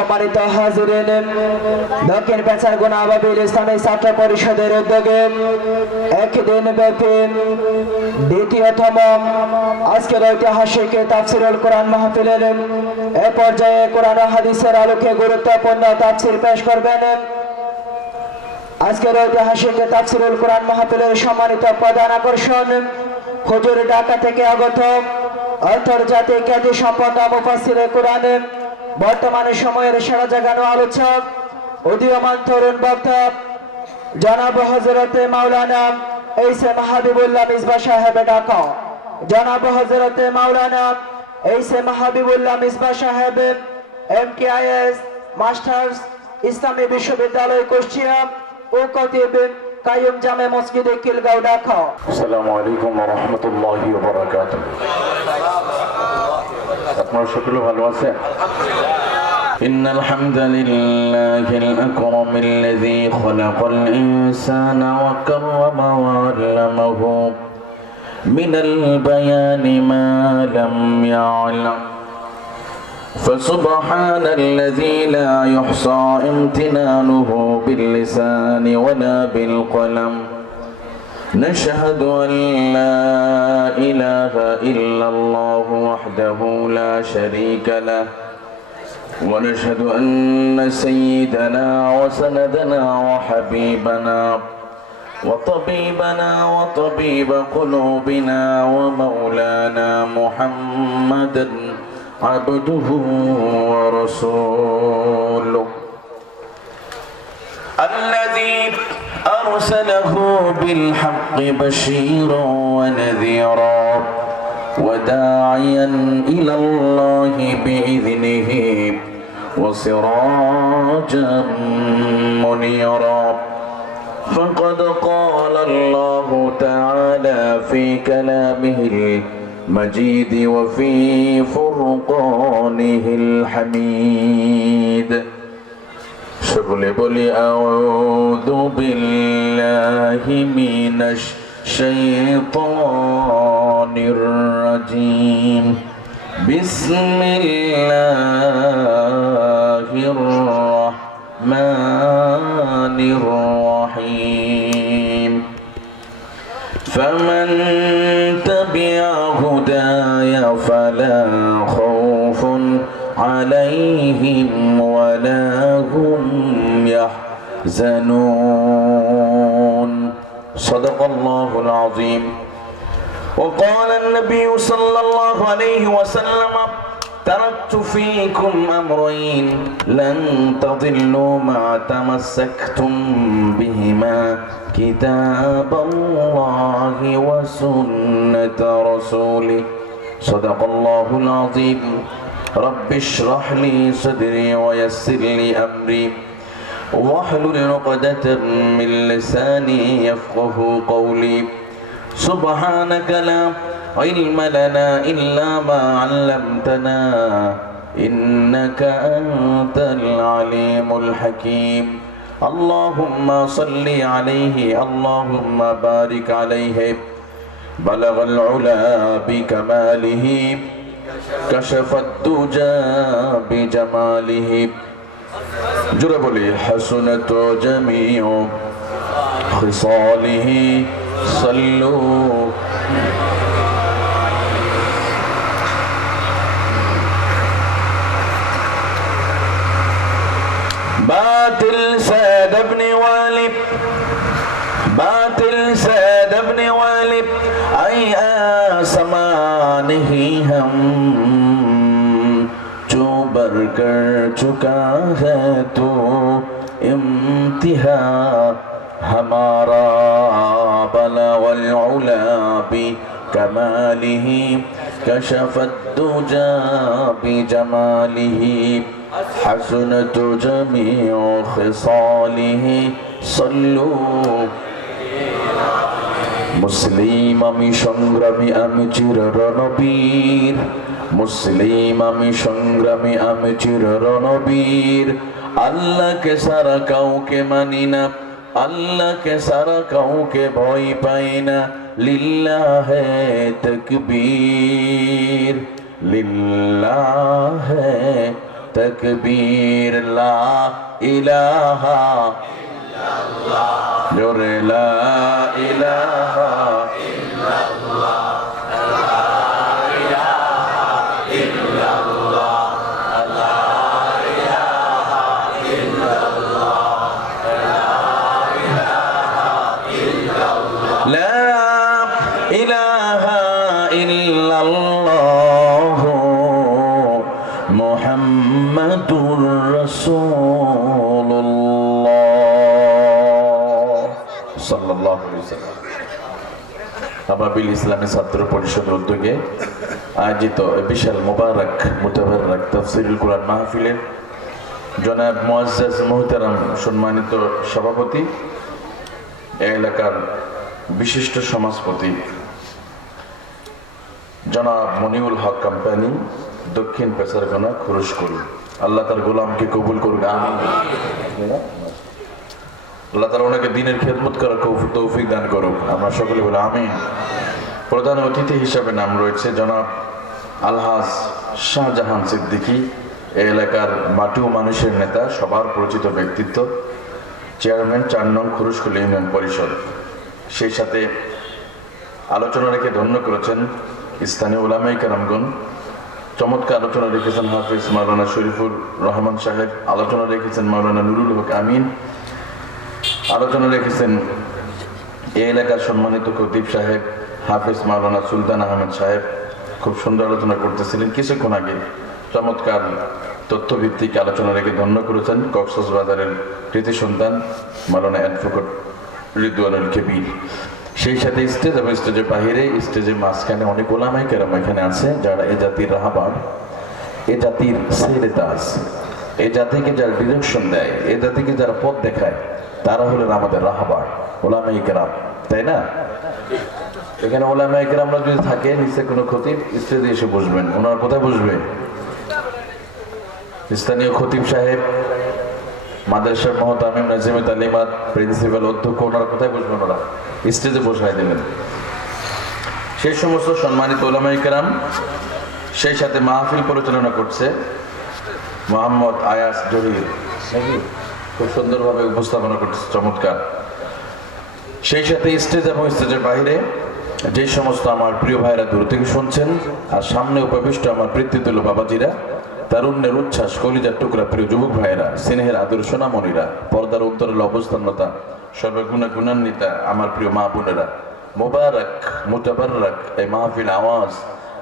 সম্মানিত হাজিরিন, দক্ষিণ পেছারগোনা আবাবিল ইসলামী ছাত্র পরিষদের উদ্যোগে একদিন ব্যাপী দ্বিতীয়তম আজকের ঐতিহাসিক তাফসিরুল কোরআন মাহফিলের এ পর্যায়ে কোরআন ও হাদিসের আলোকে গুরুত্বপূর্ণ তাফসির পেশ করবেন আজকের ঐতিহাসিক তাফসিরুল কোরআন মাহফিলের সম্মানিত প্রধান আকর্ষণ হুজুর ঢাকা থেকে আগত আন্তর্জাতিক খ্যাতি সম্পন্ন মুফাসসিরে কোরআন, বর্তমানে সময়ের সেরা জাগানো আলোচক, উদীয়মান তরুণ বক্তা জনাব হযরতে মাওলানা এইসে হাবিবুল্লাহ মিসবাহ সাহেব ঢাকা। জনাব হযরতে মাওলানা এইসে হাবিবুল্লাহ মিসবাহ সাহেব MKIS মাস্টার্স ইসলামী বিশ্ববিদ্যালয় কুষ্টিয়া ও খতিব কাইয়ুম জামে মসজিদে খিলগাঁও ঢাকা। আসসালামু আলাইকুম ওয়া রাহমাতুল্লাহি ওয়া বারাকাতুহু। আপনারা সকলে ভালো আছেন? ইন্নাল হামদালিল্লাহিল আকরামিল্লাযী খালাকাল ইনসানা ওয়া কাররামা ওয়া 'আল্লামাহু মিনাল বায়ানি মা লাম ইয়া'লাম فسبحان الذي لا يحصى امتنانه باللسان ولا بالقلم نشهد أن لا إله إلا الله وحده لا شريك له ونشهد أن سيدنا وسندنا وحبيبنا وطبيبنا وطبيب قلوبنا ومولانا محمدا عبده ورسوله الذي أرسله بالحق بشيرا ونذيرا وداعيا إلى الله بإذنه وسراجا منيرا فقد قال الله تعالى في كلامه المجيد وفي فرقانه الحميد সকলে বলি আউযু বিল্লাহি মিনাশ শাইতানির রাজিম বিসমিল্লাহির রাহমানির রাহিম ফামান তাবি'a হুদায়া ফালা খাউফুন عليهم ولا هم يحزنون صدق الله العظيم وقال النبي صلى الله عليه وسلم تركت فيكم أمرين لن تضلوا ما تمسكتم بهما كتاب الله وسنة رسوله صدق الله العظيم رب اشرح لي صدري ويسر لي أمري واحلل عقدة من لساني يفقه قولي سبحانك لا علم لنا إلا ما علمتنا إنك أنت العليم الحكيم اللهم صل عليه اللهم بارك عليه بلغ العلا بكماله كشف الدجى بجماله جربلي حسنت جميع خصاله صلوا باطل ساد ابن والد باطل ساد ابن والد أي آسمانه हम जो बर कर चुका है तो इम्तिहा हमारा बलगल उला बि कमालिही कशफत दुजा बि जमालिही हसनत जमीउ खिसालिही सल्लू मुस्लिम আমি সংগ্রামী আমি চির রণবীর মুসলিম আমি সংগ্রামী আমি চির রণবীর আল্লাহকে সারা কাউকে মানি না আল্লাহকে সারা কাউকে ভয় পাই না লিল্লাহে তাকবীর লিল্লাহে তকবীর লা ইলাহা জোরে লা ইলাহা লা ইলাহা ইল্লাল্লাহ মুহাম্মাদুর রাসূলুল্লাহ সাল্লাল্লাহু আলাইহি ওয়াসাল্লাম। আবাবিল ইসলামী ছাত্র পরিষদের উদ্যোগে আয়োজিত বিশাল মুবারক মুতাবারক তাফসীরুল কুরআন মাহফিলের জনাব মুআজ্জাজ মুহতারাম সম্মানিত সভাপতি, এই এলাকার বিশিষ্ট সমাজপতি জনাব মনিউল হক কোম্পানি, দক্ষিণ পেসারগোনা, খুরুশকুল। আল্লাহ তার গোলামকে কবুল করুন, আমিন। আল্লাহ তাআলা ওনাকে দ্বীনের খেদমত করার তৌফিক দান করুক, আমরা সকলে বলি আমিন। প্রধান অতিথি হিসাবে নাম রয়েছে জনাব আলহাজ শাহজাহান সিদ্দিকী, এই এলাকার মাটি ও মানুষের নেতা, সবার পরিচিত ব্যক্তিত্ব, চেয়ারম্যান 4 নং খুরুশকুল ইউনিয়ন পরিষদ। সেই সাথে আলোচনা রেখে ধন্য করেছেন স্থানীয় উলামায়ে কেরামগণ। চমৎকার আলোচনা রেখেছেন হাফিজ মাওলানা শরীফুর রহমান সাহেব, আলোচনা রেখেছেন মাওলানা নুরুল হক আমিন, আলোচনা রেখেছেন এই এলাকার সম্মানিত খতিব সাহেব হাফিজ মাওলানা সুলতান আহমেদ সাহেব। খুব সুন্দর আলোচনা করতেছিলেন কিছুক্ষণ আগে। চমৎকার তথ্যভিত্তিক আলোচনা রেখে ধন্য করেছেন কক্সবাজারের কৃতি সন্তান মাওলানা অ্যাডভোকেট রিদওয়ানুল কবির। সেই সাথে স্টেজ এবং স্টেজের বাহিরে, স্টেজের মাঝখানে অনেক ওলামায়ে কেরাম এখানে আছে, যারা এ জাতির রাহবার, এ জাতির সেরেতাজ, এ জাতিকে যারা ডিরেকশন দেয়, এ জাতিকে যারা পথ দেখায়, তারা হলেন আমাদের রাহবার ওলামায়ে কেরাম, তাই না? এখানে ওলামায়ে কেরামরা যদি থাকে, নিচে কোনো খতিব স্টেজে এসে বসবেন, ওনার কোথায় বসবে? স্থানীয় খতিব সাহেব, মাদ্রাসার মহতামিম নাজিমে তালিমাত, প্রিন্সিপাল, অধ্যক্ষ, ওনারা কোথায় বসবেন? ওরা স্টেজে বসাই দেবেন। সেই সমস্ত সম্মানিত উলামায়ে কেরাম, সেই সাথে মাহফিল পরিচালনা করছে মোহাম্মদ আয়াস জহির, খুব সুন্দরভাবে উপস্থাপনা করছে, চমৎকার। সেই সাথে স্টেজ এবং স্টেজের বাইরে যে সমস্ত আমার প্রিয় ভাইরা দূর থেকে শুনছেন, আর সামনে উপবিষ্ট আমার পিতৃতুল্য বাবাজিরা, তারুণ্যের উচ্ছ্বাস, কলিজার টুকরা প্রিয় যুবক ভাইয়েরা, স্নেহের আদর সোনামণিরা, পর্দার অন্তরের অবস্থানতা, সর্বগুণান্বিতা আমার প্রিয় মা বোনেরা, মোবারক মুতাবারক এই মাহফিল আওয়াজ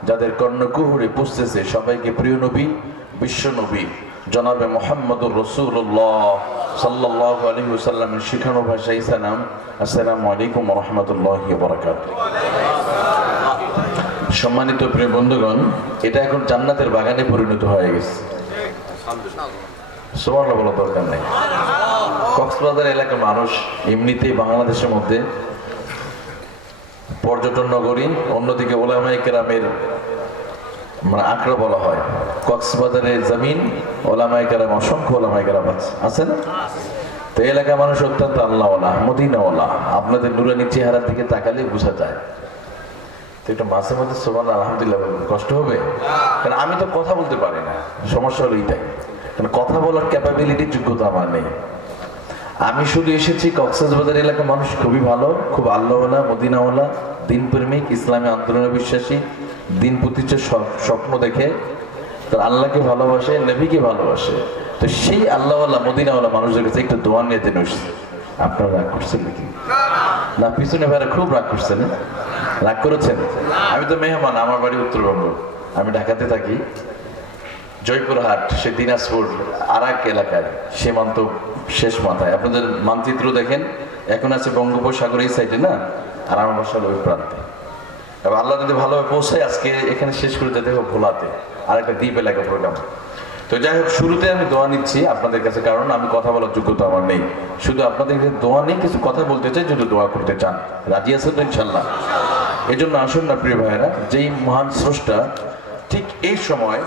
যাদের কর্ণকুহুরে পুষতেছে, সবাইকে প্রিয় নবী, বিশ্ব নবী জনাবে মুহাম্মদুর রাসূলুল্লাহ সাল্লাল্লাহু আলাইহি ওয়াসাল্লামের শিখানো ভাষায় সালাম, আসসালামু আলাইকুম ওয়া রাহমাতুল্লাহি ওয়া বারাকাতুহু। সম্মানিত প্রিয় বন্ধুগণ, এটা এখন জান্নাতের বাগানে পরিণত হয়ে গেছে, সুবহানাল্লাহ বলার দরকার নেই। কক্সবাজার এলাকার মানুষ এমনিতেই বাংলাদেশের মধ্যে পর্যটন নগরী, অন্যদিকে ওলামায়ে কেরামের মানে আখড়া বলা হয়। কক্সবাজারের জমিন ওলামায়ে কেরাম, অসংখ্য ওলামায়ে কেরাম আছে না? তো এলাকার মানুষ অত্যন্ত আল্লাহওয়ালা, মদিনাওয়ালা। আপনাদের নুরানি চেহারার দিকে তাকালে বোঝা যায়। একটু মাঝে মাঝে সুবহানাল্লাহ আলহামদুলিল্লাহ কষ্ট হবে, কারণ আমি তো কথা বলতে পারি না। সমস্যা হলো এইটাই, কারণ কথা বলার ক্যাপাবিলিটি, যোগ্যতা আমার নেই। আমি শুধু এসেছি, কক্সবাজার এলাকার মানুষ খুবই ভালো, খুব আল্লাহওয়ালা, মদিনাওয়ালা, দিন প্রেমিক, ইসলামী আন্দোলনে বিশ্বাসী, দিন প্রতিষ্ঠার স্বপ্ন দেখে তার আল্লাহকে ভালোবাসে, নবীকে ভালোবাসে। তো সেই আল্লাহওয়ালা, মদিনাওয়ালা মানুষদের কাছে একটু দোয়া নিয়ে জেনে এসেছি। আপনারা রাগ করছেন নাকি? না, পিছনে ভাইরা খুব রাগ করছেন। রাগ করেছেন? আমি তো মেহমান, আমার বাড়ি উত্তরবঙ্গ, আমি ঢাকাতে থাকি, জয়পুরহাট, সে দিনাজপুর আর এক এলাকায়, সীমান্ত শেষ মাথায়। আপনাদের মানচিত্র দেখেন, এখন আছে বঙ্গোপসাগর এই সাইডে না, আর আমার বাসা ওই প্রান্তে। এবার আল্লাহ যদি ভালোভাবে পৌঁছায়, আজকে এখানে শেষ করে যেতে হবে ভোলাতে, আর একটা দ্বীপ এলাকা প্রোগ্রাম। তো যাই হোক, শুরুতে আমি দোয়া নিচ্ছি আপনাদের কাছে, কারণ আমি কথা বলার যোগ্যতা আমার নেই। শুধু আপনাদের কাছে দোয়া নেই, কিছু কথা বলতে চাই, যদি দোয়া করতে চান। রাজি আছেন তো ইনশাল্লাহ? এই জন্য আসুন না প্রিয় ভাইয়েরা, যেই মহান স্রষ্টা ঠিক এই সময়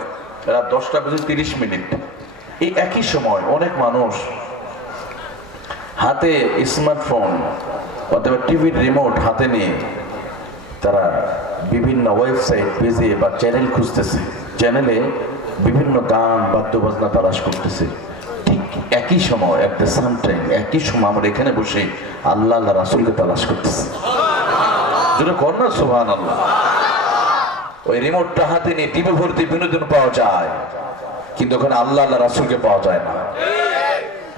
রাত 10:30, এই একই সময় অনেক মানুষ হাতে স্মার্টফোন অথবা টিভির রিমোট হাতে নিয়ে তারা বিভিন্ন ওয়েবসাইট, পেজে বা চ্যানেল খুঁজতেছে। চ্যানেলে বিভিন্ন গান বাদ্যবাজনা তালাশ করতেছে, ঠিক একই সময় একটা সামটাইম একই সময় আমরা এখানে বসে আল্লাহ আল্লাহ রাসূলকে তালাশ করতেছি। যেটা কর না সুবহানাল্লাহ। ওই রিমোটটা হাতে নিয়ে টিভি ভর্তি বিনোদন পাওয়া যায়, কিন্তু ওখানে আল্লাহ আল্লাহ রাসূলকে পাওয়া যায় না।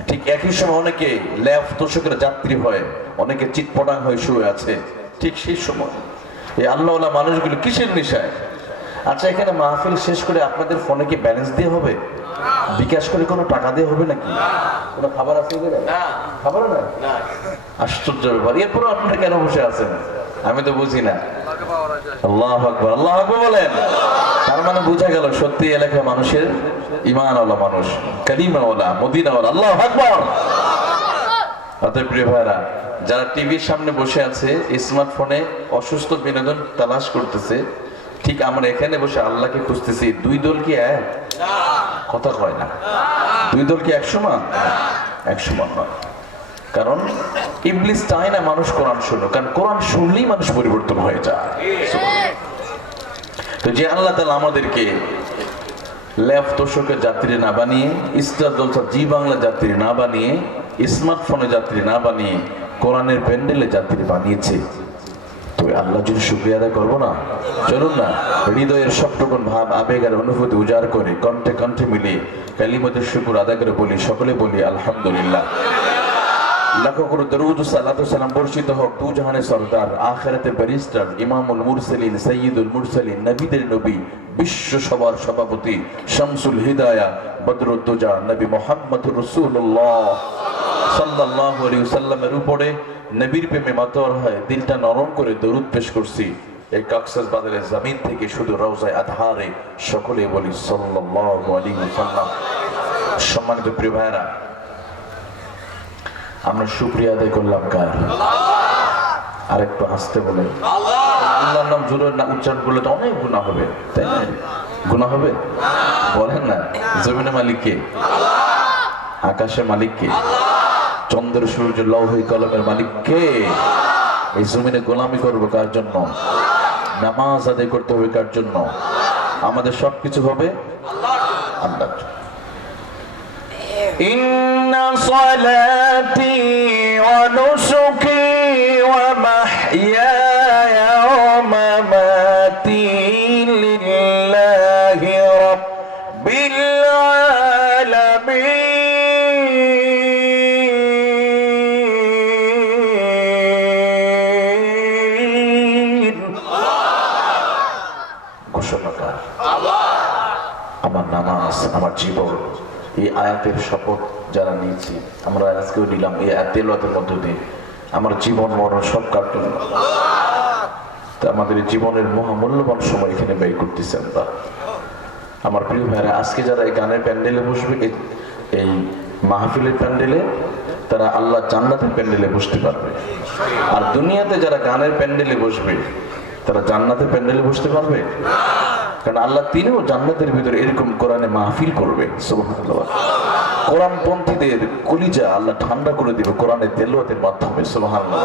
ঠিক একই সময় অনেকে ল্যাব তোষকের যাত্রী হয়ে, অনেকে চিৎপটাং হয়ে শুয়ে আছে, ঠিক সেই সময় এই আল্লাহওয়ালা মানুষগুলো কিসের নেশায়? আচ্ছা, এখানে মাহফিল শেষ করে আপনাদের ফোনে কি ব্যালেন্স দিয়ে হবে? বিকাশ করে কোনো টাকা দিয়ে হবে নাকি? কোনো খাবার আছে? খাবার না, আশ্চর্য ব্যাপার। এরপরও আপনারা কেন বসে আছেন আমি তো বুঝি না। আল্লাহু আকবার, আল্লাহু আকবার বলেন। তার মানে বোঝা গেল সত্যি এলাকায় মানুষের ঈমানওয়ালা মানুষ, কালিমাওয়ালা, মদিনাওয়ালা। আল্লাহু আকবার। অতএব প্রিয় ভাইরা, যারা টিভির সামনে বসে আছে, স্মার্টফোনে অসুস্থ বিনোদন তালাশ করতেছে, ঠিক আমরা এখানে বসে আল্লাহকে খুঁজতেছি। দুই দল কি এক? কথা কয় না। দুই দল কি এক সমান? এক সমান নয়। কারণ ইবলিস চায় না মানুষ কোরআন শুনুক, কারণ কোরআন শুনলেই মানুষ পরিবর্তন হয়ে যায়। তো যে আল্লাহ তাআলা আমাদেরকে ল্যাব তোষকের যাত্রী না বানিয়ে, স্টার জলসা জি বাংলা যাত্রী না বানিয়ে, স্মার্টফোনে যাত্রী না বানিয়ে কোরআনের প্যান্ডেলে যাত্রী বানিয়েছে, তো আল্লাহ যদি শুকরিয়া আদায় করবো না? চলুন না হৃদয়ের সবটুকুন ভাব, আবেগ আর অনুভূতি উজাড় করে কণ্ঠে কণ্ঠে মিলিয়ে কালিমাতুশ শুকর আদায় করে বলি, সকলে বলি আলহামদুলিল্লাহ। লাখো করে দরুদ ও সালাত ও সালাম বর্ষিত হোক দু জাহানের সরদার, আখিরাতে ব্যারিস্টার, ইমামুল মুরসালিন, সাইয়্যিদুল মুরসালিন, নবীদের নবী, বিশ্ব সবার সভাপতি, শামসুল হিদায়া, বদরুদ্দোজা, নবী মুহাম্মদুর রাসূলুল্লাহ সাল্লাল্লাহু আলাইহি ওয়াসাল্লামের উপরে নবীর প্রেমে মাতোয়ার হয় দিলটা নরম করে দরুদ পেশ করছি এই কক্সবাজারের জমিন থেকে, শুধু রওজায়ে আতহারে। সকলে বলি সাল্লাল্লাহু আলাইহি ওয়াসাল্লাম। সম্মানিত প্রিয় ভাইরা, আমরা শুকরিয়া আদায় করলাম কার? আর একটু হাসতে বলেন আল্লাহর নাম জোরে না উচ্চারণ করলে তো অনেক গুনাহ হবে, তাই না? গুনাহ হবে? বলেন না। জমিনের মালিক কে? আকাশের মালিক কে? চন্দ্র সূর্য লৌহ কলমের মালিক কে? এই জমিনে গোলামি করবো কার জন্য? নামাজ আদায় করতে হবে কার জন্য? আমাদের সবকিছু হবে আল্লাহর জন্য। ইন্না সালাতি ওয়া নুসুকি ওয়া মাহইয়ায়া ওয়া মামাতি লিল্লাহি রাব্বিল আলামিন। ঘোষণাকার আমার নামাজ, আমার জীবন, এই আয়াতের শপথ যারা নিয়েছি, আমরা আজকেও নিলাম এই তেলাওয়াতের মধ্য দিয়ে আমার জীবন মরণ সব কাটল। তা আমাদের জীবনের মহামূল্যবান সময় এখানে ব্যয় করতেছি আমরা। আমার প্রিয় ভাইরা, আজকে যারা এই গানের প্যান্ডেলে বসবে, এই মাহফিলের প্যান্ডেলে, তারা আল্লাহ জান্নাতের প্যান্ডেলে বসতে পারবে। আর দুনিয়াতে যারা গানের প্যান্ডেলে বসবে, তারা জান্নাতের প্যান্ডেলে বসতে পারবে? কারণ আল্লাহ তিনিও জান্নাতের ভিতরে এরকম কোরআনে মাহফিল করবে। সুবহানাল্লাহ। কোরআন পন্থীদের কলিজা আল্লাহ ঠান্ডা করে দিবে কোরআনের তেলাওয়াতের মাধ্যমে। সুবহানাল্লাহ।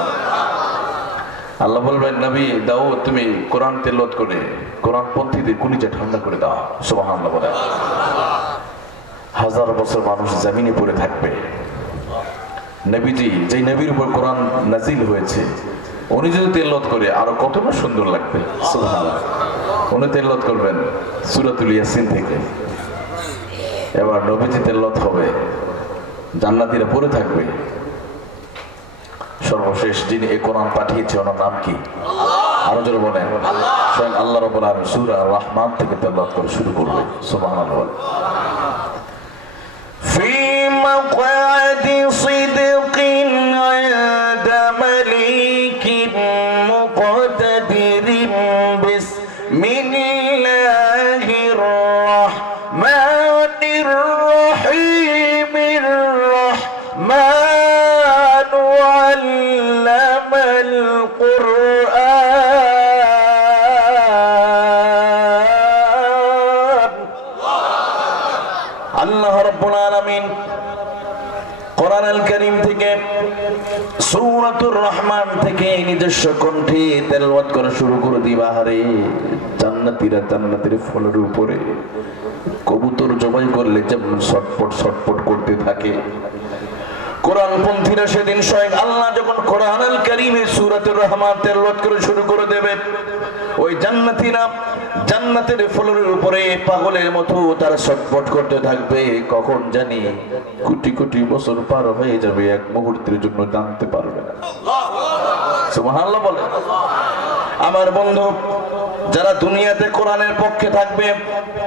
আল্লাহ বলবেন, নবী দাউদ তুমি কোরআন তেলাওয়াত করে কোরআন পন্থীদের কলিজা ঠান্ডা করে দাও। সুবহানাল্লাহ বলে হাজার বছর মানুষ জমিনে পড়ে থাকবে। নবীজি, যে নবীর উপর কোরআন নাজিল হয়েছে, উনি যদি তেলাওয়াত করে আরো কত না সুন্দর লাগবে। সুবহানাল্লাহ। উনি তেলাওয়াত করবেন সূরাতুল ইয়াসিন থেকে। এবার নবীজি তেলাওয়াত হবে, জান্নাতীরা পড়ে থাকবে। সর্বশেষ যিনি এই কোরআন পাঠিয়েছে ওনার নাম কি? আরো জোরে বলেন। স্বয়ং আল্লাহ রাব্বুল আলামিন সূরা আর-রাহমান থেকে তেলাওয়াত করে শুরু করবে। সুবহানাল্লাহ। ফি মাকআদি সিদকিন ইনদা মালিকিন মুকতাদিরিন বিসমিল্লাহির রাহমানির রাহিমির রাহমান আল্লামাল কুরআন। আল্লাহ রাব্বুল আলামিন কোরআন আল কারীম থেকে সূরাতুর রহমান থেকে নিজস্ব কণ্ঠে তেলাওয়াত করা শুরু করে দিবা। হারে জান্নাতীরা জান্নাতের ফলের উপরে কবুতর জবাই করলে যেমন ছটপট ছটপট করতে থাকে, কোরআন পন্থীরা সেদিন স্বয়ং আল্লাহ যখন কোরআন আল কারীমে সূরাতুর রহমান তেলাওয়াত করে শুরু করে দেবে, ওই জান্নাতীরা জান্নাতের ফলের উপরে পাগলের মতো তারা ছটপট করতে থাকবে, কখন জানি কোটি কোটি বছর পার হয়ে যাবে, এক মুহূর্তের জন্য জানতে পারবে না। সুবহানাল্লাহ বলে। আমার বন্ধু, যারা দুনিয়াতে কোরআনের পক্ষে থাকবে,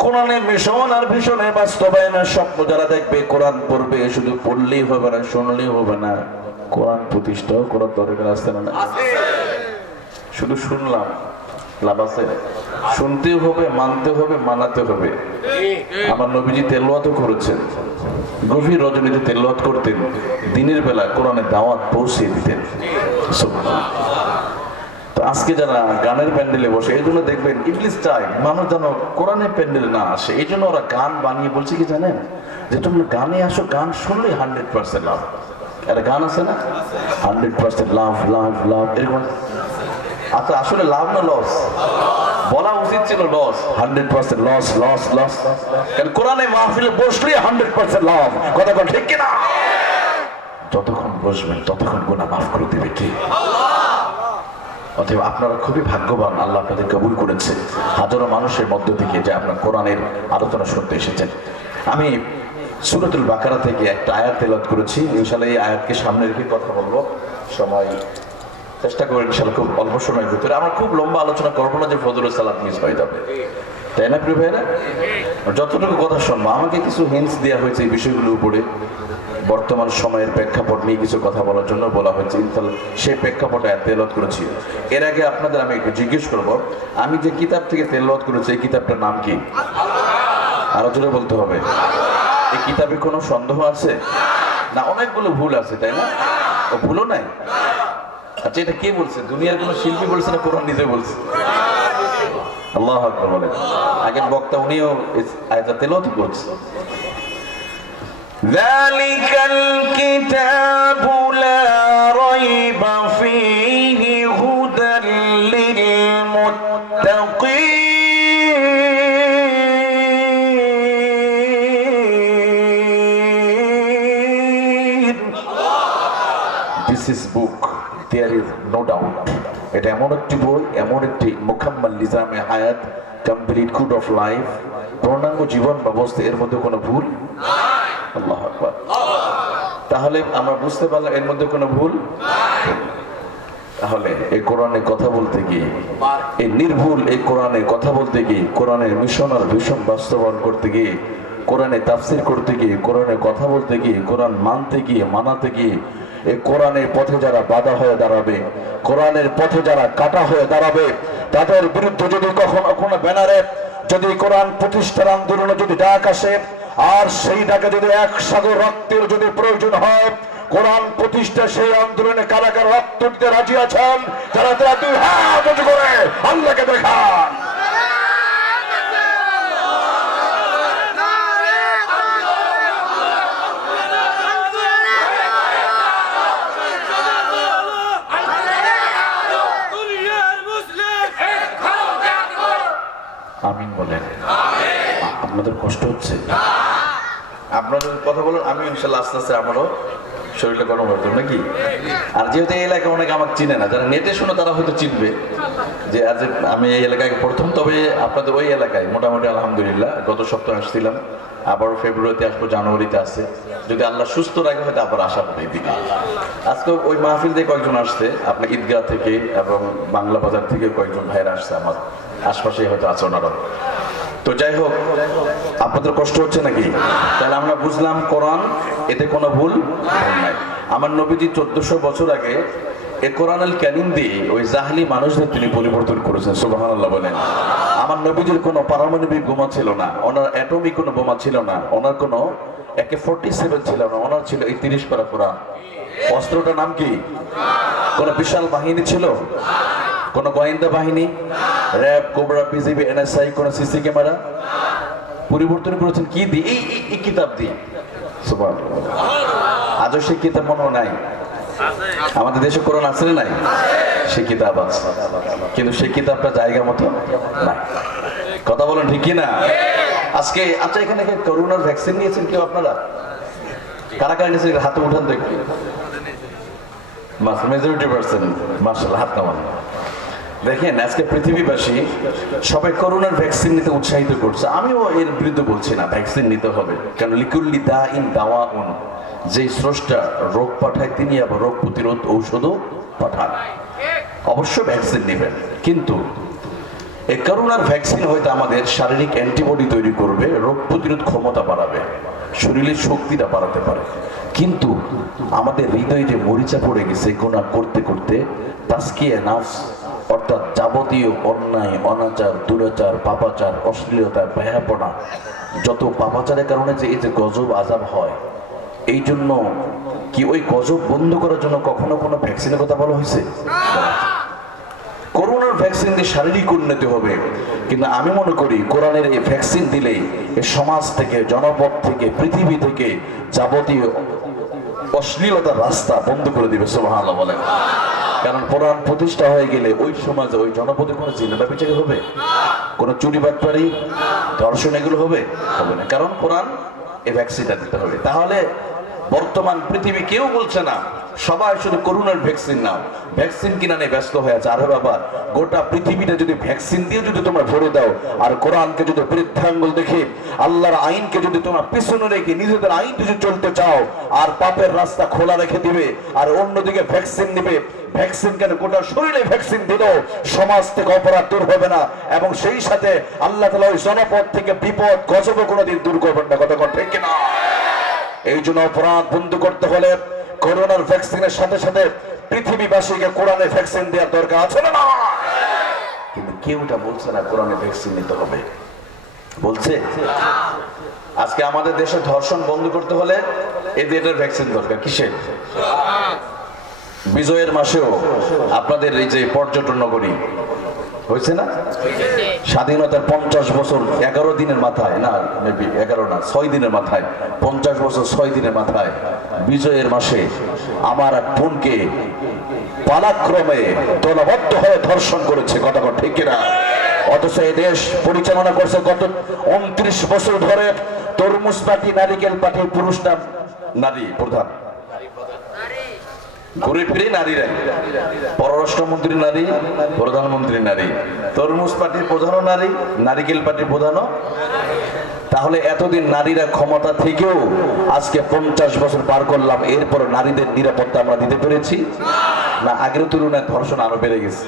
কোরআনের মিশন আর ভীষণের বাস্তবায়নের স্বপ্ন যারা দেখবে, কোরআন পড়বে, শুধু পড়লেই হবে না, শুনলেই হবে না, কোরআন প্রতিষ্ঠাও করার দরকার আছে না? শুধু শুনলাম লাভ আছে? শুনতেও হবে, মানতে হবে, মানাতে হবে। আমার নবীজি তেলাওয়াতও করেছেন, গভীর রজনীতে তেলাওয়াত করতেন, দিনের বেলা কোরআনের দাওয়াত পৌঁছে দিতেন। আজকে যারা গানের প্যান্ডেলে বসে, এই জন্য দেখবেন ইবলিস চায় মানুষ যেন কোরআনের প্যান্ডেলে না আসে, এই জন্য ওরা গান বানিয়ে বলছে কি জানেন, যে তোমরা গানে আসো, গান শুনলে 100% লাভ। একটা গান আছে না, 100% লাভ লাভ লাভ, এরকম। আচ্ছা, আসলে লাভ না লস? বলা উচিত ছিল লস, 100% লস লস লস, কারণ কোরআনে মাহফিলে বসলে 100% লাভ। কথা বল ঠিক কিনা? যতক্ষণ বসবেন ততক্ষণ গুনাহ মাফ করে দেবে কি? অতএব আপনারা খুবই ভাগ্যবান, আল্লাহ আপনাদের কবুল করেছে হাজারো মানুষের মধ্য থেকে যে আপনার কোরআনের আলোচনা শুনতে এসেছেন। আমি সূরাতুল বাকারা থেকে একটা আয়াত তেলাওয়াত করেছি, ইনশাআল্লাহ এই আয়াতকে সামনে রেখে কথা বলবো। সময় চেষ্টা করি ইনশাআল্লাহ খুব অল্প সময়ের ভিতরে। আমরা খুব লম্বা আলোচনা করবো না, যে ফজরের সালাত মিস হয়ে যাবে, তাই না প্রিয় ভাইরা? যতটুকু কথা শুনবো, আমাকে কিছু হিন্টস দেওয়া হয়েছে এই বিষয়গুলোর উপরে, বর্তমান সময়ের প্রেক্ষাপট নিয়ে কিছু কথা বলার জন্য বলা হয়েছে, ইনশাআল্লাহ সেই প্রেক্ষাপটে তেলাওয়াত করেছি। এর আগে আপনাদের আমি একটু জিজ্ঞেস করবো, আমি যে কিতাব থেকে তেলাওয়াত করেছি এই কিতাবটার নাম কি? আরো জোরে বলতে হবে। এই কিতাবে কোনো সন্দেহ আছে না? অনেকগুলো ভুল আছে, তাই না? ও ভুলও নাই? আচ্ছা, এটা কে বলছে? দুনিয়ার কোনো শিল্পী বলছে না কোরআন নিজে বলছে? আল্লাহু আকবার বলেন। আগের বক্তা উনিও আয়াতটা তেলাওয়াত করছে। ذلك الكتاب لا ريب فيه هدى للمتقين. This is book, there is no doubt. এটা এমন একটি বই, এমন একটি মুকাম্মাল নিজামে হায়াত, কমপ্লিট কোড অফ লাইফ, পূর্ণাঙ্গ জীবন ব্যবস্থা, এর মধ্যে কোনো ভুল নাই। আল্লাহু আকবার। তাহলে আমরা বুঝতে পারলাম এর মধ্যে কোনো ভুল নাই। তাহলে এই কোরআনে কথা বলতে গিয়ে, এই নির্ভুল এই কোরআনে কথা বলতে গিয়ে, কোরআনের মিশন আর ভীষণ বাস্তবায়ন করতে গিয়ে, কোরআনে তাফসীর করতে গিয়ে, কোরআনে কথা বলতে গিয়ে, কোরআন মানতে গিয়ে, মানাতে গিয়ে, এই কোরআনের পথে যারা বাধা হয়ে দাঁড়াবে, কোরআনের পথে যারা কাটা হয়ে দাঁড়াবে, তাদের বিরুদ্ধে যদি কখনো কোনো ব্যানারে যদি কোরআন প্রতিষ্ঠার আন্দোলনে যদি ডাক আসে, আর সেই ডাকে যদি 1 সাগর রক্তের যদি প্রয়োজন হয়, কোরআন প্রতিষ্ঠা সেই আন্দোলনে কারা কারা রক্ত দিতে রাজি আছেন? যারা তারা 2 হাত উঁচু করে আল্লাহকে দেখান। আমিন বলেন। আপনাদের কষ্ট হচ্ছে? আপনাদের কথা বলেন, আমি ইনশাআল্লাহ আস্তে আস্তে আমারও শরীরটা গরম হতো নাকি। আর যেহেতু এই এলাকায় অনেকে আমাকে চিনে না, যারা নেটে শুনে তারা হয়তো চিনবে যে আজ আমি এই এলাকায় প্রথম। তবে আপনাদের ওই এলাকায় মোটামুটি আলহামদুলিল্লাহ গত সপ্তাহে আসছিলাম, আবারও ফেব্রুয়ারিতে আসবো, জানুয়ারিতে আসছে, যদি আল্লাহ সুস্থ রাখে হয়তো আবার আসা হবে এদিকে। আজকে ওই মাহফিল থেকে কয়েকজন আসছে, আপনার ঈদগাহ থেকে এবং বাংলা বাজার থেকে কয়েকজন ভাইরা আসছে, আমার আশপাশে হয়তো আছে ওনারা। তো যাই হোক, আপনাদের কষ্ট হচ্ছে নাকি? তাহলে আমরা বুঝলাম কোরআন, এতে কোনো ভুল নাই। আমার নবীজি 1400 বছর আগে এই কোরআনুল কারীম দিয়ে ওই জাহলি মানুষদের তিনি পরিবর্তন করেছেন। সুবহানাল্লাহ বলেন। আমার নবীজির কোনো পারমাণবিক বোমা ছিল না, ওনার অ্যাটমিক কোনো বোমা ছিল না, ওনার কোনো AK-47 ছিল না, ওনার ছিল এই 30 পারা কোরআন। অস্ত্রটার নাম কি? কোন বিশাল বাহিনী ছিল? কোন গোয়েন্দা বাহিনী, র্যাব, কোবরা, বিজিবি, NSI, কোন সিসি ক্যামেরা? পরিবর্তন করেছেন কি দিয়ে? এই কিতাব দিয়ে। সুবহানাল্লাহ। আজও সেই কিতাব মনে নাই? আমাদের দেশে কোরআন আছে না নাই? সেই কিতাব আছে, কিন্তু সেই কিতাবটা জায়গা মতো নাই। কথা বলেন ঠিক কি না? আজকে আচ্ছা এখানে কি করোনার ভ্যাকসিন নিয়েছেন কেউ আপনারা? কারা কারা নিয়েছেন হাতে উঠান দেখি। মেজরিটি পার্সেন্ট, মার্শাল্লাহ, হাত নামান। দেখেন আজকে পৃথিবীবাসী সবাই করোনার ভ্যাকসিন নিতে উৎসাহিত করছে। আমিও এর বিরুদ্ধে বলছি না, ভ্যাকসিন নিতে হবে, কারণ লিকুল্লি দা ইন দাওয়াউন, যে স্রষ্টা রোগ পাঠায় তিনি আবার রোগ প্রতিরোধ ঔষধও পাঠান। অবশ্য ভ্যাকসিন নেবেন, কিন্তু এই করোনার ভ্যাকসিন হয়তো আমাদের শারীরিক অ্যান্টিবডি তৈরি করবে, রোগ প্রতিরোধ ক্ষমতা বাড়াবে, শরীরের শক্তিটা বাড়াতে পারে, কিন্তু আমাদের হৃদয়ে যে মরিচা পড়ে গেছে গুনাহ করতে করতে, তাজকিয়া নাফস অর্থাৎ যাবতীয় অন্যায়, অনাচার, দুরাচার, পাপাচার, অশ্লীলতা, বেহাপনা, যত পাপাচারের কারণে যে এই যে গজব আযাব হয়, এই জন্য কি ওই গজব বন্ধ করার জন্য কখনো কোনো ভ্যাকসিনের কথা বলা হয়েছে? করোনার ভ্যাকসিন দিয়ে শারীরিক উন্নতি হবে, কিন্তু আমি মনে করি কোরআনের এই ভ্যাকসিন দিলে এই সমাজ থেকে, জনপদ থেকে, পৃথিবী থেকে যাবতীয় অশ্লীলতার রাস্তা বন্ধ করে দিবে। সুবহানাল্লাহ বলেন। কারণ কোরআন প্রতিষ্ঠা হয়ে গেলে ওই সমাজে, ওই জনপদে কোনো জিনা বিচার হবে, কোনো চুরি বাটপারি, ধর্ষণ এগুলো হবে না, কারণ কোরআন এই ভ্যাকসিনটা দিতে হবে। তাহলে বর্তমান পৃথিবী কেউ বলছে না সবাই শুধু করোনার ভ্যাকসিন নাও, ভ্যাকসিন কিনা নিয়ে ব্যস্ত হয়ে আছে। আরে বাবা, গোটা পৃথিবীটা যদি ভ্যাকসিন দিয়ে যদি তোমরা ভরে দাও, আর কোরআনকে যদি বৃদ্ধাঙ্গুল দেখে, আল্লাহর আইনকে যদি তোমরা পিছনে রেখে নিজেদের আইন যদি চলতে চাও, আর পাপের রাস্তা খোলা রেখে দিবে, আর অন্যদিকে ভ্যাকসিন নিবে, ভ্যাকসিন কেন গোটা শরীরে ভ্যাকসিন দিল, সমাজ থেকে অপরাধ দূর হবে না, এবং সেই সাথে আল্লাহ তাআলা ওই জনপদ থেকে বিপদ গজব কোনোদিন দূর করবেন না। কথা ঠিক কিনা? এই জন্য অপরাধ বন্ধ করতে হলে করোনার ভ্যাকসিনের সাথে সাথে পৃথিবীবাসীকে কোরআনে ভ্যাকসিন দেওয়ার দরকার আছে না? কিন্তু কেউটা বলছে না কোরআনে ভ্যাকসিন নিতে হবে, বলছে? আজকে আমাদের দেশে ধর্ষণ বন্ধ করতে হলে এদের ভ্যাকসিন দরকার। কিসের? বিজয়ের মাসেও আপনাদের এই যে পর্যটন নগরী হয়েছে না, স্বাধীনতার 50 বছর 11 দিনের মাথায়, না মেবি 11 না 6 দিনের মাথায়, 50 বছর 6 দিনের মাথায় বিজয়ের মাসে আমার এক বোনকে পালাক্রমে দলবদ্ধ হয়ে ধর্ষণ করেছে। কথা ঠিক কিনা? অথচ এই দেশ পরিচালনা করছে গত 29 বছর ধরে তরমুজ পার্টি, নারিকেল পার্টি, পুরুষরা নারী প্রধান, ঘুরে ফিরে নারীরাই, পররাষ্ট্রমন্ত্রী নারী, প্রধানমন্ত্রী নারী, তরমুজ পার্টির প্রধানও নারী, নারিকেল পার্টির প্রধানও। তাহলে এতদিন নারীরা ক্ষমতা থেকেও আজকে 50 বছর পার করলাম, এরপর নারীদের নিরাপত্তা আমরা দিতে পেরেছি না? আগের তুলনায় ধর্ষণ আরো বেড়ে গেছে।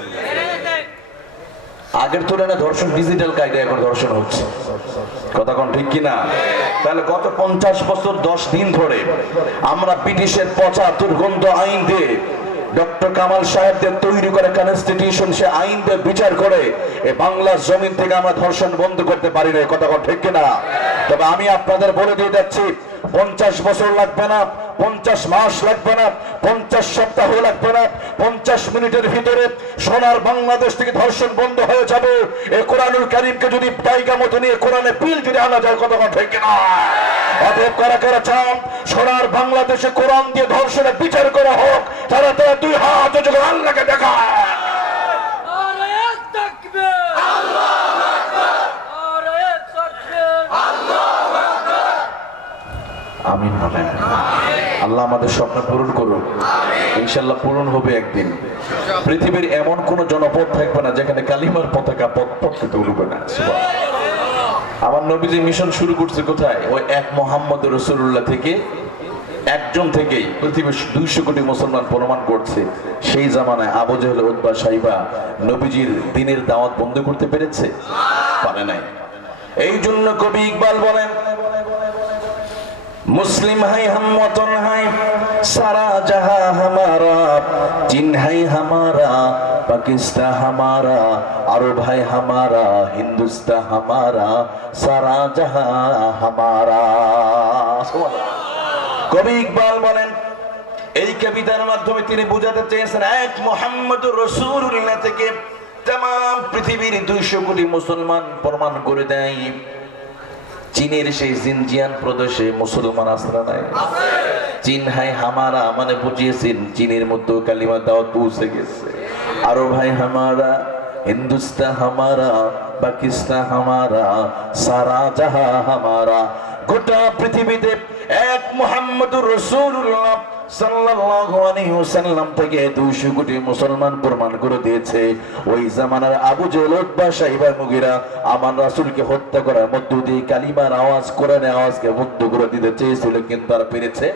আগের তুলনায় ধর্ষণ ডিজিটাল কায়দায় এখন ধর্ষণ হচ্ছে। কথা কোন ঠিক কিনা? তাহলে গত 50 বছর 10 দিন ধরে আমরা ব্রিটিশের পচা দুর্গন্ধ আইন দিয়ে, ডক্টর কামাল সাহেবদের তৈরি করে কনস্টিটিউশন, সে আইন দিয়ে বিচার করে এই বাংলার জমিন থেকে আমরা ধর্ষণ বন্ধ করতে পারি না। কথা কোন ঠিক কিনা? তবে আমি আপনাদের বলে দিয়ে যাচ্ছি, 50 বছর লাগবে না, 50 মাস লাগবে না, 50 সপ্তাহ লাগবে না, 50 মিনিটের ভিতরে সোনার বাংলাদেশ থেকে ধর্ষণ বন্ধ হয়ে যাবে। এই কোরআনুল কারীমকে যদি জায়গা মতো নিয়ে কোরআনে বিল যদি আনা যায়, কথা ঠিক কিনা? অতএব কারা কারা চান সোনার বাংলাদেশে কোরআন দিয়ে ধর্ষণের বিচার করা হোক, তারা তারা 2 হাত যখন আল্লাহকে দেখায়। আমিন বলেন। আল্লাহ আমাদের স্বপ্ন পূরণ করুন, ইনশাআল্লাহ পূরণ হবে একদিন। পৃথিবীর এমন কোন জনপদ থাকবে না যেখানে কালিমার পতাকা পথ থেকে উড়বে না। আমার নবীজি মিশন শুরু করছে কোথায়? ওই এক মুহাম্মদ রাসূলুল্লাহ থেকে, একজন থেকেই পৃথিবীর 200 কোটি মুসলমান প্রমাণ করছে। সেই জামানায় আবু জেহেল, উতবা, সাইবা নবীজির দ্বীনের দাওয়াত বন্ধ করতে পেরেছে? পারে নাই। এই জন্য কবি ইকবাল বলেন, मुस्लिम है हम वतन है सारा जहां हमारा, चीन है हमारा, पाकिस्तान हमारा, अरब है हमारा, हिंदुस्तान हमारा, सारा जहां हमारा। কবি ইকবাল বলেন, এই কবিতার মাধ্যমে তিনি বোঝাতে চেয়েছেন এক মুহাম্মদুর রাসূলুল্লাহ থেকে तमाम পৃথিবীর 200 কোটি মুসলমান প্রমাণ করে দেয় চীনের সেই জিনজিয়াং প্রদেশে মুসলমান আশ্রা নাই। চীন হাই হামারা মানে বুঝিয়েছেন চীনের মধ্যে কালিমা দাওয়াত পৌঁছে গেছে। আরো ভাই হামারা, हिंदुस्तान हमारा, पाकिस्तान हमारा, सारा जहां हमारा। গোটা পৃথিবীতে এক মুহাম্মদুর রাসূলুল্লাহ সাল্লাল্লাহু আলাইহি ওয়াসাল্লাম থেকে 200 কোটি মুসলমান প্রমাণ করে দিয়েছে ওই জামানার আবু জেহেল, উতবা, সাইবা, মুগীরা আমার রাসূলকে হত্যা করার মধ্য দিয়ে কালিমার আওয়াজ, কোরআনের আওয়াজকে বন্ধ করে দিতে চেয়েছিল, কিন্তু তারা পেরেছে?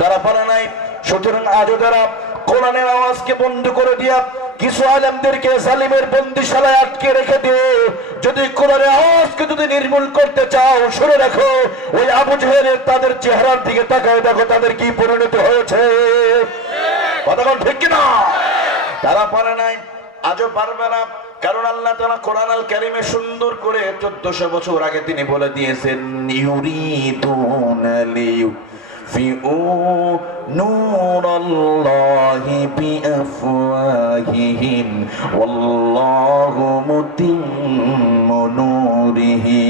তারা পারে নাই। সুতরাং আজও তারা কোরআনের আওয়াজকে বন্ধ করে দিয়া কিছু আলেমদেরকে জালিমের বন্দিশালায় আটকে রেখে দিয়ে যদি কোরআনের আওয়াজকে যদি নির্মূল করতে চাও, শুনে রাখো ওই আবু জেহেলের তাদের চেহারার দিকে তাকায় দেখো তাদের কি পরিণতি হয়েছে। কতক্ষণ ঠিক কিনা? তারা পারে নাই, আজও পারবে না। কারণ আল্লাহ তাআলা কোরআন আল কারীমে সুন্দর করে 1400 বছর আগে তিনি বলে দিয়েছেন, ইউরিদুনা লিয়ুতফিউ নূরাল্লাহি বিআফওয়াহিহিম ওয়াল্লাহু মুতিম্মু নূরিহি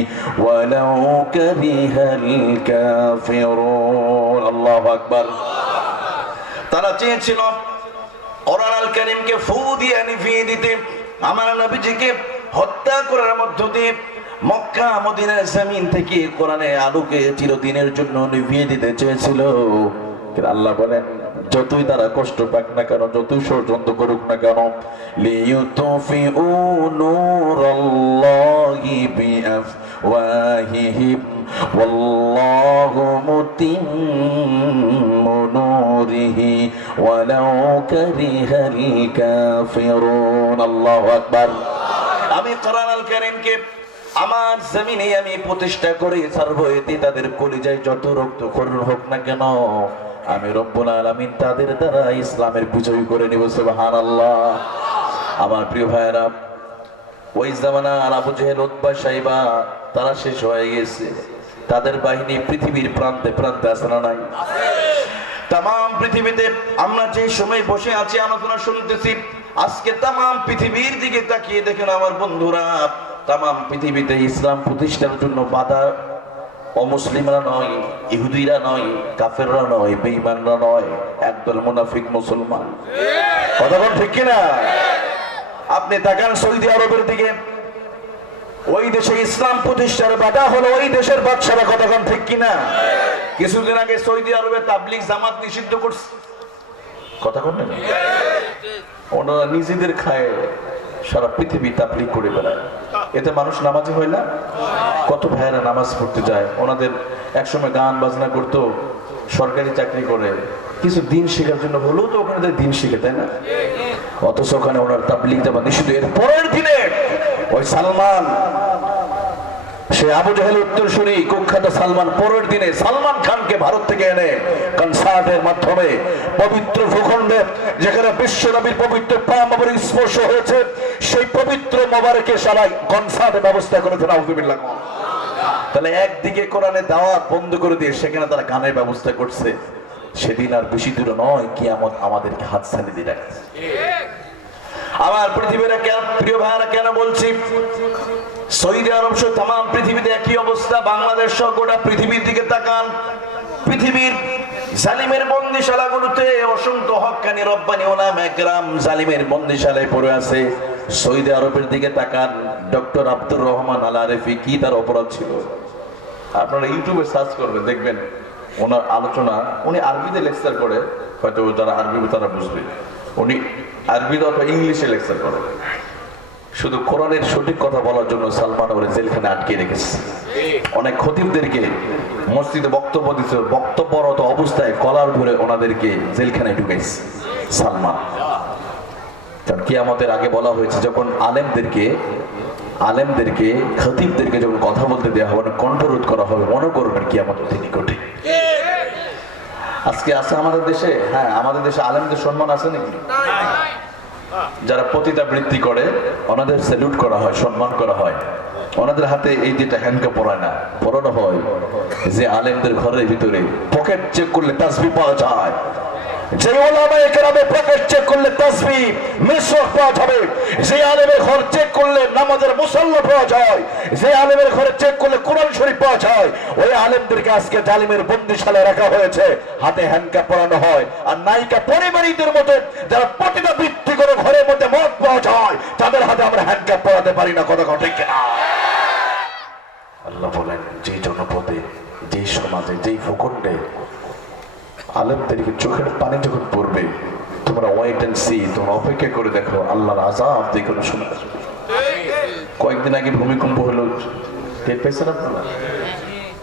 ওয়ালাউ কারিহাল কাফিরুন। আল্লাহু আকবার। তারা চেয়েছিল কোরআন আল কারীমকে ফু দিয়ে নিভিয়ে দিতে, আমার নবীজিকে হত্যা করার মধ্য দিয়ে মক্কা মদিনার জমিন থেকে কোরআনের আলোকে চিরদিনের জন্য নিভিয়ে দিতে চেয়েছিল। আল্লাহ বলেন, যতই তারা কষ্ট পাক না কেন, যতই ষড়যন্ত্র করুক না কেন, লিইউতফিউ নূরাল্লাহি বিআফওয়াহিহিম ওয়াল্লাহু মুতিম্মু নূরিহি ওয়ালাউ কারিহাল কাফিরুন। আল্লাহু আকবার। আমি কোরআন আল কারীমকে আমার জমিনে আমি প্রতিষ্ঠা করে ছাড়বো, এতে তাদের কলিজায় যত রক্তক্ষরণ হোক না কেন, আমি রব্বুল আলামিন তাদের দ্বারা ইসলামের বিজয় করে নিব। সুবহানাল্লাহ। আমার প্রিয় ভাইয়েরা, ওই জামানার আবু জেহেল, উতবা, সাইবা তারা শেষ হয়ে গেছে। তাদের বাহিনী পৃথিবীর প্রান্তে প্রান্তে আছে না নাই? তাম পৃথিবীতে আমরা যে সময় বসে আছি আলোচনা শুনতেছি, আজকে তাম পৃথিবীর দিকে তাকিয়ে দেখেন আমার বন্ধুরা, তাম পৃথিবীতে ইসলাম প্রতিষ্ঠার জন্য বাধা অমুসলিমরা নয়, ইহুদিরা নয়, কাফেররা নয়, বেঈমানরা নয়, একদল মুনাফিক মুসলমান। কথা বল ঠিক কিনা? আপনি তাকান সৌদি আরবের দিকে, ওই দেশে ইসলাম প্রতিষ্ঠার বাধা হলো ওই দেশের বাদশারা। কতক্ষণ ঠিক কিনা? কিছুদিন আগে সৌদি আরবে তাবলিগ জামাত নিষিদ্ধ করছে। কথা কন না, ওনারা নিজেদের খায় সারা পৃথিবী তাবলিগ করে বেড়ায়, এতে মানুষ নামাজি হয় না? কত ভাইয়েরা নামাজ পড়তে যায়, ওনাদের একসময় গান বাজনা করতো, সরকারি চাকরি করে, কিছু দিন শেখার জন্য হলেও তো ওখানে দিন শিখে, তাই না? অথচ ওখানে ওনার তাবলিগ জামাত নিষিদ্ধ। এর পরের দিনে ওই সালমান, সে আবু জেহেল উত্তরসূরি কুখ্যাত সালমান, পরের দিনে সালমান খানকে ভারত থেকে এনে কনসার্টের মাধ্যমে পবিত্র ভূখণ্ডে যেখানে বিশ্ব নবীর পবিত্র পা মোবারক স্পর্শ হয়েছে, সেই পবিত্র মোবারকে সবাই কনসার্টের ব্যবস্থা করেছে। নাউযুবিল্লাহ। তাহলে একদিকে কোরআনের দাওয়াত বন্ধ করে দিয়ে সেখানে তারা গানের ব্যবস্থা করছে। সেদিন আর বেশি দূরে নয়, কিয়ামত আমাদেরকে হাত ছাড়িয়ে দিয়ে রাখছে। আমার পৃথিবীর প্রিয় ভাইরা, কেন বলছি সৌদি আরব সহ তাম পৃথিবীতে একই অবস্থা, বাংলাদেশ সহ গোটা পৃথিবীর দিকে তাকান। পৃথিবীর জালিমের বন্দিশালাগুলোতে অসংখ্য হক্কানি রব্বানি উলামায়ে কেরাম জালিমের বন্দিশালায় পড়ে আছে। সৌদি আরবের দিকে তাকান, ডক্টর আব্দুর রহমান আল আরেফি, কি তার অপরাধ ছিল? আপনারা ইউটিউবে সার্চ করবেন, দেখবেন ওনার আলোচনা। উনি আরবিতে লেকচার করে, হয়তো যারা আরবি তারা বুঝবে। উনি আরবিতে অথবা ইংলিশে লেকচার করে। শুধু কোরআনের সঠিক কথা বলার জন্য সালমান ওরে জেলখানে আটকে রেখেছে। অনেক খতিবদেরকে মসজিদে বক্তব্য দিচ্ছে, বক্তব্যরত অবস্থায় কলার ধরে ওনাদেরকে জেলখানায় ঢুকাইছে সালমান। কারণ কিয়ামতের আগে বলা হয়েছে, যখন আলেমদেরকে খতিবদেরকে যখন কথা বলতে দেওয়া হবে না, কণ্ঠরোধ করা হবে, মনে করবেন কিয়ামতের দিনই ঘটে। আজকে আছে আমাদের দেশে, হ্যাঁ আমাদের দেশে আলেমদের সম্মান আছে নাকি? যারা পতিতাবৃত্তি করে ওনাদের স্যালুট করা হয়, সম্মান করা হয়। ওনাদের হাতে এই যেটা হ্যান্ডকাপ পরানো হয়, যে আলেমদের ঘরের ভিতরে পকেট চেক করলে তাসবিহ পাওয়া যায়, যে ওলামায়ে কেরামের পকেট চেক করলে তাসবিহ মিসওয়াক পাওয়া যাবে, যে আলেমের ঘর চেক করলে নামাজের মুসাল্লা পাওয়া যায়, যে আলেমের ঘরে চেক করলে কোরআন শরীফ পাওয়া যায়, ওই আলেমদেরকে আজকে জালিমের বন্দিশালায় রাখা হয়েছে, হাতে হ্যান্ডকাপ পরানো হয়। আর নায়িকা পরিবারীদের মতো যারা পতিতাবৃত্তি করে ঘরের মধ্যে মদ পাওয়া যায়, তাদের হাতে আমরা হ্যান্ডক্যাপ পরাতে পারি না। কথা ঠিক কিনা? আল্লাহ বলেন, যে জনপদে, যেই সমাজে, যেই ভূখণ্ডে আলেমদেরকে চোখের পানি যখন পড়বে, তোমরা ওয়েট এন্ড সি, তোমরা অপেক্ষা করে দেখো আল্লাহর আযাব দেখো না শোনা। কয়েকদিন আগে ভূমিকম্প হলো, টের পেয়েছেন আপনারা?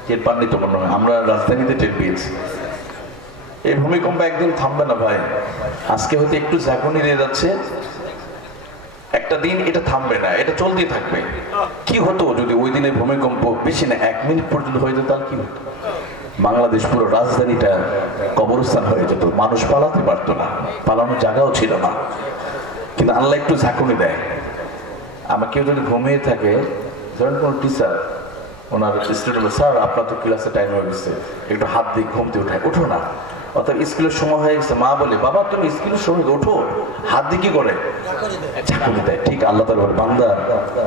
টের পাননি তো মনে হয়, আমরা রাজধানীতে টের পেয়েছি। এই ভূমিকম্প একদিন থামবে না ভাই। আজকে হয়তো একটু ঝাঁকুনি দিয়ে যাচ্ছে, একটা দিন এটা থামবে না, এটা চলতেই থাকবে। কি হতো যদি ওই দিনের ভূমিকম্প বেশি না 1 মিনিট পর্যন্ত হয়ে যেত? তাহলে কি হতো? বাংলাদেশ পুরো রাজধানীটা কবরস্থান হয়ে যেত, মানুষ পালাতে পারতো না, পালানোর জায়গাও ছিল না। কিন্তু আল্লাহ একটু ঝাঁকুনি দেয়। আমার কেউ যদি ঘুমিয়ে থাকে, ধরেন কোনো টিচার ওনার স্টুডেন্ট, স্যার আপনার তো ক্লাসে টাইম হয়ে গেছে, একটু হাত দিয়ে ঘুমতে উঠায়, ওঠো না। অর্থাৎ স্কুলের সময় হয়ে গেছে, মা বলে বাবা তুমি স্কুলের সময় ওঠো, হাত দিয়ে কি করে? ঝাঁকুনি দেয়। ঠিক আল্লাহ তাআলা বলে, বান্দা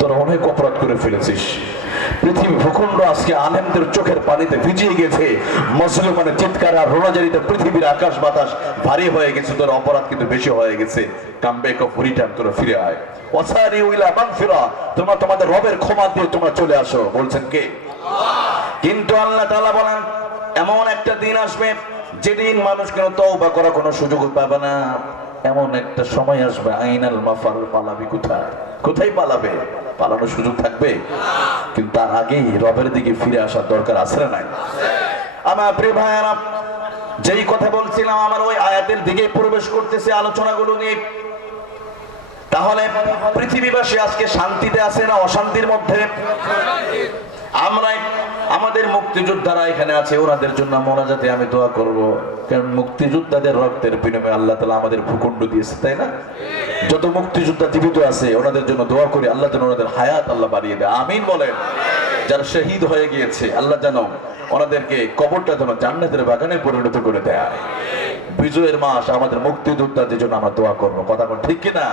তোরা অনেক অপরাধ করে ফেলেছিস, পৃথিবী ভূখণ্ড আজকে আলেমদের চোখের পানিতে ভিজিয়ে গেছে, মুসলমানের চিৎকার আর রোনাজারিতে পৃথিবীর আকাশ বাতাস ভারী হয়ে গেছে, তোর অপরাধ কিন্তু বেশি হয়ে গেছে। কাম ব্যাক অফ রিটার্ন, তোরা ফিরে আয়। ওয়াসারিউ ইলা মাগফিরা, তোমরা তোমাদের রবের ক্ষমা দিয়ে তোমরা চলে আসো। বলছেন কে? কিন্তু আল্লাহ তাআলা বলেন, এমন একটা দিন আসবে যেদিন মানুষ কেন তওবা করার কোনো সুযোগ পাবে না। এমন একটা সময় আসবে, আইনাল মাফার, পালাবি কোথায়? কোথায় পালাবে? পালানোর সুযোগ থাকবে? কিন্তু তার আগেই রবের দিকে ফিরে আসার দরকার আছে না নাই? আমার প্রিয় ভাইয়েরা, যেই কথা বলছিলাম আমার ওই আয়াতের দিকে প্রবেশ করতেছে আলোচনাগুলো নিয়ে। তাহলে পৃথিবীবাসী আজকে শান্তিতে আছে না অশান্তির মধ্যে? আমরা আমাদের মুক্তিযোদ্ধারা এখানে আছে, ওনাদের জন্য মোনাজাতে আমি দোয়া করব, কারণ মুক্তিযোদ্ধাদের রক্তের বিনিময়ে আল্লাহ তাআলা আমাদের ভূখণ্ড দিয়েছে, তাই না? যত মুক্তিযোদ্ধা জীবিত আছে ওনাদের জন্য দোয়া করি, আল্লাহ যেন ওনাদের হায়াত আল্লাহ বাড়িয়ে দেয়। আমিন বলেন। যারা শহীদ হয়ে গিয়েছে আল্লাহ যেন ওনাদেরকে কবরটা যেন জান্নাতের বাগানে পরিণত করে দেয়। বিজয়ের মাস আমাদের মুক্তিযোদ্ধাদের জন্য আমরা দোয়া করবো। কথা বল ঠিক কিনা?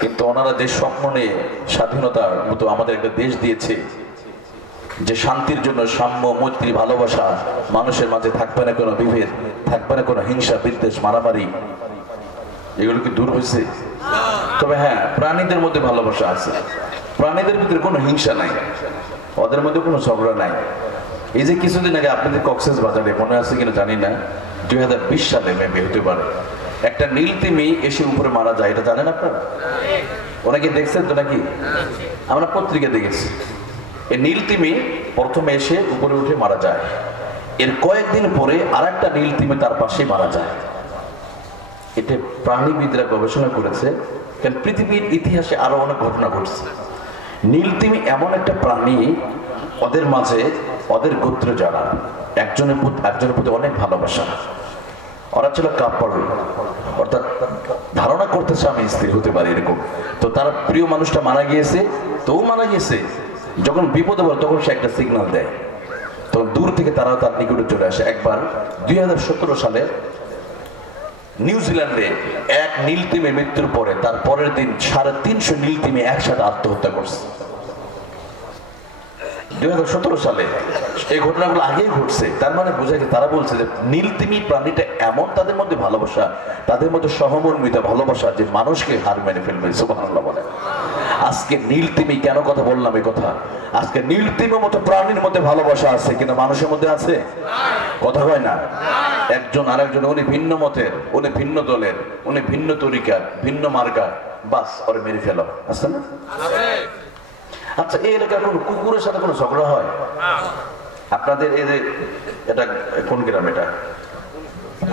কিন্তু ওনারা যে স্বপ্ন নিয়ে স্বাধীনতার মতো আমাদের একটা দেশ দিয়েছে, যে শান্তির জন্য সাম্য, মৈত্রী, ভালোবাসা, মানুষের মাঝে থাকবে না কোনো বিভেদ, থাকবে না কোনো হিংসা, বিদ্বেষ, মারামারি, এগুলো কি দূর হয়েছে? তবে হ্যাঁ, প্রাণীদের মধ্যে ভালোবাসা আছে, প্রাণীদের ভিতরে কোনো হিংসা নাই, ওদের মধ্যে কোনো ঝগড়া নাই। এই যে কিছুদিন আগে আপনাদের কক্সেস বাজারে মনে আছে কিনা জানি না, 2020 সালে মেবি হতে পারে, একটা নীল তিমি এসে উপরে মারা যায়, এটা জানেন আপনারা? অনেকে দেখছেন তো নাকি? আমরা পত্রিকা দেখেছি। এই নীল তিমি প্রথমে এসে উপরে উঠে মারা যায়, এর কয়েকদিন পরে আর একটা নীল তিমি তার পাশে মারা যায়। এটা প্রাণীবিদরা গবেষণা করেছে, কারণ পৃথিবীর ইতিহাসে আরো অনেক ঘটনা ঘটছে। নীল তিমি এমন একটা প্রাণী, ওদের মাঝে ওদের গোত্র যারা একজনের প্রতি অনেক ভালোবাসা। ওরা ছিল কাপড়, অর্থাৎ ধারণা করতেছে আমি স্ত্রী হতে পারি এরকম। তো তার প্রিয় মানুষটা মারা গিয়েছে, তো ও মারা গিয়েছে, যখন বিপদে পড়ে তখন সে একটা সিগন্যাল দেয়, তখন দূর থেকে তারাও তার নিকটে চলে আসে। একবার 2017 সালে নিউজিল্যান্ডে এক নীল তিমি মৃত্যুর পরে তার পরের দিন 350 নীল তিমি একসাথে আত্মহত্যা করছে। 2017 সালে এই ঘটনাগুলো আগেই ঘটছে। তার মানে বোঝা যায়, তারা বলছে যে নীল তিমি প্রাণীটা এমন, তাদের মধ্যে ভালোবাসা, তাদের মধ্যে সহমর্মিতা, ভালোবাসা, যে মানুষকে হার মেনে ফেলবে। সুবহানাল্লাহ বলে। আজকে নীল তিমি, কেন কথা বললাম এই কথা, আজকে নীল তিমির মতো প্রাণীর মধ্যে ভালোবাসা আছে, কিন্তু মানুষের মধ্যে আছে? কথা হয় না। একজন আরেকজন, উনি ভিন্ন মতের, উনি ভিন্ন দলের, উনি ভিন্ন তরিকার, ভিন্ন মার্কা, বাস ওরে মেরে ফেলো, আছে না? আচ্ছা, এই এলাকার কোন কুকুরের সাথে কোনো ঝগড়া হয়? আপনাদের এই যে এটা কোন গ্রাম? এটা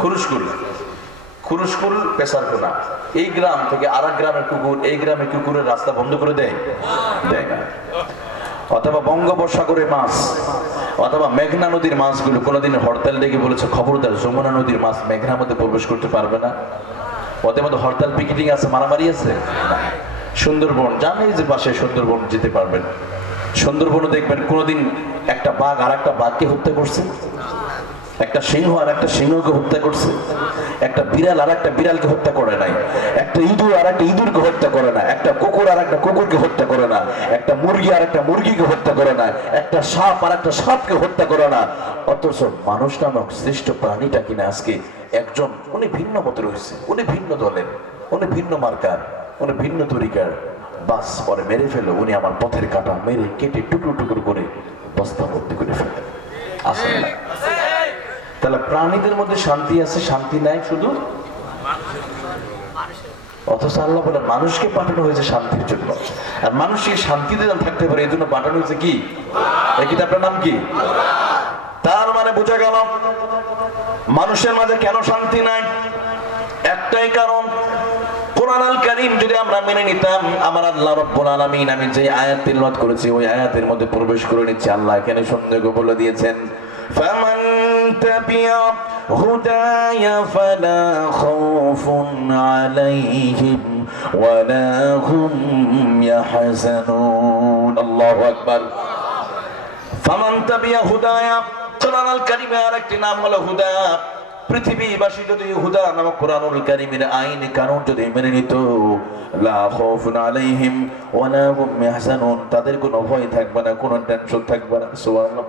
খুরুশকুল, খুরুশকুল পেশারকোনা। এই গ্রাম থেকে আর এক গ্রামের কুকুর এই গ্রামের কুকুরের রাস্তা বন্ধ করে দেয়? দেয় না। অথবা বঙ্গোপসাগরের মাছ অথবা মেঘনা নদীর মাছগুলো কোনোদিন হরতাল ডেকে বলেছে, খবরদার যমুনা নদীর মাছ মেঘনার মধ্যে প্রবেশ করতে পারবে না। ওদের মধ্যে হরতাল, পিকেটিং আছে, মারামারি আছে? সুন্দরবন জানেই যে পাশে সুন্দরবন যেতে পারবেন, সুন্দরবনে দেখবেন কোনোদিন একটা বাঘ আর একটা বাঘকে হত্যা করছে, একটা সিংহ আর একটা সিংহকে হত্যা করছে, একটা বিড়াল আর একটা বিড়ালকে হত্যা করে নাই, একটা ইঁদুর আর একটা ইঁদুরকে হত্যা করে না, একটা কুকুর আর একটা কুকুরকে হত্যা করে না, একটা মুরগি আর একটা মুরগিকে হত্যা করে না, একটা সাপ আর একটা সাপকে হত্যা করে না। অথচ মানুষ নামক শ্রেষ্ঠ প্রাণীটা কিনা আজকে একজন, উনি ভিন্ন মতে রয়েছে, উনি ভিন্ন দলের, উনি ভিন্ন মার্কার, উনি ভিন্ন তরিকার, বাস পরে মেরে ফেলো, উনি আমার পথের কাটা মেরে কেটে টুকরো টুকরো করে বস্তা ভর্তি করে ফেলে। আসলে না, তাহলে প্রাণীদের মধ্যে শান্তি আছে, শান্তি নাই শুধু, অথচ আল্লাহ বলে মানুষকে পাঠানো হয়েছে শান্তির জন্য। আর মানুষকে শান্তিতে যেন থাকতে পারে এই জন্য পাঠানো হয়েছে কি? এই কিতাবটার নাম কি? তার মানে বোঝা গেল মানুষের মাঝে কেন শান্তি নাই, একটাই কারণ, কোরআন আল কারীম যদি আমরা মেনে নিতাম, আমার আল্লাহ রাব্বুল আলামিন আমি যে আয়াত তিলাওয়াত করেছি ওই আয়াতের মধ্যে প্রবেশ করে নিচ্ছি। আল্লাহ এখানে সন্দেহ বলে দিয়েছেন, ফামান তাবিয়া হুদায়া ফালা খাউফুন আলাইহিম ওয়ালা হুম ইয়াহজানুন। আল্লাহু আকবার। ফামান তাবিয়া হুদায়া, কোরআন আল কারীমের আরেকটি নাম হলো হুদা। পৃথিবীবাসী যদি হুদা নামক কোরআনুল কারীমের আইন কানুন যদি মেনে নিত, লা খাউফুন আলাইহিম ওয়ালা হুম ইয়াহজানুন, তাদের কোনো ভয় থাকবে না, কোনো টেনশন থাকবে না। সুবহানাল্লাহ,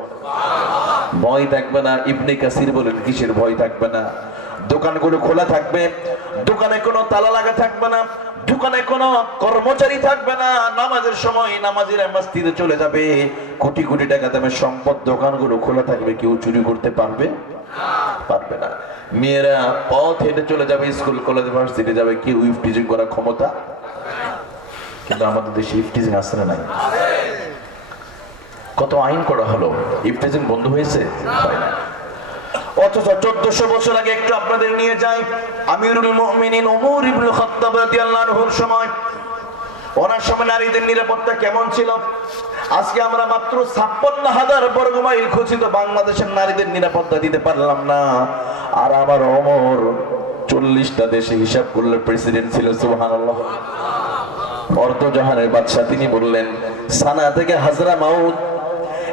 ভয় থাকবে না। ইবনে কাসির বলেন কিসের ভয় থাকবে না? দোকানগুলো খোলা থাকবে, দোকানে কোনো তালা লাগা থাকবে না, দোকানে কোনো কর্মচারী থাকবে না, নামাজের সময় নামাজিরা মসজিদে চলে যাবে, কোটি কোটি টাকা দামের সম্পদ দোকানগুলো খোলা থাকবে, কেউ চুরি করতে পারবে পারবে না। মেয়েরা পথ হেঁটে চলে যাবে, স্কুল কলেজ ইউনিভার্সিটি যাবে, কেউ ইফটিজিং করার ক্ষমতা। কিন্তু আমাদের দেশে ইফটিজিং আছে না নাই? কত আইন করা হলো, ইফটিজিং বন্ধ হয়েছে? হয় না। অথচ 1400 বছর আগে একটু আপনাদের নিয়ে যাই, আমিরুল মুমিনিন ওমর ইবনে খাত্তাব রাদিয়াল্লাহু আনহুর সময়, ওনার সময় নারীদের নিরাপত্তা কেমন ছিল? আজকে আমরা মাত্র 56,000 বর্গ মাইল খচিত বাংলাদেশের নারীদের নিরাপত্তা দিতে পারলাম না। আর আমার ওমর 40টা দেশে হিসাব করলে প্রেসিডেন্ট ছিল। সুবহানাল্লাহ। অর্ধজাহানের বাদশা, তিনি বললেন সানা থেকে হাজরা মাউত,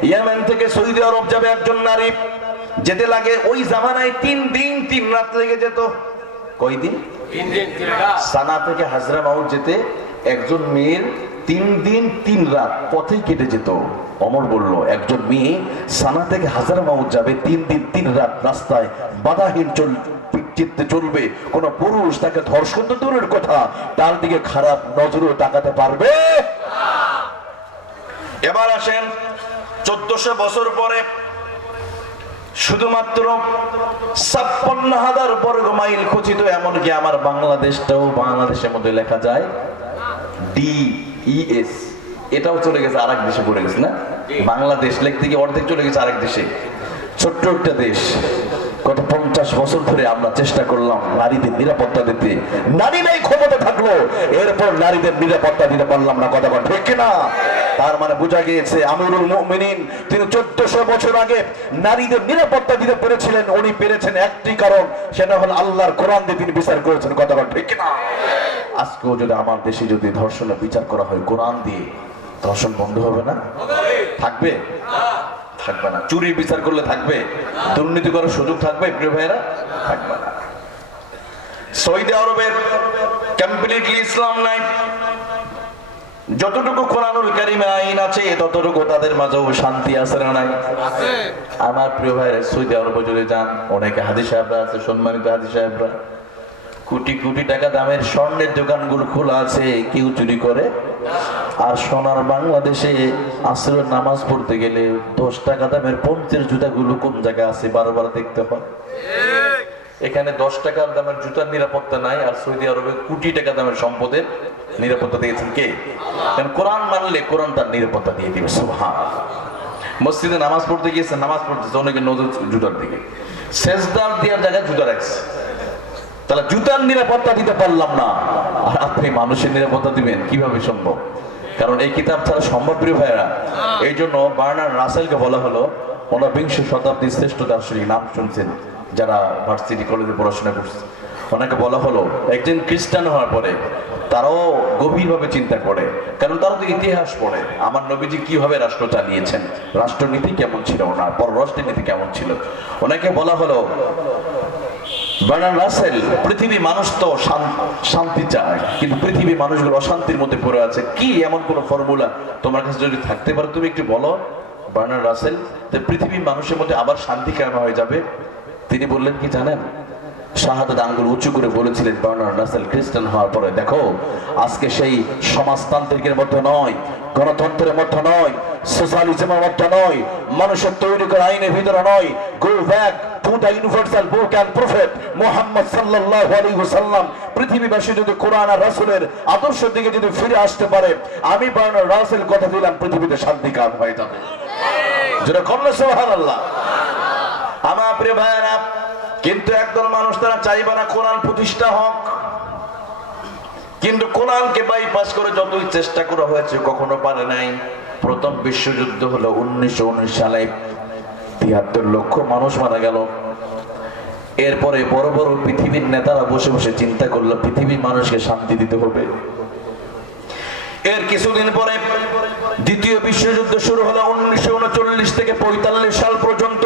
ইয়েমেন থেকে সৌদি আরব যাবে একজন নারী, যেতে লাগে ওই জামানায় 3 দিন 3 রাত লেগে যেত। কয়দিন? 3 দিন 3 রাত। সানা থেকে হাজরা মাউত যেতে একজন মেয়ের 3 দিন 3 রাত পথেই কেটে যেত। ওমর বলল, একজন মেয়ে সানা থেকে হাজরা মাউত যাবে, 3 দিন 3 রাত রাস্তায় বাধাহীন চিত্তে চলবে, কোন পুরুষ তাকে ধর্ষণ তো দূরের কথা, তার দিকে খারাপ নজরও তাকাতে পারবে না। এবার আসেন 1400 বছর পরে শুধুমাত্র 56,000 বর্গ মাইল খচিত, এমনকি আমার বাংলাদেশটাও, বাংলাদেশের মধ্যে লেখা যায় DES, এটাও চলে গেছে আরেক দেশে, পড়ে গেছে না? বাংলাদেশ লিখতে গিয়ে অর্ধেক চলে গেছে আরেক দেশে। ছোট্ট একটা দেশ, গত 50 বছর ধরে আমরা চেষ্টা করলাম নারীদের নিরাপত্তা দিতে, নারী নাই ক্ষমতা থাকলো, এরপর নারীদের নিরাপত্তা দিতে পারলাম না। কথা বল ঠিক কিনা? তার মানে বোঝা গিয়েছে আমিরুল মুমিনিন তিনি 1400 বছর আগে নারীদের নিরাপত্তা দিতে পেরেছিলেন। উনি পেরেছেন একটি কারণ, সেটা হলো আল্লাহর কোরআন দিয়ে তিনি বিচার করেছেন। কথা বল ঠিক কিনা? আজকেও যদি আমার দেশে যদি ধর্ষণের বিচার করা হয় কোরআন দিয়ে, ধর্ষণ বন্ধ হবে না? থাকবে? থাকবে না। চুরির বিচার করলে থাকবে? দুর্নীতি করার সুযোগ থাকবে? প্রিয় ভাইরা, থাকবে না। সৌদি আরবের কমপ্লিটলি ইসলাম নাই, যতটুকু কোরআনুল কারীমে আইন আছে ততটুকু তাদের মাঝেও শান্তি আছে না নাই? আছে। আমার প্রিয় ভাইরা, সৌদি আরবে যদি যান, অনেকে হাজী সাহেবরা আছে, সম্মানিত হাজী সাহেবরা, কোটি কোটি টাকা দামের স্বর্ণের দোকানগুলো খোলা আছে, কেউ চুরি করে? আর সোনার বাংলাদেশে আসরের নামাজ পড়তে গেলে 10 টাকা দামের পঞ্চের জুতাগুলো কোন জায়গায় আছে বারবার দেখতে হয়। এখানে 10 টাকার দামের জুতার নিরাপত্তা নাই, আর সৌদি আরবে কোটি টাকা দামের সম্পদের নিরাপত্তা দিয়েছেন কে? কারণ কোরআন মানলে কোরআন তার নিরাপত্তা দিয়ে দিবে। সুবহানাল্লাহ। মসজিদে নামাজ পড়তে গিয়েছে, নামাজ পড়তেছে, অনেকে নজর জুতার দিকে, সেজদার দেওয়ার জায়গায় জুতা রাখছে। তাহলে জুতার নিরাপত্তা দিতে পারলাম না, আর আপনি মানুষের নিরাপত্তা দিবেন কিভাবে সম্ভব? কারণ এই কিতাব ছাড়া সম্ভব প্রিয় ভাইরা। এই জন্য বার্নার্ড রাসেলকে বলা হলো, 19 শতাব্দীর শ্রেষ্ঠ দার্শনিক, নাম শুনছেন যারা ভার্সিটি কলেজে পড়াশোনা করছে, ওনাকে বলা হলো একজন খ্রিস্টান হওয়ার পরে তারাও গভীরভাবে চিন্তা করে, কারণ তারা তো ইতিহাস পড়ে, আমার নবীজি কিভাবে রাষ্ট্র চালিয়েছেন, রাষ্ট্রনীতি কেমন ছিল, ওনার পররাষ্ট্রনীতি কেমন ছিল। ওনাকে বলা হলো, বার্নার্ড রাসেল, পৃথিবী মানুষ তো শান্তি চায়, কিন্তু পৃথিবী মানুষগুলো অশান্তির মধ্যে পড়ে আছে, কি এমন কোন ফর্মুলা তোমার কাছে যদি থাকতে পারে তুমি একটু বলো। বার্নার্ড রাসেল, পৃথিবী মানুষের মধ্যে আবার শান্তি কেন হয়ে যাবে? তিনি বললেন কি জানেন? শাহাদাত আঙ্গুল উঁচু করে বলেছিলেন বার্নার্ড রাসেল খ্রিস্টান হওয়ার পরে, দেখো আজকে সেই সমাজতান্ত্রিকের মধ্যে নয়, গণতন্ত্রের মধ্যে নয়, সোশ্যালিজমের মধ্যে নয়, মানুষের তৈরি করা আইনের ভিতরে নয়, go back to the universal book and prophet Muhammad সাল্লাল্লাহু আলাইহি ওয়াসাল্লাম। পৃথিবীবাসী যদি কোরআন আর রাসূলের আদর্শের দিকে যদি ফিরে আসতে পারে, আমি বার্নার্ড রাসেল কথা দিলাম পৃথিবীতে শান্তি কায়েম হয়ে যাবে। যারা কন্যা সুবহানাল্লাহ। আমার প্রিয় ভাইরা, কিন্তু একদল মানুষ তারা চাইবে না কোরআন প্রতিষ্ঠা হোক, কিন্তু কোরআনকে বাইপাস করে যতই চেষ্টা করা হয়েছে কখনো পারে নাই। প্রথম বিশ্বযুদ্ধ হলো 1919 সালে, 73 লক্ষ মানুষ মারা গেল। এরপরে বড় বড় পৃথিবীর নেতারা বসে বসে চিন্তা করলো পৃথিবীর মানুষকে শান্তি দিতে হবে। এর কিছুদিন পরে দ্বিতীয় বিশ্বযুদ্ধ শুরু হলো 1939 থেকে 45 সাল পর্যন্ত।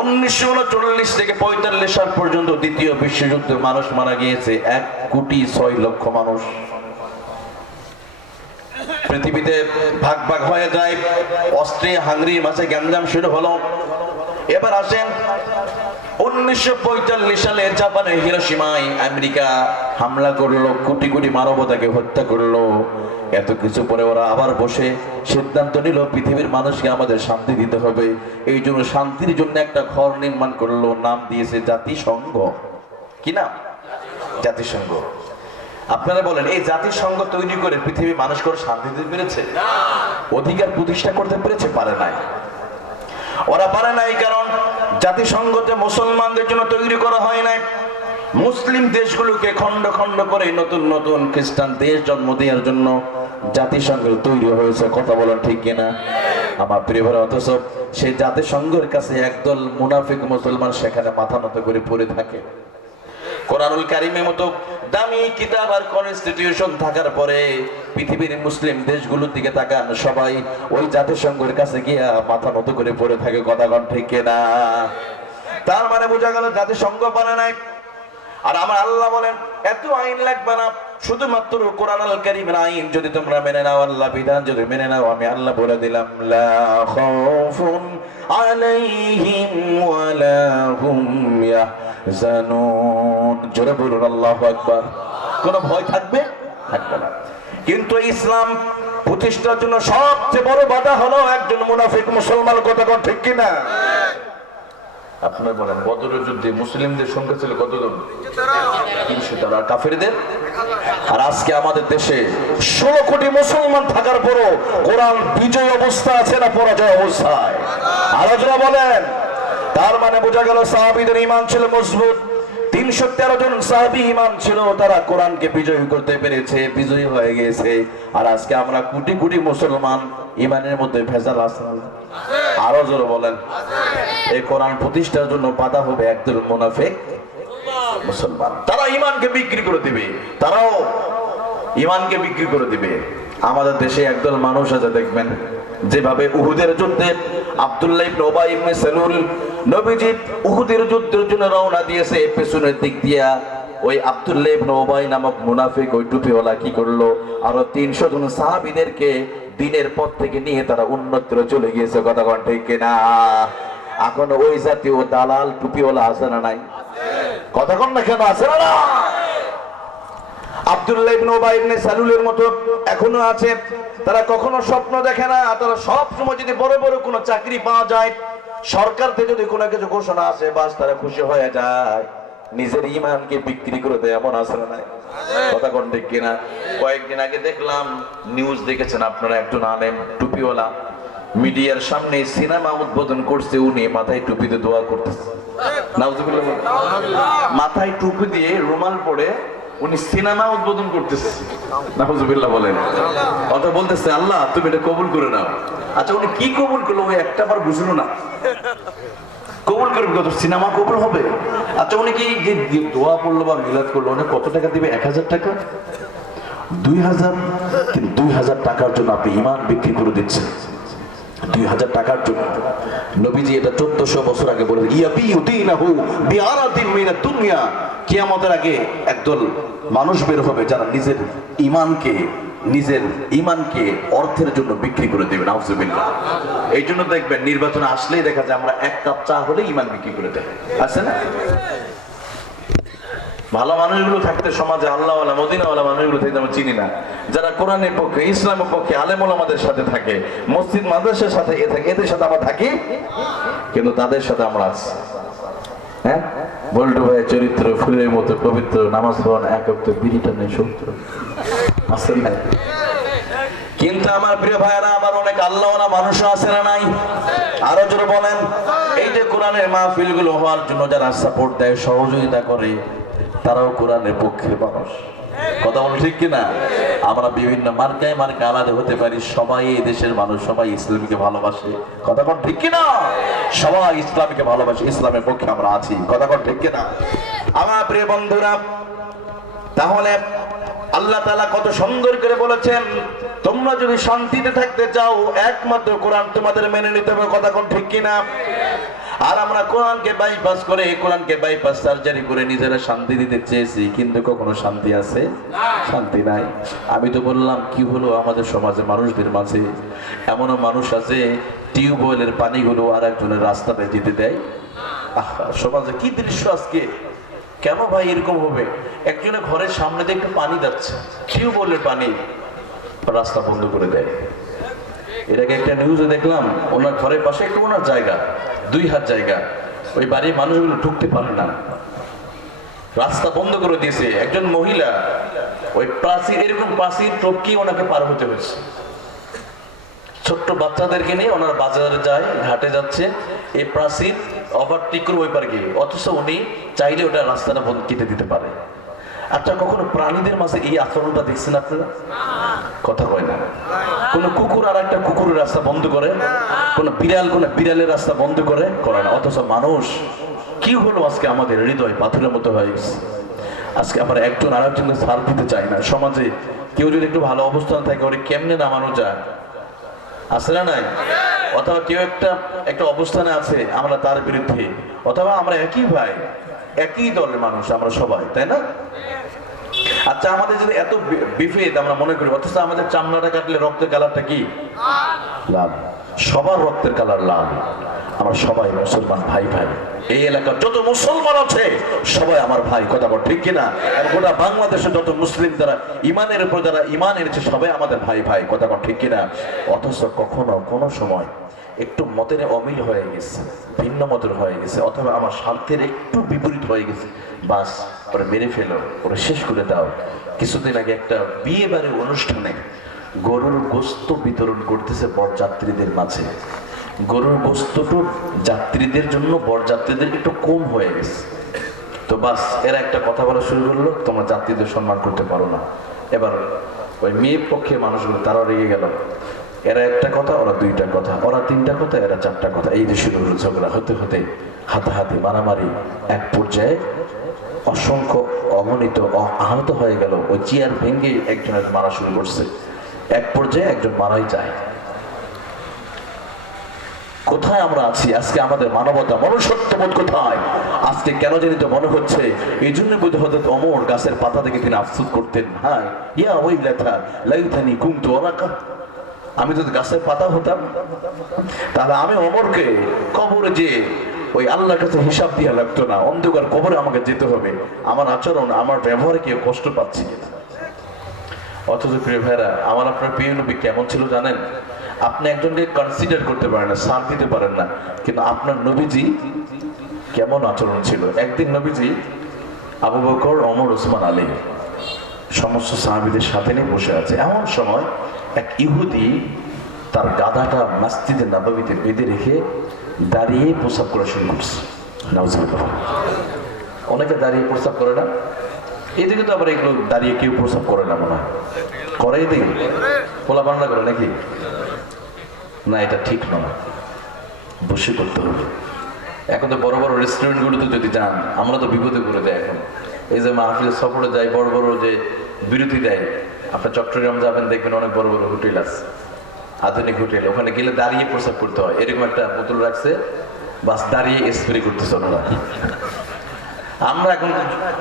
1939 থেকে 45 সাল পর্যন্ত দ্বিতীয় বিশ্বযুদ্ধে মানুষ মারা গিয়েছে 1,06,00,000 মানুষ। পৃথিবীতে ভাগ ভাগ হয়ে যায়, অস্ট্রিয়া হাঙ্গেরির মাঝে গ্যাঞ্জাম শুরু হলো। এবার আসেন 1945 সালে জাপানের হিরোশিমায় আমেরিকা হামলা করলো, কোটি কোটি মানবতাকে হত্যা করলো। এত কিছু পরে ওরা আবার বসে সিদ্ধান্ত নিল পৃথিবীর মানুষকে আমাদের শান্তি দিতে হবে। এই জন্য শান্তির জন্য একটা ঘর নির্মাণ করলো, নাম দিয়েছে জাতিসংঘ। কি নাম? জাতিসংঘ। আপনারা বলেন, এই জাতিসংঘ তৈরি করে পৃথিবীর মানুষ করে শান্তি দিতে পেরেছে? অধিকার প্রতিষ্ঠা করতে পেরেছে? পারে নাই। ওরা পারে নাই কারণ জাতিসংঘতে মুসলমানদের জন্য তৈরি করা হয় নাই। মুসলিম দেশগুলোকে খন্ড খন্ড করে নতুন নতুন খ্রিস্টান দেশ জন্ম দেওয়ার জন্য জাতিসংঘ তৈরি হয়েছে। কথা বলেন ঠিক কিনা? আমার প্রিয় ভাই, অথচ সেই জাতিসংঘের কাছে একদল মুনাফিক মুসলমান সেখানে মাথা নত করে পড়ে থাকে। কোরআনুল কারীমের মতো দামি কিতাব আর কনস্টিটিউশন থাকার পরে পৃথিবীর মুসলিম দেশগুলোর দিকে তাকান, সবাই ওই জাতিসংঘের কাছে গিয়া মাথা নত করে পড়ে থাকে। কথা কন ঠিক কিনা? তার মানে বোঝা গেল জাতিসংঘ পারে নাই। আর আমার আল্লাহ বলেন, এত আইন লাগবে না, শুধুমাত্র কোরআনুল কারীমের আইন যদি তোমরা মেনে নাও, আল্লাহ বিধান যদি মেনে নাও, আমি আল্লাহ বলে দিলাম লা খাউফুন আলাইহিম ওয়ালা হুম ইয়াহজানুন। জোরে বলুন আল্লাহু আকবার। কোনো ভয় থাকবে? থাকবে না। কিন্তু ইসলাম প্রতিষ্ঠার জন্য সবচেয়ে বড় বাধা হলো একজন মুনাফিক মুসলমান। কথা কোন ঠিক কিনা? আপনারা বলেন, বদরের যুদ্ধে মুসলিমদের সংখ্যা ছিল কতজন? 300। আর কাফেরদের? আর আজকে আমাদের দেশে 16 কোটি মুসলমান থাকার পরও কোরআন বিজয় অবস্থা আছে না পরাজয় অবস্থায়? আরো যারা বলেন, তার মানে বোঝা গেল সাহাবীদের ঈমান ছিল মজবুত। 313 জন সাহাবী ঈমান ছিল, তারা কোরআনকে বিজয়ী করতে পেরেছে, বিজয়ী হয়ে গেছে। আর আজকে আমরা কোটি কোটি মুসলমান, ঈমানের মধ্যে ভেজাল আছে। আরো জোরে বলেন। এই কোরআন প্রতিষ্ঠার জন্য বাধা হবে একদল মুনাফিক মুসলমান। তারা ঈমানকে বিক্রি করে দিবে, তারাও ঈমানকে বিক্রি করে দিবে। আমাদের দেশে একদল মানুষ আছে, দেখবেন যেভাবে উহুদের যুদ্ধে আব্দুল্লাহ ইবনে উবাই ইবনে সালুল নবীজি উহুদের যুদ্ধের জন্য রওনা দিয়েছে, পেছনের দিক দিয়া ওই আব্দুল্লাহ ইবনে উবাই নামক মুনাফিক ওই টুপিওয়ালা কি করলো, আরো 300 জন সাহাবীদেরকে দিনের পথ থেকে নিয়ে তারা অন্যত্র চলে গিয়েছে। কথা কোন ঠিক কিনা? এখন ওই জাতীয় দালাল টুপিওয়ালা আছে না নাই? কথা কোন না কেন? আছে না? আব্দুল্লাহ ইবনে উবাই ইবনে সালুলের মতো এখনো আছে। তারা কখনো স্বপ্ন দেখে না, তারা সব সময় যদি বড় বড় কোনো চাকরি পাওয়া যায়, সরকার থেকে যদি কোনো কিছু ঘোষণা আসে, বাস তারা খুশি হয়ে যায়। নিজের ঈমানকে বিক্রি করে দেয়, এমন আছে না নাই? কথা কোন ঠিক কিনা? কয়েকদিন আগে দেখলাম, নিউজ দেখেছেন আপনারা, একজন আলেম টুপিওয়ালা মিডিয়ার সামনে সিনেমা উদ্বোধন করছে। উনি মাথায় টুপিতে দোয়া করতেছে। নাউজুবিল্লাহ। মাথায় টুপি দিয়ে রুমাল পরে উনি সিনেমা উদ্বোধন করতেছে। নাউজুবিল্লাহ বলেন। কথা বলতেছে, আল্লাহ তুমি এটা কবুল করে নাও। আচ্ছা, উনি কি কবুল করলো? ওই একটা বার বুঝলো না। কবুল করবে কত? সিনেমা কবুল হবে? আচ্ছা, উনি কি যে দোয়া পড়লো বা মিলাদ করলো, উনি কত টাকা দিবে? 1000 টাকা? 2000? 2000 টাকার জন্য আপনি ঈমান বিক্রি করে দিচ্ছেন। 2000 টাকার জন্য। নবীজি এটা 1400 বছর আগে বলে, ইয়াবিউদিনাহু বিআরাদিন মিনাদ দুনিয়া। কিয়ামতের আগে একদল মানুষ বের হবে যারা নিজের ঈমানকে নিজের ইমানকে অর্থের জন্য বিক্রি করে দেবে, নাউজুবিল্লাহ। এই জন্য দেখবেন নির্বাচনে আসলেই দেখা যায় আমরা এক কাপ চা হলে ইমান বিক্রি করে দেয়, আছে না? ভালো মানুষগুলো থাকতে সমাজে, আল্লাহওয়ালা মদিনাওয়ালা মানুষগুলো থাকতে আমরা চিনি না, যারা কোরআনের পক্ষে, ইসলামের পক্ষে, আলেম ওলামাদের সাথে থাকে, মসজিদ মাদ্রাসার সাথে থাকে, এদের সাথে আমরা থাকি, কিন্তু তাদের সাথে আমরা আছি। হ্যাঁ, বল্টু ভাইয়ের চরিত্র ফুলের মতো পবিত্র, নামাজ পড়ান এক অক্ত বিড়িটা নেই সূত্র, আসেন না? কিন্তু আমার প্রিয় ভাইয়েরা, আমার অনেক আল্লাহওয়ালা মানুষও আছে না নাই? আরো জোরে বলেন। এই যে কোরআনের মাহফিল গুলো হওয়ার জন্য যারা সাপোর্ট দেয়, সহযোগিতা করে, তারাও কোরআনের পক্ষের মানুষ। কথা বল ঠিক কিনা? আমরা বিভিন্ন মার্কায় মার্কা আলাদা হতে পারি, সবাই এই দেশের মানুষ, সবাই ইসলামকে ভালোবাসে। কথা বল ঠিক কিনা? সবাই ইসলামকে ভালোবাসে, ইসলামের পক্ষে আমরা আছি। কথা বল ঠিক কিনা? আমার প্রিয় বন্ধুরা, তাহলে আল্লাহ তাআলা কত সুন্দর করে বলেছেন, তোমরা যদি শান্তিতে থাকতে চাও একমাত্র কোরআন তোমাদের মেনে নিতে হবে। কথা কোন ঠিক কিনা? আর আমরা কোরআনকে বাইপাস করে, কোরআনকে বাইপাস সার্জারি করে নিজেরা শান্তি দিতে চেয়েছি, কিন্তু কখনো শান্তি আছে? শান্তি নাই। আমি তো বললাম কি হলো, আমাদের সমাজে মানুষদের মাঝে এমনও মানুষ আছে টিউবওয়েলের পানিগুলো আর একজনের রাস্তাতে যেতে দেয়। সমাজে কি দৃশ্য আজকে! কেন ভাই এরকম হবে? একজনের ঘরের সামনে দিয়ে একটু পানি যাচ্ছে, টিউবওয়েলের পানি, রাস্তা বন্ধ করে দেয়। এটাকে একটা নিউজে দেখলাম, ওনার ঘরের পাশে একটু ওনার জায়গা, 2 হাত জায়গা, ওই বাড়ির মানুষগুলো ঢুকতে পারে না, রাস্তা বন্ধ করে দিয়েছে। একজন মহিলা ওই প্রাচীর, এরকম প্রাচীর টপকি ওনাকে পার হতে হয়েছে। ছোট্ট বাচ্চাদেরকে নিয়ে ওনারা বাজারে যায়, ঘাটে যাচ্ছে, এই প্রাচীর ওভারটেক করে ওই পার গিয়ে, অথচ উনি চাইলে ওটা রাস্তাটা বন্ধ কেটে দিতে পারে। আচ্ছা, কখনো প্রাণীদের মাঝে এই আচরণটা দেখছেন আপনারা? কথা কয় না। কোন কুকুর আর একটা কুকুরের রাস্তা বন্ধ করে, কোন বিড়ালের রাস্তা বন্ধ করে না। অথচ মানুষ, কি হলো আজকে আমাদের হৃদয় পাথরের মতো হয়ে গেছে। আজকে আমরা একজন আর একজনকে ছাড় দিতে চাই না। সমাজে কেউ যদি একটু ভালো অবস্থান থাকে, ওরে কেমনে নামানো যায়, আছে না নাই? অথবা কেউ একটা অবস্থানে আছে, আমরা তার বিরুদ্ধে, অথবা আমরা একই ভাই, একই দলের মানুষ আমরা সবাই, তাই না? আচ্ছা, আমাদের যদি এত বিভেদ আমরা মনে করি, অথচ আমাদের চামড়াটা কাটলে রক্তের কালারটা কি? লাল। সবার রক্তের কালার লাল। আমরা সবাই মুসলমান ভাই ভাই। এই এলাকার যত মুসলমান আছে সবাই আমার ভাই। কথা বল ঠিক কিনা? আর গোটা বাংলাদেশে যত মুসলিম যারা ইমানের উপর যারা ইমান এনেছে, সবাই আমাদের ভাই ভাই। কথা বল ঠিক কিনা? অথচ কখনো কোনো সময় একটু মতের অমিল হয়ে গেছে, ভিন্ন মতের হয়ে গেছে, অথবা আমার স্বার্থের একটু বিপরীত হয়ে গেছে, বাস ওরা মেরে ফেলো, ওরা শেষ করে দাও। কিছুদিন আগে একটা বিয়ে বাড়ির অনুষ্ঠানে গরুর গোস্ত বিতরণ করতেছে বরযাত্রীদের মাঝে। গরুর গোস্তটু যাত্রীদের জন্য বরযাত্রীদের একটু কম হয়ে গেছে। তো বাস এরা একটা কথা বলা শুরু করলো, তোমরা যাত্রীদের সম্মান করতে পারো না। এবার ওই মেয়ের পক্ষে মানুষগুলো তারাও রেগে গেল। এরা একটা কথা, ওরা 2টা কথা, ওরা 3টা কথা, এরা 4টা কথা। এই যে শুরু হলো ঝগড়া, হতে হতে হাতাহাতি মারামারি, এক পর্যায়ে অসংখ্য অগণিত আহত হয়ে গেল। ওই চেয়ার ভেঙে একজনের মারা শুরু করছে। এক পর্যায়ে একজন মারাই যায়। কোথায় আমরা আছি আজকে? আমাদের মানবতা, মনুষ্যত্ববোধ কোথায়? আজকে কেন জানি তো মনে হচ্ছে এই জন্য বোধ হযরত ওমর গাছের পাতা থেকে তিনি আফসোস করতেন, হায় ইয়া ওয়াইলাতা লাইতানি কুনতু ওরাকা, আমি যদি গাছের পাতা হতাম তাহলে আমি ওমরকে কবরে যে ওই আল্লাহর কাছে হিসাব দিয়ে লাগতো না, অন্ধকার কবরে আমাকে যেতে হবে, আমার আচরণ, আমার ব্যবহারে কেউ কষ্ট পাচ্ছি কিনা। অথচ প্রিয় ভাইরা, আমার আপনার প্রিয় নবী কেমন ছিল জানেন? আপনি একজনকে কনসিডার করতে পারেন না, সাথ দিতে পারেন না, কিন্তু আপনার নবীজি কেমন আচরণ ছিল। একদিন নবীজি আবু বকর, ওমর, ওসমান, আলী সমস্ত সাহাবীদের সাথে নিয়ে বসে আছে। এমন সময় এক ইহুদি তার গাধাটা মসজিদে নববীতে বেঁধে রেখে দাঁড়িয়ে প্রস্রাব করা শুরু করছে। নাউজুবিল্লাহ। অনেকে দাঁড়িয়ে প্রস্রাব করে না, এদিকে তো আবার এগুলো দাঁড়িয়ে কেউ প্রস্রাব করে না, মনে হয় করে। এদিকে পোলা বান্না করে নাকি? না, এটা ঠিক নয়, বসে করতে হবে। এখন তো বড় বড় রেস্টুরেন্টগুলোতে যদি যান, আমরা তো বিপদে করে দেয় এখন। এই যে মাহফিলের সফরে যাই, বড় বড় যে বিরতি দেয়, আপনার চট্টগ্রাম যাবেন দেখবেন অনেক বড় বড় হোটেল আছে, আধুনিক হোটেল, ওখানে গেলে দাঁড়িয়ে প্রস্রাব করতে হয়। এরকম একটা বোতল রাখছে, বাস দাঁড়িয়ে স্প্রে করতেছে ওনারা। আমরা এখন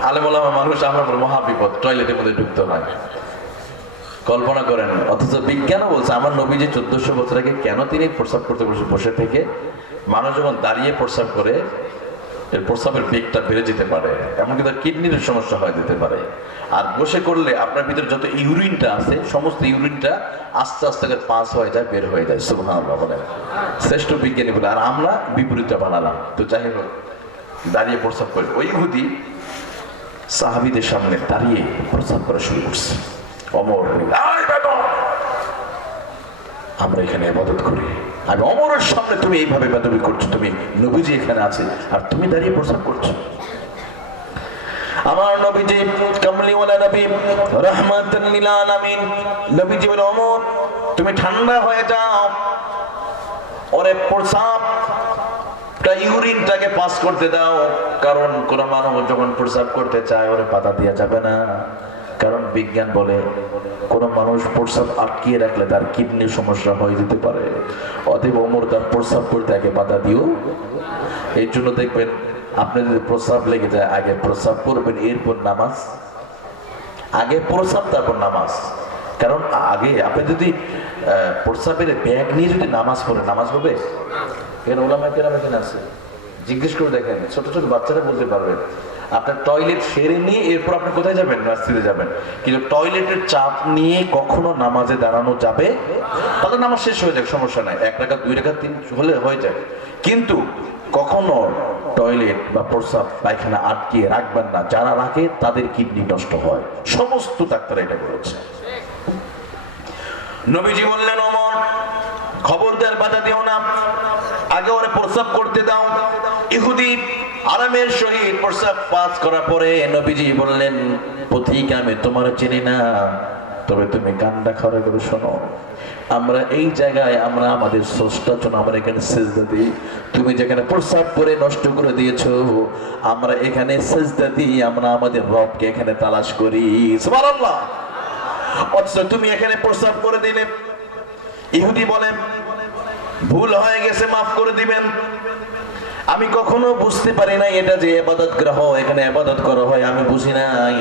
আলেম ওলামা মানুষ, আমরা মহা বিপদ, টয়লেটের মধ্যে ঢুকতে হয়। কল্পনা করেন, অথচ বিজ্ঞানও বলছে আমার নবী যে 1400 বছর আগে কেন তিনি প্রস্রাব করতে বসে থেকে, মানুষ যখন দাঁড়িয়ে প্রস্রাব করে এর প্রস্রাবের বেগটা বেড়ে যেতে পারে, এমনকি তার কিডনির সমস্যা হয়ে যেতে পারে। আর বসে করলে আপনার ভিতরে যত ইউরিনটা আছে সমস্ত ইউরিনটা আস্তে আস্তে করে পাস হয়ে যায়, বের হয়ে যায়। সুবহানাল্লাহ বলেন, শ্রেষ্ঠ বিজ্ঞানী বলে। আর আমরা বিপরীতটা বানালাম। তো যাই হোক, দাঁড়িয়ে প্রস্রাব করে ওই ইহুদি সাহাবীদের সামনে দাঁড়িয়ে প্রস্রাব করা শুরু করছে। অমর আমরা এখানে ইবাদত করি, আর অমরের সামনে তুমি এইভাবে বেদবি করছো, তুমি নবীজি এখানে আছে আর তুমি দাঁড়িয়ে প্রস্রাব করছো। আমার নবীজি কামলিওয়ালা নবী রাহমাতাল লিল আলামিন, নবীজি বলে ওমর তুমি ঠান্ডা হয়ে যাও, ওরে প্রস্রাব ইউরিনটাকে পাস করতে দাও, কারণ কোন মানব যখন প্রস্রাব করতে চায় ওরে বাধা দেওয়া যাবে না, কারণ বিজ্ঞান বলে কোন মানুষ প্রস্রাব আটকিয়ে রাখলে তার কিডনির সমস্যা হয়ে যেতে পারে। অতএব ওমর তার প্রস্রাব করতে আগে বাধা দিও। এই জন্য দেখবেন আপনার যদি প্রস্রাব লেগে যায় আগে প্রস্রাব করবেন, এরপর নামাজ, আগে প্রস্রাব তারপর নামাজ। কারণ আগে আপনি যদি প্রস্রাবের ব্যাগ নিয়ে যদি নামাজ পড়েন, নামাজ হবে? এখানে ওলামায়ে কেরাম এখানে আছে, জিজ্ঞেস করে দেখেন, ছোট ছোট বাচ্চারা বলতে পারবেন। আপনার টয়লেট সেরে নিয়ে এরপর আপনি কোথায় যাবেন? মসজিদে যাবেন। কিন্তু টয়লেটের চাপ নিয়ে কখনো নামাজে দাঁড়ানো যাবে? তাহলে নামাজ শেষ হয়ে যাক, সমস্যা নাই, 1 রাকাত 2 রাকাত 3 হলে হয়ে যায়। কিন্তু কখনো টয়লেট বা প্রস্রাব পায়খানা আটকিয়ে রাখবেন না, যারা রাখে তাদের কিডনি নষ্ট হয়। সমস্ত ডাক্তার এটা বলেছে। নবীজি বললেন ওমর খবরদার বাধা দিও না, আগে ওরে প্রস্রাব করতে দাও। ইহুদি আরামের সহিত প্রস্রাব পাস করার পরে নবীজি বললেন পথিক আমি তোমার চিনি না, তবে তুমি কান্ডা খাড়া করে শোনো, আমরা এই জায়গায় আমরা আমাদের স্রষ্টার জন্য আমরা এখানে সেজদা দিই, তুমি যেখানে প্রস্রাব করে নষ্ট করে দিয়েছো আমরা এখানে সেজদা দিই, আমরা আমাদের রবকে এখানে তালাশ করি। সুবহানাল্লাহ। অথচ তুমি এখানে প্রস্রাব করে দিলে। ইহুদি বলেন ভুল হয়ে গেছে, মাফ করে দিবেন, আমি কখনো বুঝতে পারি নাই এটা যে ইবাদত গ্রহ, এখানে ইবাদত করা হয়, আমি বুঝি নাই,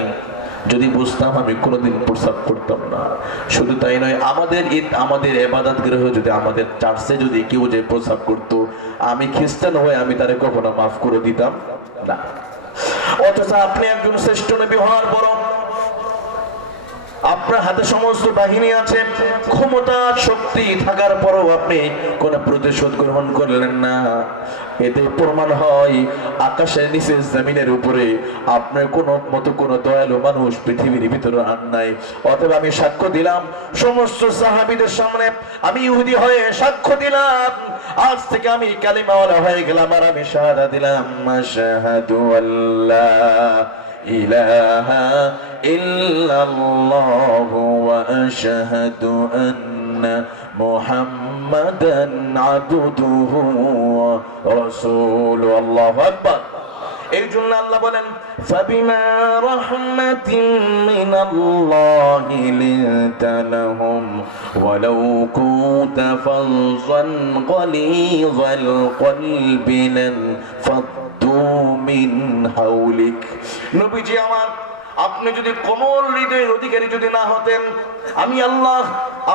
যদি বুঝতাম আমি কোনোদিন প্রস্রাব করতাম না। শুধু তাই নয়, আমাদের ইবাদত গ্রহ যদি আমাদের চার্চে যদি কেউ যে প্রস্রাব করতো, আমি খ্রিস্টান হয়ে আমি তারে কখনো মাফ করে দিতাম না। অথচ আপনি একজন শ্রেষ্ঠ নবী হওয়ার পর আপনার হাতে সমস্ত বাহিনী আছে, ক্ষমতা শক্তি থাকার পরও আপনি কোন প্রতিশোধ গ্রহণ করলেন না। এতে প্রমাণ হয় আকাশের নিচে জমিনের উপরে আপনার কোন দয়ালু মানুষ পৃথিবীর ভিতরে আর নাই। অতএব আমি সাক্ষ্য দিলাম সমস্ত সাহাবীদের সামনে, আমি ইহুদি হয়ে সাক্ষ্য দিলাম, আজ থেকে আমি কালিমাওয়ালা হয়ে গেলাম, আর আমি শাহাদা দিলাম আশহাদু আল্লাহ ইলাহা ইল্লাল্লাহু ওয়া আশহাদু আন্না মুহাম্মাদান আবদুহু ওয়া রাসূলুহু। আল্লাহু আকবার। এই জন্য আল্লাহ বলেন ফাবিমা রাহমাতিন মিনাল্লাহি লিনতা লাহুম ওয়ালাউ কুনতা ফাযযান গালিযাল কলবি লানফাদ্দু মিন হাওলিক। নবীজি আমার, আপনি যদি কোমল হৃদয়ের অধিকারী যদি না হতেন, আমি আল্লাহ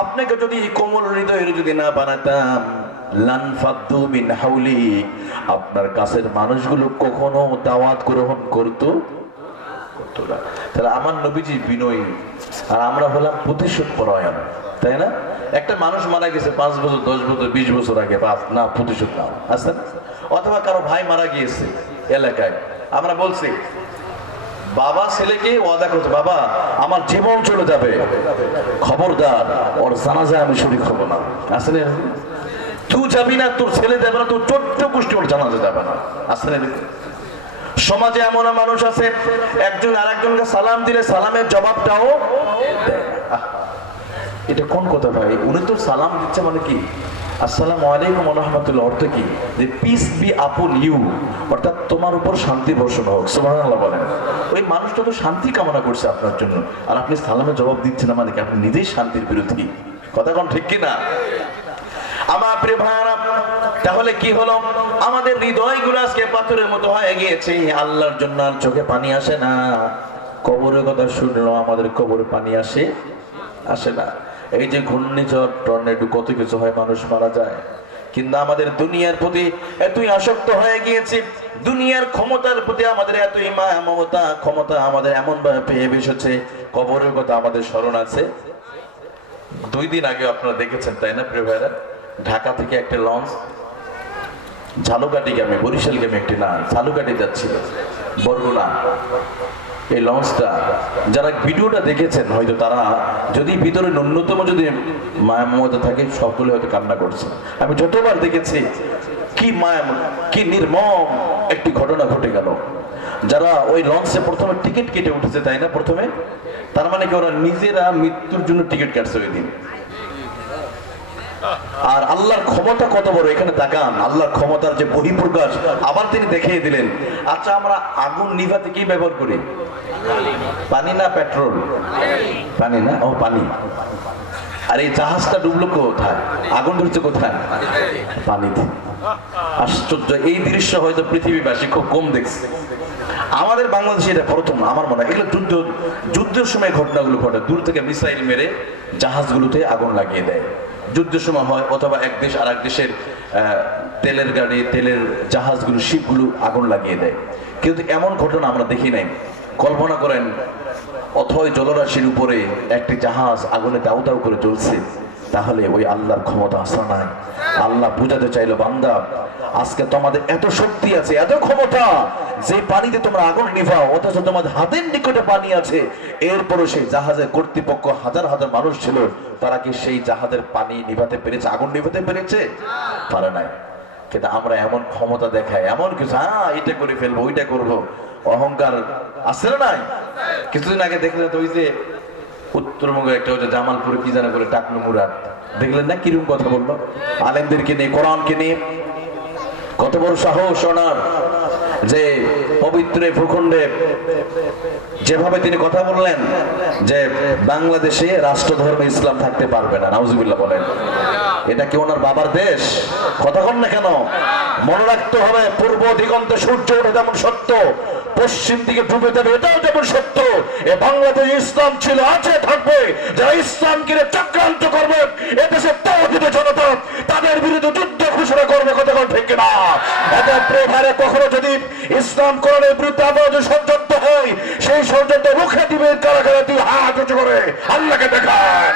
আপনাকে যদি কোমল হৃদয়ের যদি না বানাতাম, লানফাদ্দু মিন হাওলিক, আপনার কাছের মানুষগুলো কখনো দাওয়াত গ্রহণ করতো না। তাহলে আমার নবীজি বিনয়ী, আর আমরা হলাম প্রতিশোধ পরায়ণ, তাই না? একটা মানুষ মারা গেছে 5 বছর 10 বছর 20 বছর আগে, না প্রতিশোধ নাও আছে না? অথবা কারো ভাই মারা গিয়েছে এলাকায়, আমরা বলছি বাবা ছেলেকে ওয়াদা করছে, বাবা আমার জীবন চলে যাবে, খবরদার ওর জানাজায় আমি শরীক হব না। আসলে তুই যাবি না, তোর ছেলে যাবে না, তোর 14 গোষ্ঠী ওর জানাজা যাবে না। আসলে সমাজে এমন মানুষ আছে একজন আরেকজনকে সালাম দিলে সালামের জবাবটাও, এটা কোন কথা ভাই? উনি তো সালাম দিচ্ছে মানে কি আসসালামু আলাইকুম ওয়া রাহমাতুল্লাহ, অর্থ কি? যে পিস বি আপন ইউ, অর্থাৎ তোমার উপর শান্তি বর্ষণ হোক। সুবহানাল্লাহ বলেন। ওই মানুষটা তো শান্তি কামনা করছে আপনার জন্য, আর আপনি সালামের জবাব দিচ্ছেন না, মানে কি আপনি নিজেই শান্তির বিরোধী। কথা কোন ঠিক কি না? আমার প্রিয় ভাইরা, তাহলে কি হলো? আমাদের হৃদয়গুলো আজকে পাথরের মতো হয়ে গিয়েছে, আল্লাহর জন্য আর চোখে পানি আসে না। কবরের কথা শুনলো আমাদের কবরে পানি আসে আসে না। এই যে ঘূর্ণিঝড় টর্নেডো কত কিছু হয়, মানুষ মারা যায়, কিন্তু আমাদের দুনিয়ার প্রতি এতই আসক্ত হয়ে গিয়েছি, দুনিয়ার ক্ষমতার প্রতি আমাদের এতই মায়া মমতা, ক্ষমতা আমাদের এমন ভাবে পেয়ে বসেছে, কবরের কথা আমাদের স্মরণ আছে। 2 দিন আগে আপনারা দেখেছেন তাই না প্রিয় ভাইরা, ঢাকা থেকে একটা লঞ্চ ঝালুকাঠি গ্রামে, বরিশাল গ্রামে একটি না ঝালুকাঠি যাচ্ছিল, বরগুনা। এই লঞ্চটা যারা ভিডিওটা দেখেছেন হয়তো তারা যদি ভিতরে ন্যূনতম যদি মায়া মমতা থাকে, সকলে হয়তো কান্না করছে। আমি যতবার দেখেছি কি মায়া, কি নির্মম একটি ঘটনা ঘটে গেল। যারা ওই লঞ্চে প্রথমে টিকিট কেটে উঠেছে তাই না প্রথমে, তার মানে কি ওরা নিজেরা মৃত্যুর জন্য টিকিট কাটছে ওই দিন। আর আল্লাহর ক্ষমতা কত বড়, এখানে তাকান, আল্লাহর ক্ষমতার যে বহিঃপ্রকাশ আবার তিনি দেখিয়ে দিলেন। আচ্ছা, আমরা আগুন নিভাতে কি ব্যবহার করি? পানি না পেট্রোল? পানি না, ও পানি। আর এই জাহাজটা ডুবলো কোথায়? আগুন ধরছে কোথায়? পানিতে। আশ্চর্য, এই দৃশ্য হয়তো পৃথিবীবাসী খুব কম দেখছে। আমাদের বাংলাদেশে এটা প্রথম আমার মনে হয়। এগুলো যুদ্ধের সময় ঘটনাগুলো ঘটে, দূর থেকে মিসাইল মেরে জাহাজগুলোতে আগুন লাগিয়ে দেয়, যুদ্ধের সময় হয়, অথবা এক দেশ আর এক দেশের তেলের গাড়ি, তেলের জাহাজগুলো, শিপগুলো আগুন লাগিয়ে দেয়। কিন্তু এমন ঘটনা আমরা দেখি নাই। কল্পনা করেন, অথই জলরাশির উপরে একটি জাহাজ আগুনে দাউ দাউ করে জ্বলছে, তাহলে ওই আল্লাহর ক্ষমতা আসা নাই। আল্লাহ বুঝাতে চাইলো, বান্দা আজকে তোমাদের এত শক্তি আছে, এত ক্ষমতা, যে পানিতে তোমরা আগুন নিভাও, অথচ তোমাদের হাতের নিকটে পানি আছে। এরপরও সেই জাহাজের কর্তৃপক্ষ হাজার হাজার মানুষ ছিল, তারা কি সেই জাহাজের পানি নিভাতে পেরেছে, আগুন নিভাতে পেরেছে? পারে নাই। কিন্তু আমরা এমন ক্ষমতা দেখাই, এমন কিছু, হ্যাঁ এটা করে ফেলবো, ওইটা করবো, অহংকার আছে না নাই? কিছুদিন আগে দেখলেন তো ওই যে উত্তরবঙ্গে একটা ওই যে জামালপুরে কি জানা করে টাকলু মুরাদ, দেখলেন না কিরকম কথা বললো? আলেমদেরকে নিয়ে, কোরআনকে নিয়ে কত বড় সাহস ওনার, যে পবিত্র ভূখণ্ডে যেভাবে তিনি কথা বললেন যে বাংলাদেশে রাষ্ট্রধর্মে ইসলাম থাকতে পারবে না। নাউজুবিল্লাহ বলেন। এটা কি ওনার বাবার দেশ? কথা কন না কেন? মনে রাখতে হবে, পূর্ব দিগন্তে সূর্য ওঠে যেমন সত্য, পশ্চিম দিকে ডুবে যাবে এটাও যেমন সত্য। এ বাংলাদেশে ইসলাম ছিল, আছে, থাকবে। যারা ইসলামকে চক্রান্ত করবে, এদেশে তাওহীদ জনতা তাদের বিরুদ্ধে যুদ্ধ ঘোষণা করবে। কথা কন ঠিক না? এদের প্রেভারে কখনো যদি ইসলাম কোরআনের বিরুদ্ধে আবার যদি ষড়যন্ত্র হয়, সেই ষড়যন্ত্র রুখে দিবে কারা কারা, তুই হাত উঁচু করে আল্লাহকে দেখায়।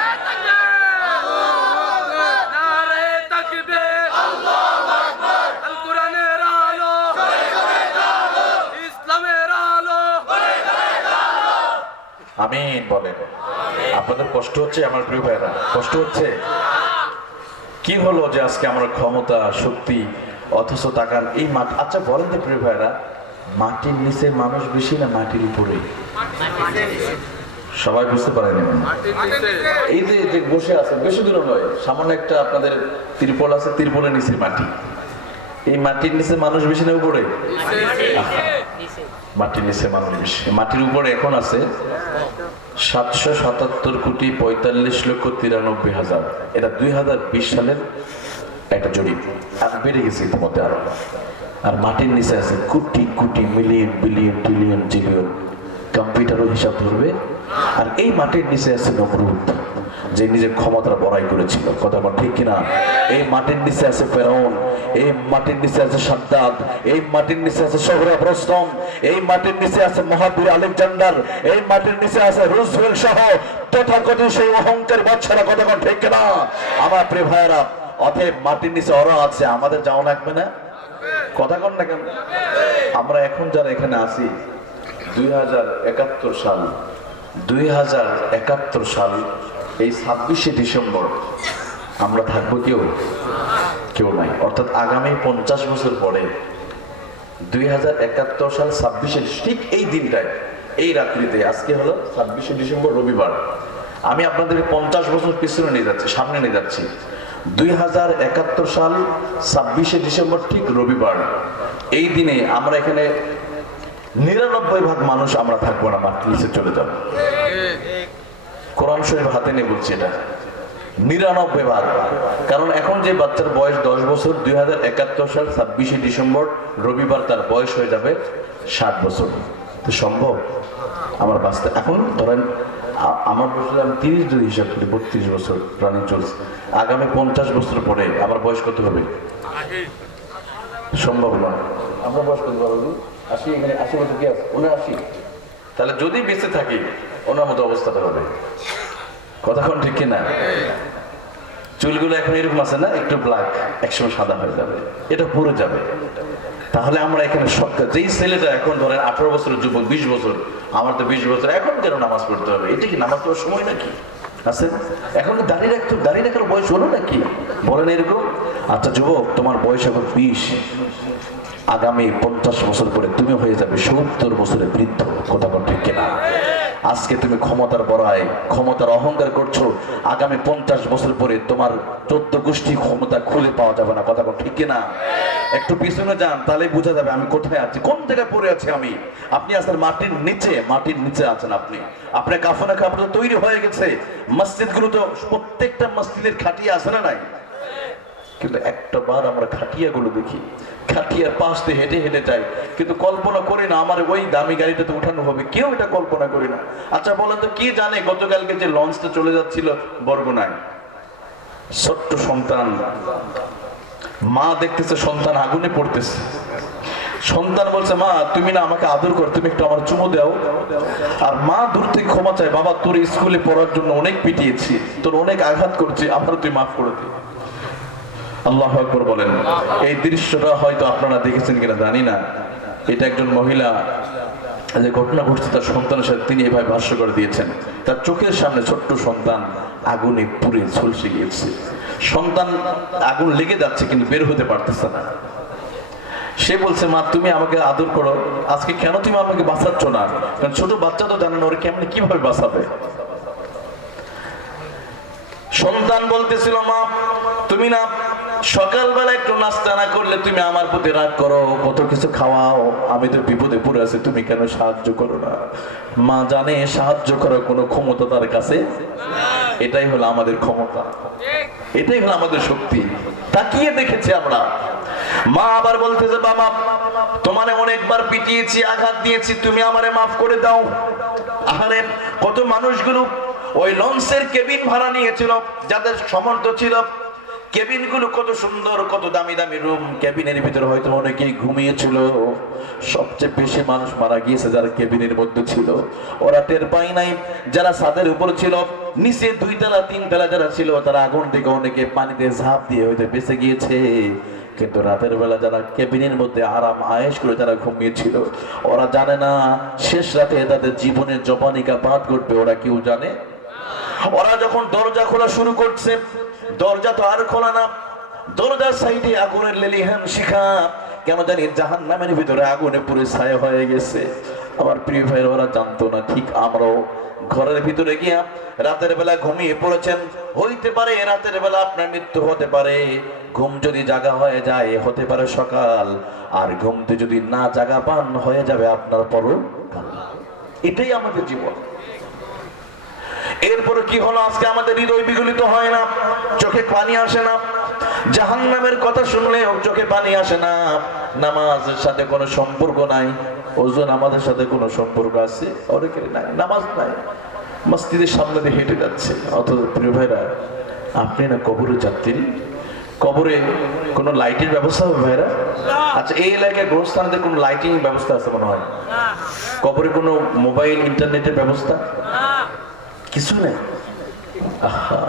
আমিন বলেন। আপনাদের কষ্ট হচ্ছে আমার প্রিয় ভাইরা? কষ্ট হচ্ছে? কি হলো যে আজকে আমরা ক্ষমতা, শক্তি, অথচ তাকান এই মাটি। আচ্ছা বলেন তো প্রিয় ভাইরা, মাটির নিচে মানুষ বেশি না মাটির উপরে? সবাই বুঝতে পারেন? এই যে বসে আছে, বেশি দূর নয়, সামান্য একটা আপনাদের ত্রিপল আছে, ত্রিপলের নিচে মাটি। এই মাটির নিচে মানুষ বেশি না উপরে? মাটির নিচে মানুষ বেশি। মাটির উপরে এখন আছে 777,45,93,93,000। এটা 2020 সালের একটা জরিপ, আর বেড়ে গেছে ইতিমধ্যে আরো। আর মাটির নিচে আছে crore crore, million, billion, trillion, zillion, কম্পিউটারও হিসাব ধরবে। আর এই মাটির নিচে আছে নমরুদ, যে নিজের ক্ষমতা বড়াই করেছিল। কথা বল ঠিক কিনা? এই মাটির নিচে আছে ফেরাউন, এই মাটির নিচে আছে সাদ্দাদ, এই মাটির নিচে আছে সোহরাব রুস্তম, এই মাটির নিচে আছে মহাবীর আলেকজান্ডার, এই মাটির নিচে আছে রুজভেল্ট সহ তথাকথিত সেই অহংকার বাচ্চারা। কথা বল ঠিক কিনা আমার প্রিয় ভাইয়েরা? অতএব মাটির নিচে ওরা আছে, আমাদের যাওয়া লাগবে না? কথা কন না কেন? আমরা এখন যারা এখানে আছি, 2071 সাল, 2071 সাল, এই 26শে ডিসেম্বর আমরা থাকবো কেউ নাই। অর্থাৎ আগামী 50 বছর পরে 2071 সাল 26শে, ঠিক এই দিনটায়, এই রাত্রিতে, আজকে হলো 26শে ডিসেম্বর রবিবার, আমি আপনাদেরকে 50 বছর পিছনে নিয়ে যাচ্ছি, সামনে নিয়ে যাচ্ছি। 2071 সাল 26শে ডিসেম্বর ঠিক রবিবার, এই দিনে আমরা এখানে 99% মানুষ আমরা থাকবো না, মাটির নিচে চলে যাবো। কোরআন শরীফ হাতে নিয়ে বলছি এটা, 99%। কারণ এখন যে বাচ্চার বয়স 10 বছর, 2071 সাল 26শে ডিসেম্বর রবিবার তার বয়স হয়ে যাবে 60 বছর। তো সম্ভব আমার বাঁচতে? এখন ধরেন আমার বয়সে আমি 30 যদি হিসাব করি, 32 বছর রানিং চলছে। আগামী 50 বছর পরে আমার বয়স কত হবে? সম্ভব নয়। আমরা বয়স কত পারবো? 80, এখানে 80 বছর কি আছে? 79। তাহলে যদি বেঁচে থাকি ওনার মতো অবস্থাটা হবে। কতক্ষণ ঠিক কিনা? চুলগুলো এখন এরকম আছে না, একটু ব্ল্যাক, একসময় সাদা হয়ে যাবে, এটা পুরো যাবে। তাহলে আমরা এখানে সরকার যেই ছেলেটা এখন ধরেন 18 বছরের যুবক, 20 বছর, আমার তো 20 বছর, এখন কেন নামাজ পড়তে হবে? এটা কি নামাজ পড়ার সময় নাকি? আছে এখন কি দাঁড়িয়ে রাখার বয়স হলো নাকি? বলেন এরকম। আচ্ছা যুবক, তোমার বয়স এখন 20, আগামী 50 বছর পরে তুমি হয়ে যাবে 70 বছরের বৃদ্ধ। কথা বল ঠিক কিনা? আজকে তুমি ক্ষমতার বড়াই, ক্ষমতার অহংকার করছো, আগামী 50 বছর পরে তোমার 14 গোষ্ঠী ক্ষমতা খুলে পাওয়া যাবে না। কথা বল ঠিক কিনা? একটু পিছনে যান, তাহলে বোঝা যাবে আমি কোথায় আছি, কোন জায়গায় পড়ে আছি আমি। আপনি আছেন মাটির নিচে আছেন আপনি। আপনার কাফনে কাপড় তৈরি হয়ে গেছে, মসজিদগুলো তো প্রত্যেকটা মসজিদের খাটিয়া আছে না নাই? কিন্তু একটা বার আমরা খাটিয়াগুলো দেখি, খাটিয়ার পাশ দিয়ে হেঁটে হেঁটে যাই, কিন্তু কল্পনা করি না আমার ওই দামি গাড়িটাতে উঠানো হবে, কেউ এটা কল্পনা করি না। আচ্ছা বলেন তো, কে জানে গতকালকে যে লঞ্চটা চলে যাচ্ছিল বরগুনায়, ছোট্ট সন্তান, মা দেখতেছে সন্তান আগুনে পড়তেছে, সন্তান বলছে মা তুমি না আমাকে আদর কর, তুমি একটু আমার চুমু দাও। আর মা দূর থেকে ক্ষমা চায়, বাবা তোর স্কুলে পড়ার জন্য অনেক পিটিয়েছি, তোর অনেক আঘাত করছি, আমার তুই মাফ করে দে। আল্লাহু আকবার বলেন। এই দৃশ্যটা হয়তো আপনারা দেখেছেন কিনা জানি না। এটা একজন মহিলা যে ঘটনা ঘটছে তার সন্তানের সাথে, তিনি এভাবে ভাষ্য করে দিয়েছেন, তার চোখের সামনে ছোট্ট সন্তান আগুনে পুড়ে ঝলসে গিয়েছে, সন্তান আগুন লেগে যাচ্ছে কিন্তু বের হতে পারতেছে না। সে বলছে মা তুমি আমাকে আদর করো, আজকে কেন তুমি আমাকে বাঁচাচ্ছ না? কারণ ছোট বাচ্চা তো জানে না ওর কেমনি কিভাবে বাঁচাবে। সন্তান বলতেছিল মা তুমি না সকালবেলা একটু নাস্তা না করলে তুমি আমার প্রতি রাগ করো, কত কিছু খাওয়াও, আমি তো বিপদে পড়ে আছি, তুমি কেন সাহায্য করো না? মা জানে সাহায্য করার কোনো ক্ষমতা তার কাছে, এটাই হলো আমাদের ক্ষমতা, এটাই হলো আমাদের শক্তি। তাকিয়ে দেখেছি আমরা। মা আবার বলতেছে বাবা তোমারে অনেকবার পিটিয়েছি, আঘাত দিয়েছি, তুমি আমারে মাফ করে দাও। আরে কত মানুষগুলো ওই লঞ্চের কেবিন ভাড়া নিয়েছিল, যাদের সামর্থ্য ছিল, কেবিন গুলো কত সুন্দর, কত দামি দামি রুম, কেবিনের ভিতরে হয়তো অনেকেই ঘুমিয়েছিল। সবচেয়ে বেশি মানুষ মারা গিয়েছে যারা কেবিনের মধ্যে ছিল, ওরা টের পায় নাই। যারা ছাদের উপর ছিল, নিচে 2 তলা 3 তলা যারা ছিল, তারা আগুন থেকে অনেকে পানিতে ঝাঁপ দিয়ে হয়তো বেঁচে গিয়েছে। কিন্তু রাতের বেলা যারা কেবিনের মধ্যে আরাম আয়েশ করে যারা ঘুমিয়েছিল, ওরা জানে না শেষ রাতে তাদের জীবনের জবানিকা পাত করবে, ওরা কেউ জানে। ওরা যখন দরজা খোলা শুরু করছে, দরজা তো আর খোলা না, দরজার সাইডে আগুনের লেলিহান শিখা, কেন জানি জাহান্নামের ভিতরে আগুনে পুরো ছায়া হয়ে গেছে। আমার প্রিয় ভাইরা, ওরা জানতো না ঠিক আমরাও ঘরের ভিতরে গিয়া রাতের বেলা ঘুমিয়ে পড়েছেন। হইতে পারে রাতের বেলা আপনার মৃত্যু হতে পারে, ঘুম যদি জাগা হয়ে যায় হতে পারে সকাল, আর ঘুমতে যদি না জাগা পান হয়ে যাবে আপনার পরকাল। এটাই আমাদের জীবন। এরপরে কি হলো, আজকে আমাদের হৃদয় বিগলিত হয় না, চোখে পানি আসে না, জাহান্নামের কথা শুনলে চোখে পানি আসে না। নামাজের সাথে কোনো সম্পর্ক নাই, ওজন আমাদের সাথে কোনো সম্পর্ক আছে অনেকের নাই, নামাজ নাই, মসজিদের সামনে দিয়ে হেঁটে যাচ্ছে। অথচ প্রিয় ভাইরা, আপনি না কবরের যাত্রী, কবরে কোনো লাইটের ব্যবস্থা হবে ভাইরা? আচ্ছা এই এলাকায় গোরস্থানে কোনো লাইটিং ব্যবস্থা আছে মনে হয়? কবরে কোনো মোবাইল ইন্টারনেটের ব্যবস্থা কিছু নেই। আহা,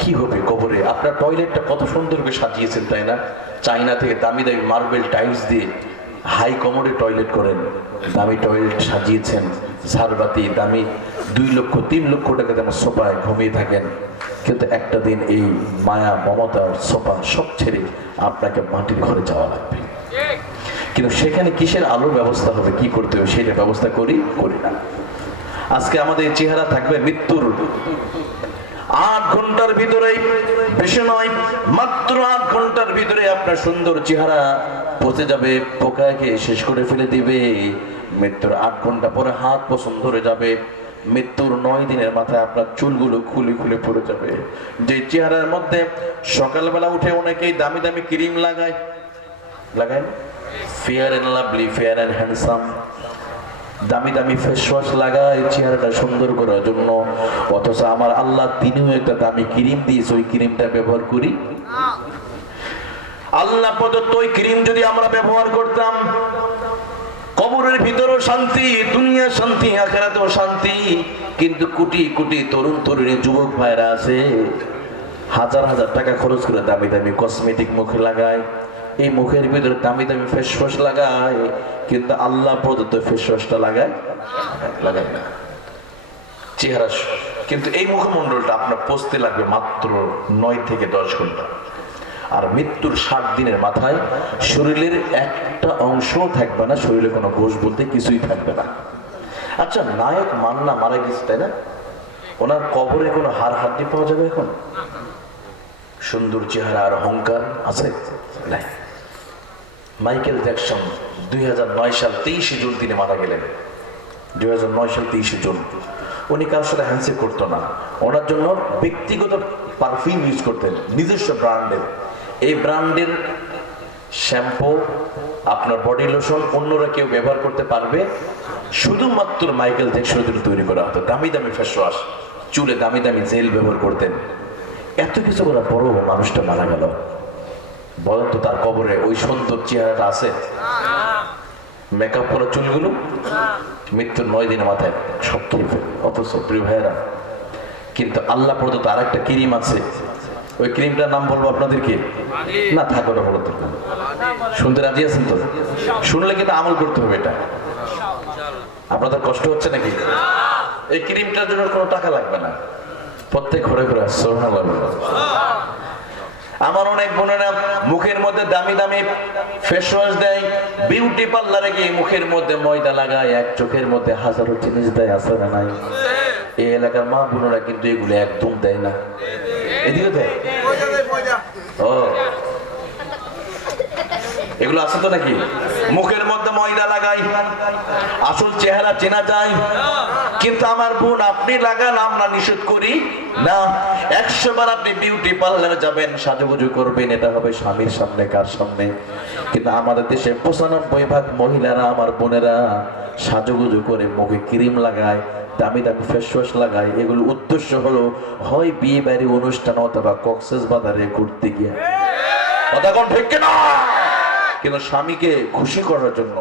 কি হবে কবরে? আপনার টয়লেটটা কত সুন্দর করে সাজিয়েছেন তাই না? চাইনা থেকে দামি দামি মার্বেল টাইলস দিয়ে হাই কমোডে টয়লেট করেন, দামি টয়লেট সাজিয়েছেন, ঝাড়বাতি দামি 2 লক্ষ 3 লক্ষ টাকা যেমন সোফায় ঘুমিয়ে থাকেন। কিন্তু একটা দিন এই মায়া মমতার সোফা সব ছেড়ে আপনাকে মাটির ঘরে যাওয়া লাগবে। কিন্তু সেখানে কিসের আলোর ব্যবস্থা হবে, কি করতে হবে সেটা ব্যবস্থা করি না। আজকে আমাদের চেহারা থাকবে মৃত্যুর 8 ঘন্টার ভিতরে, বেশি নয়, মাত্র 8 ঘন্টার ভিতরে আপনার সুন্দর চেহারা পচে যাবে, পোকাকে শেষ করে ফেলে দিবে। মৃত্যুর 8 ঘন্টা পরে হাত পছন্দ ধরে যাবে। মৃত্যুর 9 দিনের মাথায় আপনার চুলগুলো খুলে খুলে পড়ে যাবে। যে চেহারার মধ্যে সকালবেলা উঠে অনেকেই দামি দামি ক্রিম লাগায়, Fair and Lovely, Fair and Handsome, দামি দামি ফেস ওয়াশ লাগায় চেহারাটা সুন্দর করার জন্য, অথচ আমার আল্লাহ তিনিও একটা দামি ক্রিম দিয়েছে, ওই ক্রিমটা ব্যবহার করি। আল্লাহ প্রদত্ত ওই ক্রিম যদি আমরা ব্যবহার করতাম, কবরের ভিতরও শান্তি, দুনিয়া শান্তি, আখিরাতেও শান্তি। কিন্তু কোটি কোটি তরুণ তরুণী যুবক ভাইরা আছে, হাজার হাজার টাকা খরচ করে দামি দামি কসমেটিক মুখে লাগায়, এই মুখের ভিতরে দামি দামি ফেস ওয়াশ লাগায়, কিন্তু আল্লাহ প্রদত্ত ফেস ওয়াশটা লাগায় না চেহারা। কিন্তু এই মুখমণ্ডলটা আপনার পচতে লাগবে মাত্র 9 থেকে 10 ঘন্টা। আর মৃত্যুর 7 দিনের মাথায় শরীরের একটা অংশ থাকবে না, শরীরে কোনো ঘোষ বলতে কিছুই থাকবে না। আচ্ছা, নায়ক মান্না মারা গেছে, তাই না? ওনার কবরে কোনো হাড় হাড্ডি পাওয়া যাবে এখন? সুন্দর চেহারা আর অহংকার আছে? নাই। মাইকেল জ্যাকসন 2009 সাল 23 জুন তিনি মারা গেলেন। 2009 সাল 23 জুন। উনি কারোর সাথে হ্যান্ডশেক করতো না, ওনার জন্য ব্যক্তিগত পারফিউম ইউজ করতেন, নিজস্ব ব্র্যান্ডের। এই ব্র্যান্ডের শ্যাম্পু, আপনার বডি লোশন অন্যরা কেউ ব্যবহার করতে পারবে, শুধুমাত্র মাইকেল জ্যাকসনের জন্য তৈরি করা হতো। দামি দামি ফেস ওয়াশ, চুলে দামি দামি জেল ব্যবহার করতেন। এত কিছু করার পরও মানুষটা মারা গেল। বলেন তো, তার কবরে ওই সুন্দর চেহারাটা আছে? মেকআপ করা চুলগুলো মৃত্যুর 9 দিনের মাথায় সব খেয়ে ফেলে। অথচ প্রিয় ভাইয়েরা, কিন্তু আল্লাহ প্রদত্ত আর একটা ক্রিম আছে, ওই ক্রিমটার নাম বলবো আপনাদেরকে? না, থাকো না, বলো তো। শুনতে রাজি আছেন তো? শুনলে কিন্তু আমল করতে হবে। এটা আপনাদের কষ্ট হচ্ছে নাকি? এই ক্রিমটার জন্য কোনো টাকা লাগবে না, প্রত্যেক ঘরে ঘরে সুবহানাল্লাহ। আমার অনেক বোনেরা মুখের মধ্যে দামি দামি ফেস ওয়াশ দেয়, বিউটি পার্লারে গিয়ে মুখের মধ্যে ময়দা লাগায়, এক চোখের মধ্যে হাজারো জিনিস দেয়, আছে না নাই? এই এলাকার মা বোনেরা কিন্তু এগুলো একদম দেয় না। এদিকে দেয়? ও, এগুলো আছে তো নাকি? মুখের মধ্যে ময়দা লাগাই, আসল চেহারা চেনা যায়। কিন্তু আমার বোন, আপনি লাগান, আমরা নিষেধ করি না। 100 বার আপনি বিউটি পার্লারে যাবেন, সাজুগুজু করবেন, এটা হবে স্বামীর সামনে, কার সামনে? কিন্তু আমাদের দেশে 95% মহিলারা, আমার বোনেরা সাজুগুজু করে মুখে ক্রিম লাগায়, দামি দামি ফেস ওয়াশ লাগায়। এগুলো উদ্দেশ্য হলো হয় বিয়ে বাড়ি অনুষ্ঠান অথবা কক্সবাজারে ঘুরতে গিয়ে। কথা কোন ঠিক কিনা? কিন্তু স্বামীকে খুশি করার জন্য,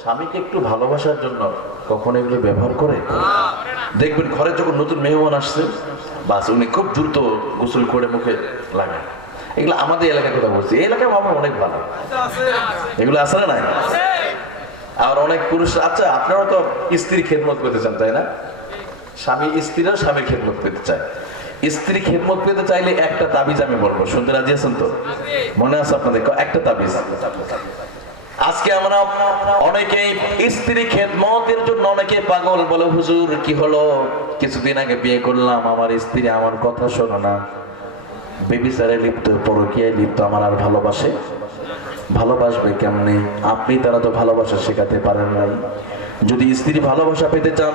স্বামীকে একটু ভালোবাসার জন্য কখন এগুলো ব্যবহার করে? দেখবেন ঘরে যখন নতুন মেহমান আসছে, বাস উনি খুব দ্রুত গোসল করে মুখে লাগায়। এগুলো আমাদের এলাকার কথা বলছি, এই এলাকায় আমার অনেক ভালো এগুলো আছে না নাই? আর অনেক পুরুষ, আচ্ছা আপনারা তো স্ত্রী খেদমত করতে চান, তাই না? স্বামী স্ত্রীরা স্বামীর খেদমত পেতে চায়। স্ত্রী খেদমত পেতে চাইলে একটা তাবিজ আমি বলবো, শুনতে রাজি আছেন তো? মনে আছে আপনাদের? একটা তাবিজ। আজকে আমরা অনেকেই স্ত্রী খেদমতের জন্য অনেকে পাগল, বলে হুজুর কি হলো, কিছুদিন আগে বিয়ে করলাম, আমার স্ত্রী আমার কথা শোনো না, বেবিচারে লিপ্ত, পরকীয়ায় লিপ্ত, আমার আর ভালোবাসে? ভালোবাসবে কেমনে? আপনি তারা তো ভালোবাসা শেখাতে পারেন নাই। যদি স্ত্রী ভালোবাসা পেতে চান,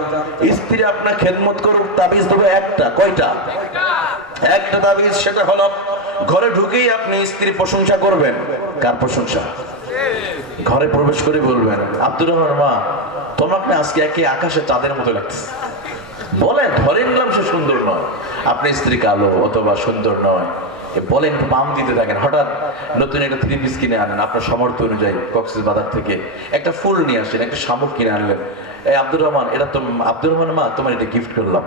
স্ত্রী আপনার খেদমত করুক, তাবিজ দেবে একটা। কয়টা? একটা তাবিজ। সেটা হলো, ঘরে ঢুকেই আপনি স্ত্রীর প্রশংসা করবেন। কার প্রশংসা? ঘরে প্রবেশ করে বলবেন, আব্দুর রহমান মা, তোমাকে আজকে একে আকাশে চাঁদের মতো লাগছে। বলেন, ধরে নিলাম সে সুন্দর নয়, আপনি স্ত্রী কালো অথবা সুন্দর নয়, বলেন, পাম দিতে থাকেন। হঠাৎ নতুন একটা 3 পিস কিনে আনেন, আপনার সামর্থ্য অনুযায়ী কক্সবাজার থেকে একটা ফুল নিয়ে আসেন, একটা শামুক কিনে আনলেন। এই আব্দুর রহমান, এটা তো আব্দুর রহমান মা, তোমার এটা গিফট করলাম,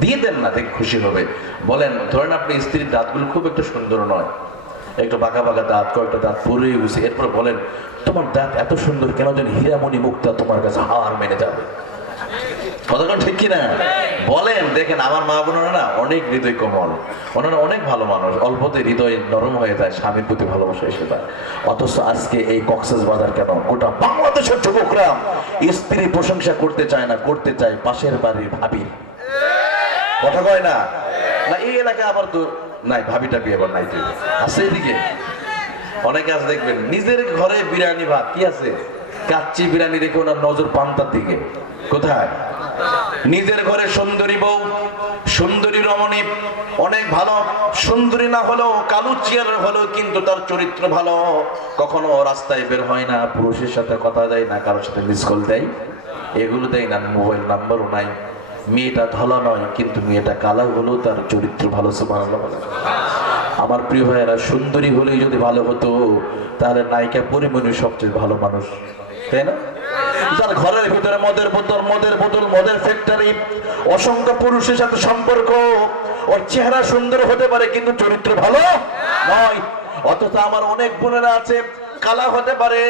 দিয়ে দেন না, দেখে খুশি হবে। বলেন, ধরেন আপনি স্ত্রীর দাঁতগুলো খুব একটা সুন্দর নয়, একটু বাঁকা বাঁকা দাঁত, কয়েকটা দাঁত পুরোই গেছে, এরপর বলেন, তোমার দাঁত এত সুন্দর, কেন যেন হীরামণি মুক্তা তোমার কাছে হার মেনে যাবে। কতক্ষণ ঠিক কিনা? বলেন। দেখেন, আমার মা বোনেরা না অনেক হৃদয় কোমল, ওনারা অনেক ভালো মানুষ, অল্পতে হৃদয় নরম হয়ে যায়, স্বামীর প্রতি ভালোবাসা এসে যায়। অথচ আজকে এই কক্সবাজার কেন, গোটা বাংলাদেশের যুবকরা স্ত্রী প্রশংসা করতে চায় না, করতে চায় পাশের বাড়ির ভাবি। কথা কয় না? না, এই এলাকায় আবার তো নাই, ভাবিটা বিয়ে আবার নাই, আছে এদিকে অনেকে আছে। দেখবেন নিজের ঘরে বিরিয়ানি ভাত, কি আছে, কাচ্চি বিরিয়ানি রেখে ওনার নজর পান্তার দিকে। কোথায়? নিজের ঘরে সুন্দরী বউ, সুন্দরী রমণী, অনেক ভালো, সুন্দরী না হলেও কালো চেয়ারের হলেও কিন্তু তার চরিত্র ভালো, কখনো রাস্তায় বের হয় না, পুরুষের সাথে কথা দেয় না, কারোর সাথে মিস কল দেয় এগুলো দেয় না, মোবাইল নাম্বারও নাই। মেয়েটা ধলা নয় কিন্তু মেয়েটা কালা হলেও তার চরিত্র ভালো। সুবহানাল্লাহ। আমার প্রিয় ভাইয়েরা, সুন্দরী হলেই যদি ভালো হতো তাহলে নায়িকা পরিমণি সবচেয়ে ভালো মানুষ, তাই না? যার ঘরের ভিতরে মদের ফ্যাক্টরি, অসংখ্য পুরুষের সাথে সম্পর্ক, ওর চেহারা সুন্দর হতে পারে কিন্তু চরিত্র ভালো নয়। অথচ আমার অনেক বোনেরা আছে, কালা হতে পারে,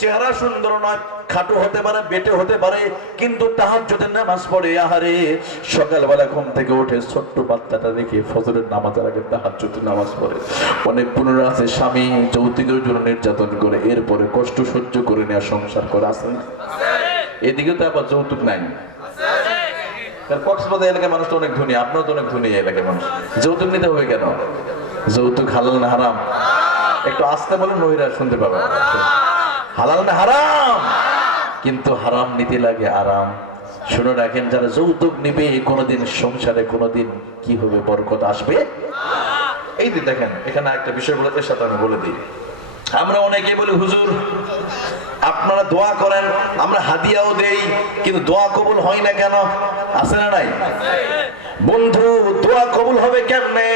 চেহারা সুন্দর নয়, খাটো হতে পারে, বেটে হতে পারে, কিন্তু তাহাজ্জুদের নামাজ পড়ে। আহারে, সকালবেলা ঘুম থেকে উঠে ছোট্ট বাচ্চাটা রেখে ফজরের নামাজের আগে তাহাজ্জুদের নামাজ পড়ে। অনেক বোনেরা আছে, স্বামী যৌতুকের জন্য নির্যাতন করে, এরপরে কষ্ট সহ্য করে নেওয়া সংসার করে। আছে না? এদিকে তো আবার যৌতুক নাই। কক্সবাজার এলাকার মানুষ তো অনেক ধনী, আপনারা তো অনেক ধনী এলাকার মানুষ। যৌতুক নিতে হবে কেন? যৌতুক হালাল না হারাম? একটু আস্তে বলে, নহিরা শুনতে পাবে। হালাল না হারাম? কিন্তু হারাম নিতে লাগে আরাম। শুনে রাখেন, যারা যৌতুক নিবে কোনোদিন সংসারে কোনোদিন কি হবে, বরকত আসবে। এই যে দেখেন, এখানে একটা বিষয় বলে এর সাথে আমি বলে দিই। আমরা অনেকে বলি, হুজুর আপনারা দোয়া করেন, আমরা হাদিয়াও দেই, কিন্তু দোয়া কবুল হয় না কেন? আছে না নাই? বন্ধু, দোয়া কবুল হবে কেমনে?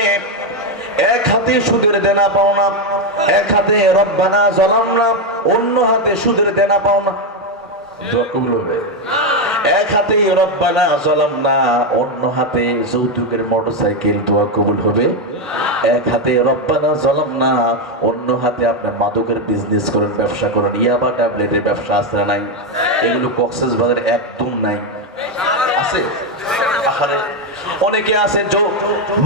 এক হাতে সুদের দেনা পাওনা, এক হাতে রব্বানা যালামনা, অন্য হাতে সুদের দেনা পাওনা, দোয়া কবুল হবে? এক হাতে রব্বানা যালামনা, অন্য হাতে যৌতুকের মোটরসাইকেল, দোয়া কবুল হবে? এক হাতে রব্বানা যালামনা, অন্য হাতে আপনি মাদকের বিজনেস করেন, ব্যবসা করেন, ইয়াবা ট্যাবলেটের ব্যবসা আছে না নাই? এগুলো কক্সবাজারে একদম নাই। আছে? আহারে, অনেকে আছে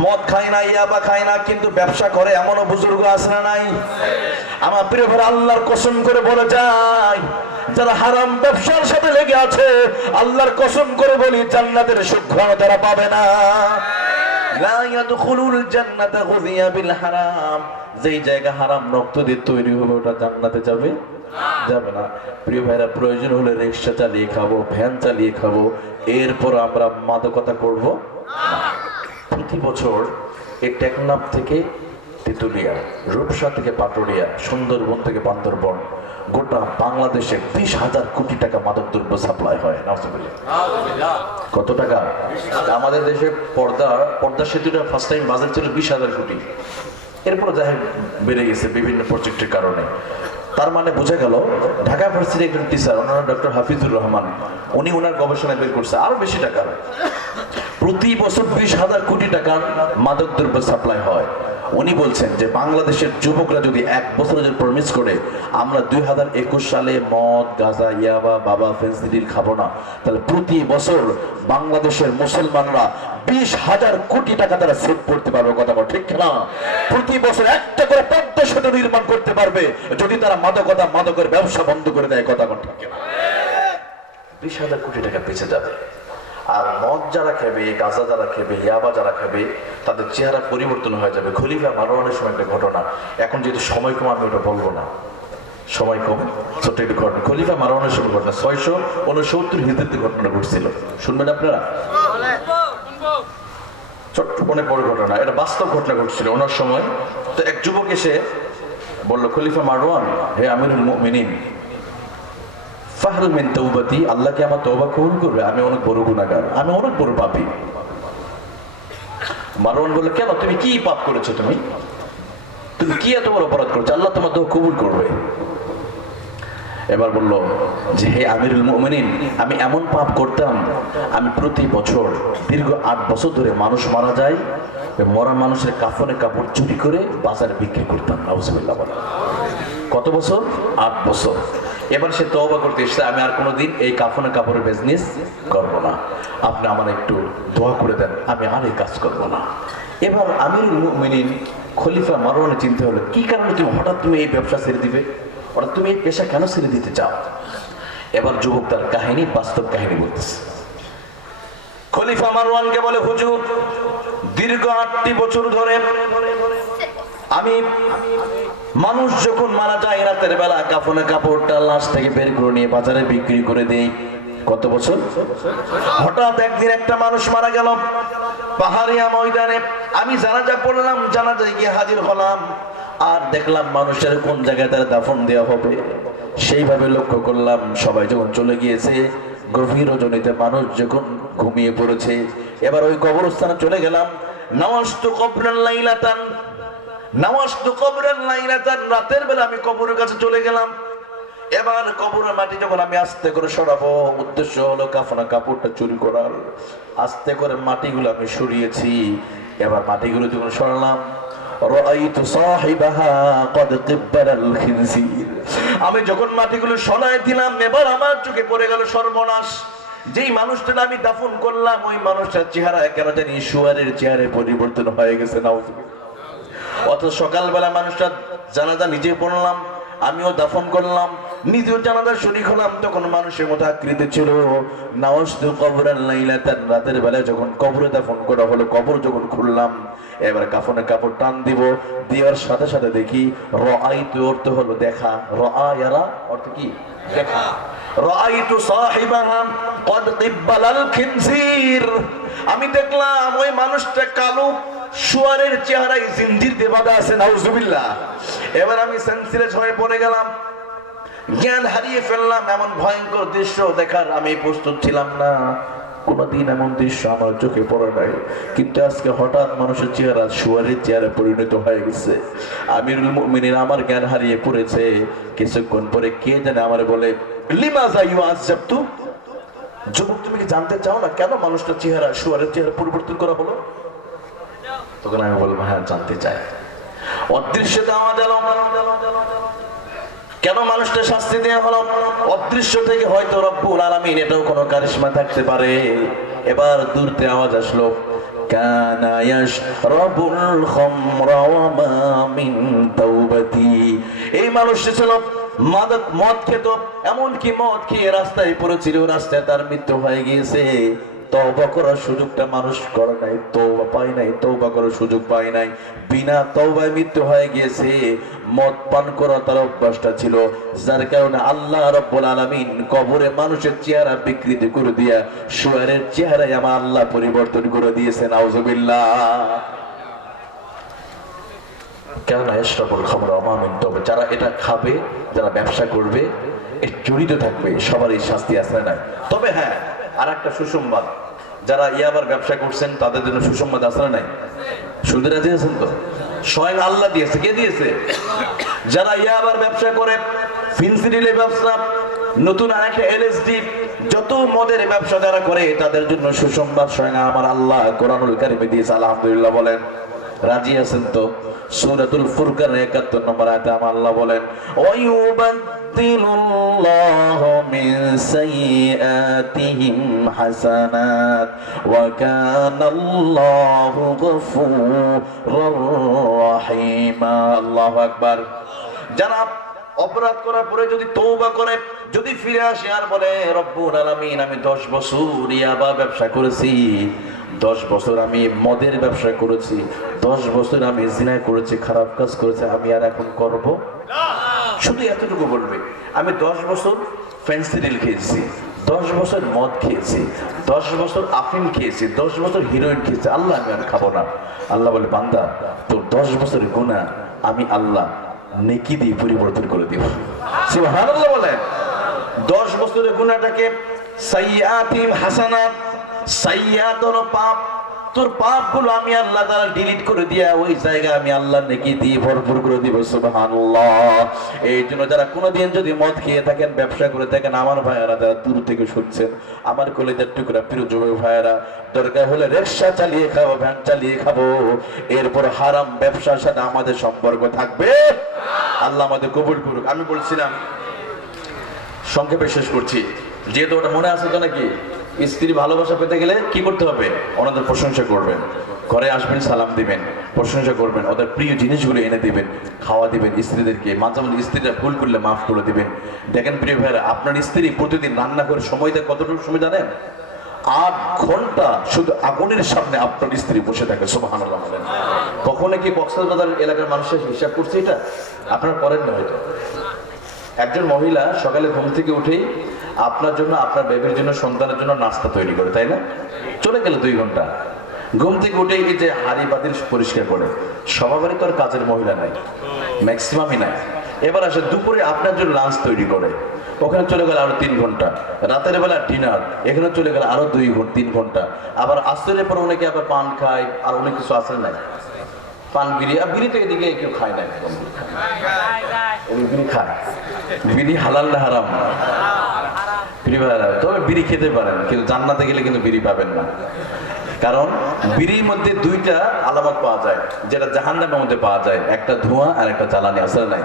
মদ খায় না, ইয়াবা খায় না, কিন্তু ব্যবসা করে, এমনও বুজুর্গ আছে না নাই? আমার প্রিয় ভাই, আল্লাহর কসম করে বলে যায়, যারা হারাম ব্যবসার সাথে লেগে আছে, আল্লাহর কসম করে বলি, জান্নাতের সুঘ্রাণ তারা পাবে না। লা ইয়াদখুলুল জান্নাতা গুযিয়া বিল হারাম। যেই জায়গা হারাম রক্ত দিয়ে তৈরি হবে, ওটা জান্নাতে যাবে? যাবে না। প্রিয় ভাইরা, প্রয়োজন হলে রিকশা চালিয়ে খাবো, ভ্যান চালিয়ে খাবো, এরপর আমরা মাদকতা করব। প্রতি বছর এই টেকনাফ থেকে তেতুলিয়া, রূপসা থেকে পাটুরিয়া, সুন্দরবন থেকে বান্দরবন, গোটা বাংলাদেশে 20,000 কোটি টাকা মাদক দ্রব্য সাপ্লাই হয়। কত টাকা? আমাদের দেশে পর্দা সেতুটা ফার্স্ট টাইম বাজার ছিল 20,000 কোটি, এরপর যাই বেড়ে গেছে বিভিন্ন প্রজেক্টের কারণে। তার মানে বোঝা গেল, ঢাকা ইউনিভার্সিটির একজন টিচার, ওনার ডক্টর হাফিজুর রহমান, উনি ওনার গবেষণায় বের করছে আরো বেশি টাকা। প্রতি বছর 20,000 কোটি টাকার মাদক দ্রব্য সাপ্লাই হয়। উনি বলছেন যে বাংলাদেশের যুবকরা যদি এক বছর যদি প্রমিস করে আমরা 2021 সালে মদ, গাঁজা, ইয়াবা, বাবা, ফেন্সিডিল খাবো না, তাহলে প্রতি বছর বাংলাদেশের মুসলমানরা 20,000 কোটি টাকা তারা সেভ করতে পারবে। কথা বল ঠিক না? প্রতি বছর একটা করে পদ্মা সেতু নির্মাণ করতে পারবে যদি তারা মাদকের ব্যবসা বন্ধ করে দেয়। কথা বল ঠিক না? 20,000 কোটি টাকা বেঁচে যাবে। আর মদ যারা খাবে, গাঁজা যারা খাবে, ইয়াবা যারা খাবে, তাদের চেহারা পরিবর্তন হয়ে যাবে। খলিফা মারওয়ানের সময় একটা ঘটনা, এখন যেহেতু সময় কম আমি ওটা বলবো না, সময় কম, ছোট্ট একটু ঘটনা। খলিফা মারওয়ানের সময় ঘটনা 669 হিজরিতে ঘটনা ঘটছিল, শুনবেন আপনারা? ছোট্ট অনেক বড় ঘটনা, এটা বাস্তব ঘটনা ঘটছিল ওনার সময়। তো এক যুবক এসে বলল, খলিফা মারওয়ান, হে আমিরুল মুমিনিন, ফাহল মিন তাওবাতি, আল্লাহ কি আমার তওবা কবুল করবে? আমি অনেক বড় গুনাহগার, আমি অনেক বড় পাপী। মারওয়ান বলল, কেন, তুমি কি পাপ করেছো? তুমি কি এত বড় অপরাধ করেছো? আল্লাহ তোমার তওবা কবুল করবে। এবার বলল যে, হে আমিরুল মুমিনিন, আমি এমন পাপ করতাম, আমি প্রতি বছর দীর্ঘ 8 বছর ধরে মানুষ মারা যায়, মরা মানুষের কাফনে কাপড় চুরি করে বাজারে বিক্রি করতাম। নাউজুবিল্লাহ। কত বছর? 8 বছর। এবার সে তওবা করতে এসেছে, আমি আর কোনোদিন এই কাফনে কাপড়ের বিজনেস করব না, আপনি আমার একটু দোয়া করে দেন, আমি আর এই কাজ করব না। এবার আমিরুল মুমিনিন খলিফা মারওয়ানের চিন্তা হলো, কি কারণে হঠাৎ তুমি এই ব্যবসা ছেড়ে দিবে, ওরা তুমি এই পেশা কেন ছেড়ে দিতে চাও? এবার যুবক তার কাহিনী, বাস্তব কাহিনী বলতেছে। খলিফা মারওয়ানকে বলে, হুজুর, দীর্ঘ 8টি বছর ধরে আমি মানুষ যখন মারা যায় রাতের বেলা কাফনে কাপড়টা লাশ থেকে বের করে নিয়ে বাজারে বিক্রি করে দেই। কত বছর? হঠাৎ একদিন একটা মানুষ মারা গেল পাহাড়িয়া ময়দানে, আমি জানাজা পড়লাম, জানাজায় গিয়ে হাজির হলাম, আর দেখলাম মানুষের কোন জায়গায় তার দাফন দেওয়া হবে। সেইভাবে লক্ষ্য করলাম, সবাই যখন চলে গিয়েছে, গভীর রজনীতে মানুষ যখন ঘুমিয়ে পড়েছে, এবার ওই কবরস্থানে চলে গেলাম। নামাজতু কবরান লাইলাতান, নামাজতু কবরান লাইলাতান, রাতের বেলা আমি কবরের কাছে চলে গেলাম। এবার কবরের মাটি যখন আমি আস্তে করে সরাবো, উদ্দেশ্য হলো কাফনা কাপড়টা চুরি করার। আস্তে করে মাটিগুলো আমি সরিয়েছি। এবার মাটিগুলো যখন সরালাম, রাআইতু সাহিবাহা ক্বাদ কিব্বালাল খিনজির, আমি যখন মাটিগুলো সরাই দিলাম, এবার আমার চোখে পড়ে গেল সর্বনাশ। যেই মানুষটা আমি দাফন করলাম, ওই মানুষটার চেহারা কেন জানি শুয়ারের চেহারায় পরিবর্তন হয়ে গেছে। নাউজুবিল্লাহ। অথচ সকালবেলা মানুষটা জানাজা নিজে পড়লাম, আমিও দাফন করলাম, নিজেও জানাজার শরীক হলাম, তখন মানুষের মতো আকৃতি ছিল। নাওয়াজতু কবরান লাইলাতান, রাতের বেলায় যখন কবরে দাফন করা হলো, কবর যখন খুললাম, এবার কাফনের কাপড় টান দিব, দেওয়ার সাথে সাথে দেখি রাআইতু অর্থ হলো দেখা, রাআয়ারা অর্থ কি দেখা, রাআইতু সাহিবাহা ক্বাদ কিব্বালাল খিনজির, আমি দেখলাম ওই মানুষটা কালো শুয়ারের চেহারায় জিনজির দিয়ে বাঁধা আছে। নাউজুবিল্লাহ। এবার আমি সেন্সলেস হয়ে পড়ে গেলাম, জ্ঞান হারিয়ে ফেললাম। এমন ভয়ঙ্কর দৃশ্য দেখার আমি প্রস্তুত ছিলাম না, কোনদিন এমন দৃশ্য আমার চোখে পড়ে নাই। কিন্তু আজকে হঠাৎ মানুষের চেহারা শুয়ারের চেহারা পরিণত হয়ে গেছে। আমিরুল মুমিনিন আমার জ্ঞান হারিয়ে পড়েছে। কিছুক্ষণ পরে কে জানে আমার বলে, লিমাযা ইউআযাবতু, যুবক তুমি কি জানতে চাও না কেন মানুষটার চেহারা শুয়ারের চেহারা পরিবর্তন করা হলো? তখন আমি বলবো হ্যাঁ জানতে চাই। অদৃশ্য দেওয়া গেল, কেন মানুষটা শাস্তি দেওয়া হলো? অদৃশ্য থেকে হয়তো রব্বুল আলামিন এটাও কোনো কারিশমা থাকতে পারে। এবার দূরতে আওয়াজ আসলো, কানা ইয়াশরাবুল খামরা ওয়া মা মিন তাওবাতি, এই মানুষটা ছিল মদ খেত, এমনকি মদ খেয়ে রাস্তায় পড়েছিল, রাস্তায় তার মৃত্যু হয়ে গিয়েছে। তওবা করার সুযোগটা মানুষ করে নাই, তওবা পায় নাই, তওবা করার সুযোগ পায় নাই, বিনা তওবায় মৃত্যু হয়ে গিয়েছে। মদ পান করা তার অভ্যাসটা ছিল, যার কারণে আল্লাহ রাব্বুল আলামিন কবরে মানুষের চেহারা বিকৃতি করে দিয়া শুয়ারের চেহারায় আমার আল্লাহ পরিবর্তন করে দিয়েছেন। নাউজুবিল্লাহ। কেন ইশরাবুল খামরা ওয়া মা মিন তাওবা, যারা এটা খাবে, যারা ব্যবসা করবে, জড়িত থাকবে, সবারই শাস্তি আছে না। তবে হ্যাঁ, আর একটা সুসংবাদ, যারা ইয়াবার ব্যবসা করছেন তাদের জন্য সুসংবাদ আছে না নাই? শুনতে রাজি আছেন তো? স্বয়ং আল্লাহ দিয়েছে। কে দিয়েছে? যারা ইয়াবার ব্যবসা করে, ফিনসিডিলের ব্যবসা, নতুন আরেকটা এলএসডি, যত মদের ব্যবসা যারা করে তাদের জন্য সুসংবাদ স্বয়ং আমার আল্লাহ কোরআনুল কারীমে দিয়েছে। আলহামদুলিল্লাহ বলেন। রাজি আছেন তো? সূরাতুল ফুরকানের 71 নম্বর আয়াতে আমার আল্লাহ বলেন, ওয়ায়ুবাদদিলুল্লাহু মিন সাইয়্যাতিহিম হাসানাত ওয়া কানাল্লাহু গফুরুর রাহিমা। আল্লাহু আকবার। যারা অপরাধ করার পরে যদি তওবা করে, যদি ফিরে আসে আর বলে, রব্বুল আলামিন আমি 10 বছর ইয়াবা ব্যবসা করেছি, 10 বছর আমি মদের ব্যবসা করেছি, 10 বছর আমি জিনা করেছি, খারাপ কাজ করেছি, আমি আর এখন করব না। শুধু এতটুকু বলবে, আমি 10 বছর ফেন্সিডিল খেয়েছি, 10 বছর মদ খেয়েছি, 10 বছর আফিম খেয়েছি, 10 বছর হিরোইন খেয়েছি, আল্লাহ আমি আর খাবো না। আল্লাহ বলে, বান্দা তোর 10 বছরের গুনাহ আমি আল্লাহ নেকি দিয়ে পরিবর্তন করে দিব। সুবহানাল্লাহ বলেন। 10 বছরের গুনাহটাকে সাইয়্যাতিম হাসানাত, সাইয়্যাত হলো পাপ, তোর পাপগুলো আমি আল্লাহ তাআলা ডিলিট করে দিয়া ওই জায়গা আমি আল্লাহ নেকি দিয়ে ভরপুর করে দিব। সুবহানাল্লাহ। এই জন্য যারা কোনোদিন যদি মদ খেয়ে থাকেন, ব্যবসা করে থাকেন, আমার ভাইয়েরা যারা দূর থেকে শুনছেন, আমার কলিজার টুকরা প্রিয় যুবক ভাইয়েরা, দরকার হলে রিকশা চালিয়ে খাবো, ভ্যান চালিয়ে খাবো, এরপর হারাম ব্যবসার সাথে আমাদের সম্পর্ক থাকবে। আল্লাহ আমাদের কবুল করুক। আমি বলছিলাম, সংক্ষেপে শেষ করছি, যেহেতু ওটা মনে আছে তো নাকি, স্ত্রী ভালোবাসা পেতে গেলে কি করতে হবে? ওনাদের প্রশংসা করবেন, ঘরে আসবেন, সালাম দিবেন, প্রশংসা করবেন, ওদের প্রিয় জিনিসগুলো এনে দিবেন, খাওয়া দিবেন স্ত্রীদেরকে, মাঝে মাঝে স্ত্রীরা ভুল করলে মাফ করে দিবেন। দেখেন প্রিয় ভাইরা, আপনার স্ত্রী প্রতিদিন রান্না করে সময় দেয় কতটুকু সময় জানেন? 8 ঘন্টা শুধু আগুনের সামনে আপনার স্ত্রী বসে থাকে। সুবহানাল্লাহ। কখনো কি কক্সবাজার এলাকার মানুষের হিসাব করছে এটা? আপনারা করেন না হয়তো। একজন মহিলা সকালে ঘুম থেকে উঠেই আপনার জন্য, আপনার বেবির জন্য, সন্তানের জন্য নাস্তা তৈরি করে, তাই না? চলে গেল 2 ঘন্টা। ঘুম থেকে উঠেই যে হাড়ি পাতিল পরিষ্কার করে, সবারই তো আর কাজের মহিলা নাই, ম্যাক্সিমামই নাই। এবার আসে দুপুরে আপনার জন্য লাঞ্চ তৈরি করে, ওখানে চলে গেল আরো 3 ঘন্টা, রাতের বেলা ডিনার, এখানে চলে গেল আরো 3 ঘন্টা, আবার আসরের পর অনেকে আবার পান খায়, আর অনেক কিছু আসে নাই, পান বিড়ি, আর বিড়ি তো এদিকে কেউ খায় না, বিড়ি খায়, বিড়ি হালাল না হারাম? তবে বিড়ি খেতে পারেন, কিন্তু জান্নাতে গেলে কিন্তু বিড়ি পাবেন না। কারণ বিড়ির মধ্যে 2টা আলামত পাওয়া যায়, যেটা জাহান্নামের মধ্যে পাওয়া যায়, একটা ধোঁয়া আর একটা জ্বালানি, আসলে নাই।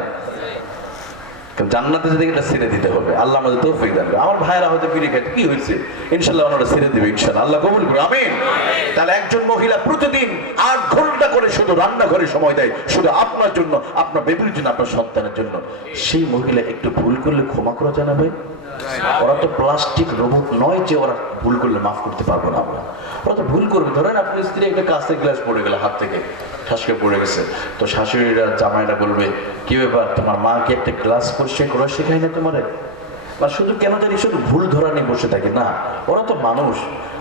জান্নাতে যদি এটা ছেড়ে দিতে হবে, আল্লাহ আমাদের তৌফিক দান করুন। আমার ভাইরা হয়তো বিড়ি খায়, কি হয়েছে, ইনশাআল্লাহ ওনারা ছেড়ে দিবে, ইনশাআল্লাহ, আল্লাহ কবুল করুন, আমিন। তাহলে একজন মহিলা প্রতিদিন 8 ঘন্টা করে শুধু রান্নাঘরে সময় দেয়, শুধু আপনার জন্য, আপনার বেবির জন্য, আপনার সন্তানের জন্য। সেই মহিলা একটু ভুল করলে ক্ষমা করা যায় না ভাই? ওরা তো প্লাস্টিক রোবট নয় যে ওরা ভুল করলে মাফ করতে পারবো না আমরা। ওরা তো ভুল করবে। ধরেন আপনার স্ত্রী একটা কাঁচের গ্লাস পড়ে গেল, হাত থেকে শাসকে পড়ে গেছে, তো শাশুড়িরা, জামাইরা বলবে, কি ব্যাপার, তোমার মা কি একটা গ্লাস পরিষ্কার করা শেখায় না তোমারে? বা শুধু কেন জানি শুধু ভুল ধরা নিয়ে বসে থাকে না, ওরা তো মানুষ,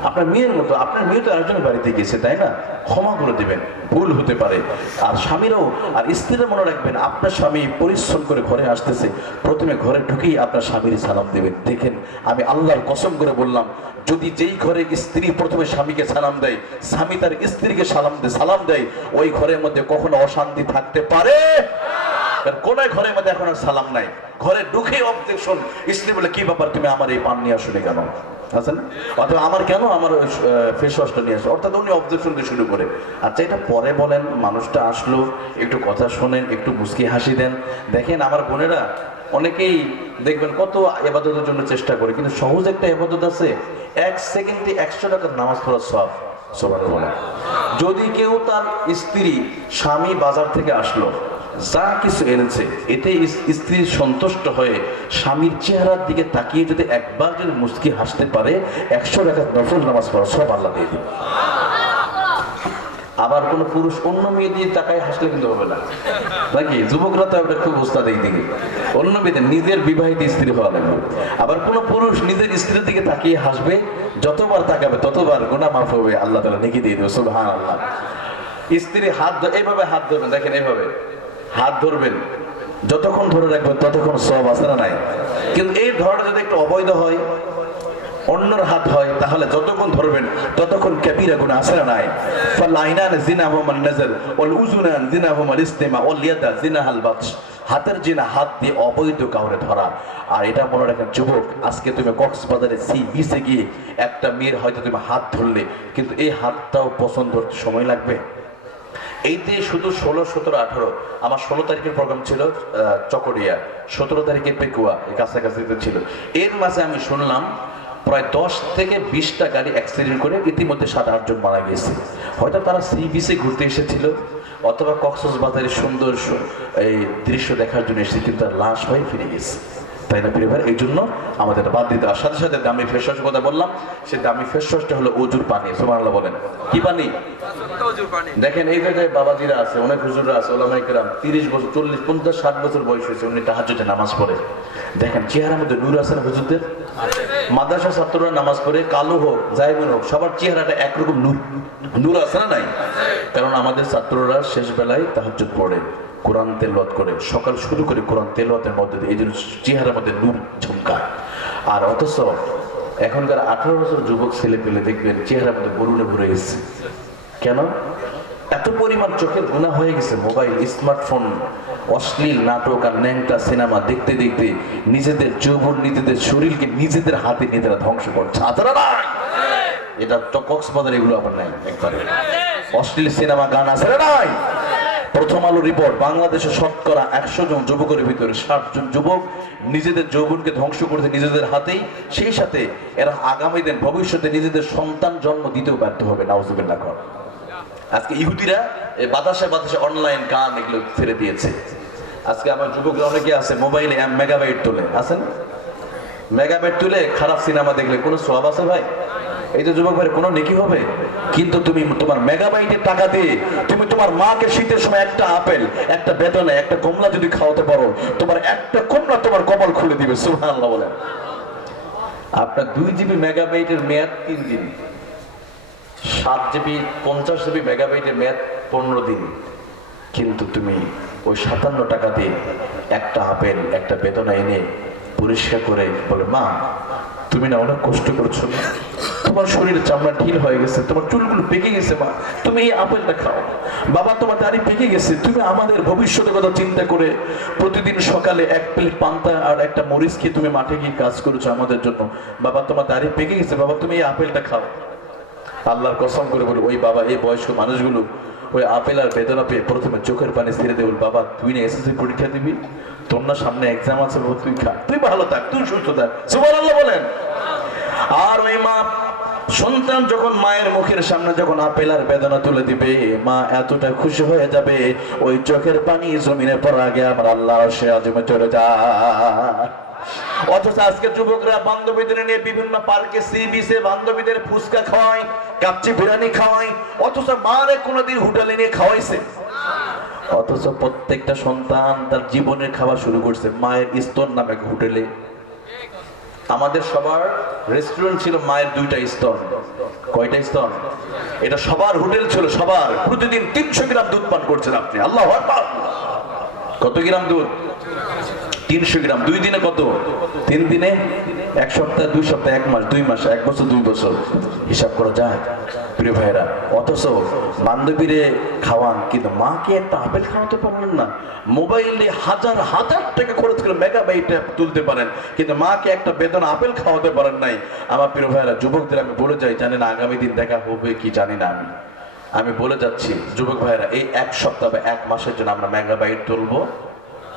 আপনার মেয়ের মতো। আপনার মেয়ে তো আরেকজনের বাড়িতে গেছে, তাই না? ক্ষমা করে দিবেন, ভুল হতে পারে। আর স্বামীরাও আর স্ত্রীরা মনে রাখবেন, আপনার স্বামী পরিশ্রম করে ঘরে আসতেছে, প্রথমে ঘরে ঢুকেই আপনার স্বামীর সালাম দেবেন। দেখেন, আমি আল্লাহর কসম করে বললাম, যদি যেই ঘরে স্ত্রী প্রথমে স্বামীকে সালাম দেয়, স্বামী তার স্ত্রীকে সালাম দেয়, ওই ঘরের মধ্যে কখনো অশান্তি থাকতে পারে? কোন ঘরের মধ্যে এখন আর সালাম নাই, ঘরে ঢুকে অবজেকশন, স্ত্রী বলে, কি ব্যাপার, তুমি আমার এই পান নিয়ে আসলে কেন? আছেন, অথবা আমার কেন আমার ফেস ওয়াশটা নিয়ে আসো, অর্থাৎ উনি অবজেকশন দিয়ে শুরু করে। আচ্ছা, এটা পরে বলেন, মানুষটা আসলো, একটু কথা শোনেন, একটু মুচকি হাসি দেন। দেখেন আমার বোনেরা অনেকেই দেখবেন কত ইবাদতের জন্য চেষ্টা করে, কিন্তু সহজ একটা ইবাদত আছে, 1 সেকেন্ডে 100 টাকার নামাজ পড়ার সওয়াব। সুবহানাল্লাহ। যদি কেউ তার স্ত্রী, স্বামী বাজার থেকে আসলো, যা কিছু এনেছে, এতে স্ত্রী সন্তুষ্ট হয়ে স্বামীর চেহারার দিকে তাকিয়ে যদি একবার যদি মুচকি হাসতে পারে, 100 টাকার নফল নামাজ পড়া সব আল্লাহ দিয়ে দিবে। আবার কোন পুরুষ অন্য মেয়ে দিয়ে তাকায় হাসলে কিন্তু হবে না, নাকি? যুবকরা তো একটা খুব উস্তাদ এই দিকে, অন্য মেয়েদের, নিজের বিবাহিত স্ত্রী হওয়া লাগবে। আবার কোন পুরুষ নিজের স্ত্রীর দিকে তাকিয়ে হাসবে, যতবার তাকাবে ততবার গুনাহ মাফ হবে, আল্লাহ তাআলা নেকি দিয়ে দেবে, সুবহানাল্লাহ। স্ত্রী হাত এইভাবে হাত ধরবেন, দেখেন এইভাবে হাত ধরবেন, যতক্ষণ ধরে রাখবেন ততক্ষণ সওয়াব আছে না নাই? কিন্তু এই ধরাটা যদি একটু অবৈধ হয়, অন্যর হাত হয়, তাহলে যতক্ষণ ধরবেন ততক্ষণ কাবীরা গুনাহ আছে না নাই? ফালাইনান জিনাহুমান নাযার ওয়াল উযুনান জিনাহুমাল ইসতিমা ওয়াল ইয়াদা জিনাহাল বাতশ। হাতের জিনা হাত দিয়ে অবৈধ কাউরে ধরা। আর এটা মনে রাখেন যুবক, আজকে তুমি কক্সবাজারে সি বিচে গিয়ে একটা মেয়ের হয়তো তুমি হাত ধরলে, কিন্তু এই হাতটাও পছন্দ করতে সময় লাগবে। এইতে শুধু 16, 17, 18, আমার 16 তারিখের প্রোগ্রাম ছিল চকরিয়া, 17 তারিখে পেকুয়া, এই কাছাকাছি ছিল। এর মাঝে আমি শুনলাম প্রায় 10 থেকে 20টা গাড়ি অ্যাক্সিডেন্ট করে ইতিমধ্যে 7-8 জন মারা গেছে। হয়তো তারা সি বিচে ঘুরতে এসেছিল, অথবা কক্সবাজারের সুন্দর এই দৃশ্য দেখার জন্য এসেছে, কিন্তু তার লাশ হয়ে ফিরে গেছে, তাই না পরিবার? এই জন্য আমাদের বাদ দিতে। আর সাথে সাথে দামি ফেস ওয়াশ কথা বললাম, সেই দামি ফেস ওয়াশটা হলো অজুর পানি। সুবহানাল্লাহ বলেন, কি পানি? দেখেন এই জায়গায় বাবাজিরা আছে, অনেক হুজুররা আছে, ওলামায়ে কেরাম, 30 বছর, 40, 50, 60 বছর বয়স হয়েছে, উনি তাহাজ্জুদে নামাজ পড়ে। দেখেন চেহারার মধ্যে নূর আছে না হুজুরদের? মাদ্রাসা ছাত্ররা নামাজ পড়ে, কালো হোক জায়গুন হোক, সবার চেহারাটা একরকম নূর আছে না নাই? কারণ আমাদের ছাত্ররা শেষ বেলায় তাহাজ্জুদ পড়ে, কোরআন তেলাওয়াত করে, সকাল শুরু করে কোরআন তেলাওয়াতের মধ্যে দিয়ে, এই জন্য চেহারার মধ্যে নূর ঝুমকা। আর অথচ এখনকার 18 বছর যুবক ছেলে পেলে দেখবেন চেহারার মধ্যে বরুণে ভরে গেছে। কেন? এত পরিমাণ চোখের গুনাহ হয়ে গেছে। মোবাইল, স্মার্টফোন, অশ্লীল নাটক আর ন্যাংটা সিনেমা দেখতে দেখতে নিজেদের যৌবন, নিজেদের শরীরকে নিজেদের হাতে নিজেরা ধ্বংস করছে। আতারা নাই এটা কক্সবাজার, এগুলো আবার নাই একবারে। অশ্লীল সিনেমা, গান আছে না নাই? প্রথম আলো রিপোর্ট, বাংলাদেশে শতকরা 100 জন যুবকের ভিতরে 60 জন যুবক নিজেদের যৌবনকে ধ্বংস করছে নিজেদের হাতেই। সেই সাথে এরা আগামী দিন ভবিষ্যতে নিজেদের সন্তান জন্ম দিতেও ব্যর্থ হবে। নাউজুবিল্লাহ। আজকে ইহুদিরা বাতাসে বাতাসে অনলাইন গান এগুলো ছেড়ে দিয়েছে। আজকে আমার যুবকরা অনেকে আছে মোবাইলে মেগাবাইট তোলে, আছেন? মেগাবাইট তুলে খারাপ সিনেমা দেখলে কোনো সওয়াব আছে ভাই? এই তো যুবক ভাই, কোনো নেকি হবে? কিন্তু তুমি তোমার মেগাবাইটের টাকা দিয়ে তুমি তোমার মাকে শীতের সময় একটা আপেল, একটা বেদনা, একটা কমলা যদি খাওয়াতে পারো, তোমার একটা কমলা তোমার কপাল খুলে দিবে। সুবহানাল্লাহ বলেন। আপনার 2 GB মেগাবাইটের মেয়াদ 3 দিন, 7 GB 50 GB মেগাবাইটের মেয়াদ 15 দিন। কিন্তু তুমি ওই 57 টাকা দিয়ে একটা আপেল, একটা বেদনা এনে পরিষ্কার করে বলে, মা তুমি না অনেক কষ্ট করছো না, তোমার শরীরের চামড়া ঢিল হয়ে গেছে, তোমার চুলগুলো পেকে গেছে, মা তুমি এই আপেলটা খাও। বাবা তোমার দাড়ি পেকে গেছে, তুমি আমাদের ভবিষ্যতের কথা চিন্তা করে প্রতিদিন সকালে এক প্লেট পান্তা আর একটা মরিচ খেয়ে তুমি মাঠে গিয়ে কাজ করেছো আমাদের জন্য। বাবা তোমার দাড়ি পেকে গেছে, বাবা তুমি এই আপেলটা খাও। আল্লাহর কসম করে বলি, ওই বাবা এই বয়স্ক মানুষগুলো ওই আপেল আর বেদনা পেয়ে প্রথমে চোখের পানি ছেড়ে দেবে, বাবা তুই না এসএসসি পরীক্ষা দিবি, তোর না সামনে এক্সাম আছে, বাবা তুই খা, তুই ভালো থাক, তুই সুস্থ থাক, সুবহানাল্লাহ বলেন। আর ওই মা সন্তান যখন মায়ের মুখের সামনে যখন আপেল আর বেদনা তুলে দিবে, মা এতটা খুশি হয়ে যাবে, ওই চোখের পানি জমিনে পড়ার আগে আমার আল্লাহ সে আজমে চলে যায়। অথচ আজকে যুবকরা বান্ধবীদের নিয়ে বিভিন্ন পার্কে সি বিচে বান্ধবীদের ফুচকা খাওয়ায়, কাচ্চি বিরিয়ানি খাওয়ায়, অথচ মারে কোনোদিন হোটেলে নিয়ে খাওয়াইছে? অথচ প্রত্যেকটা সন্তান তার জীবনের খাওয়া শুরু করছে মায়ের স্তন নামে হোটেলে। আমাদের সবার রেস্টুরেন্ট ছিল মায়ের 2টা স্তন। কয়টা স্তন? এটা সবার হোটেল ছিল, সবার। প্রতিদিন 300 গ্রাম দুধ পান করছেন আপনি, আল্লাহু আকবার। কত গ্রাম দুধ? 300 গ্রাম। 2 দিনে কত? 3 দিনে, 1 সপ্তাহ, 2 সপ্তাহ, 1 মাস, 2 মাস, 1 বছর, 2 বছর, হিসাব করা যায় প্রিয় ভাইরা। অথচ বান্ধবীরে খাওয়ান, কিন্তু মাকে একটা আপেল খাওয়াতে পারলেন না। মোবাইলে হাজার হাজার টাকা খরচ করে মেগাবাইট তুলতে পারেন, কিন্তু মাকে একটা বেদনা আপেল খাওয়াতে পারেন নাই। আমার প্রিয় ভাইরা, যুবকদের আমি বলে যাই, জানি না আগামী দিন দেখা হবে কি জানি না, আমি বলে যাচ্ছি যুবক ভাইরা, এই 1 সপ্তাহ বা 1 মাসের জন্য আমরা মেগাবাইট তুলবো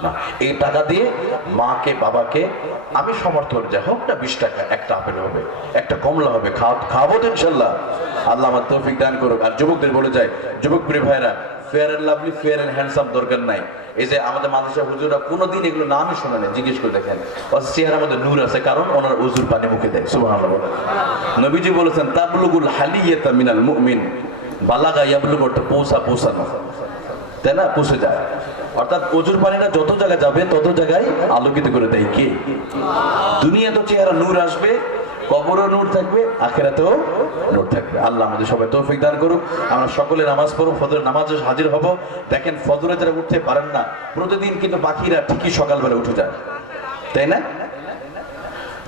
না। এই টাকা দিয়ে মাকে বাবাকে আমি সমর্থন, যা হোক না 20 টাকা একটা আপেল হবে, একটা কমলা হবে, খাওয়াবো তো ইনশাল্লাহ। আল্লাহ আমার তৌফিক দান করুক। আর যুবকদের বলে যায়, যুবক প্রিয় ভাইরা, Fair and Lovely, Fair and Handsome দরকার নাই। এই যে আমাদের মাদ্রাসা হুজুররা কোনোদিন এগুলো নামই শোনে না, জিজ্ঞেস করে দেখেন, ওর চেহারার মধ্যে নূর আছে, কারণ ওনার উজুর পানি মুখে দেয়। সুবহানাল্লাহ বলেন। নবীজি বলেছেন, তাবলুগুল হালিয়াতা মিনাল মুমিন, বালাগা ইয়াবলুগু, পৌঁছানো, তাই না, পৌঁছে যায়। অর্থাৎ অজুর পানিটা যত জায়গায় যাবে তত জায়গায় আলোকিত করে দেয় কে? দুনিয়া তো চেহারা নূর আসবে, কবরও নূর থাকবে, আখিরাতেও নূর থাকবে। আল্লাহ আমাদের সবাই তৌফিক দান করুক। আমরা সকলে নামাজ পড়ব, ফজরের নামাজে হাজির হব। দেখেন ফজরে যারা উঠতে পারেন না, প্রতিদিন কিন্তু বাকিরা ঠিকই সকালবেলা উঠে যায়, তাই না?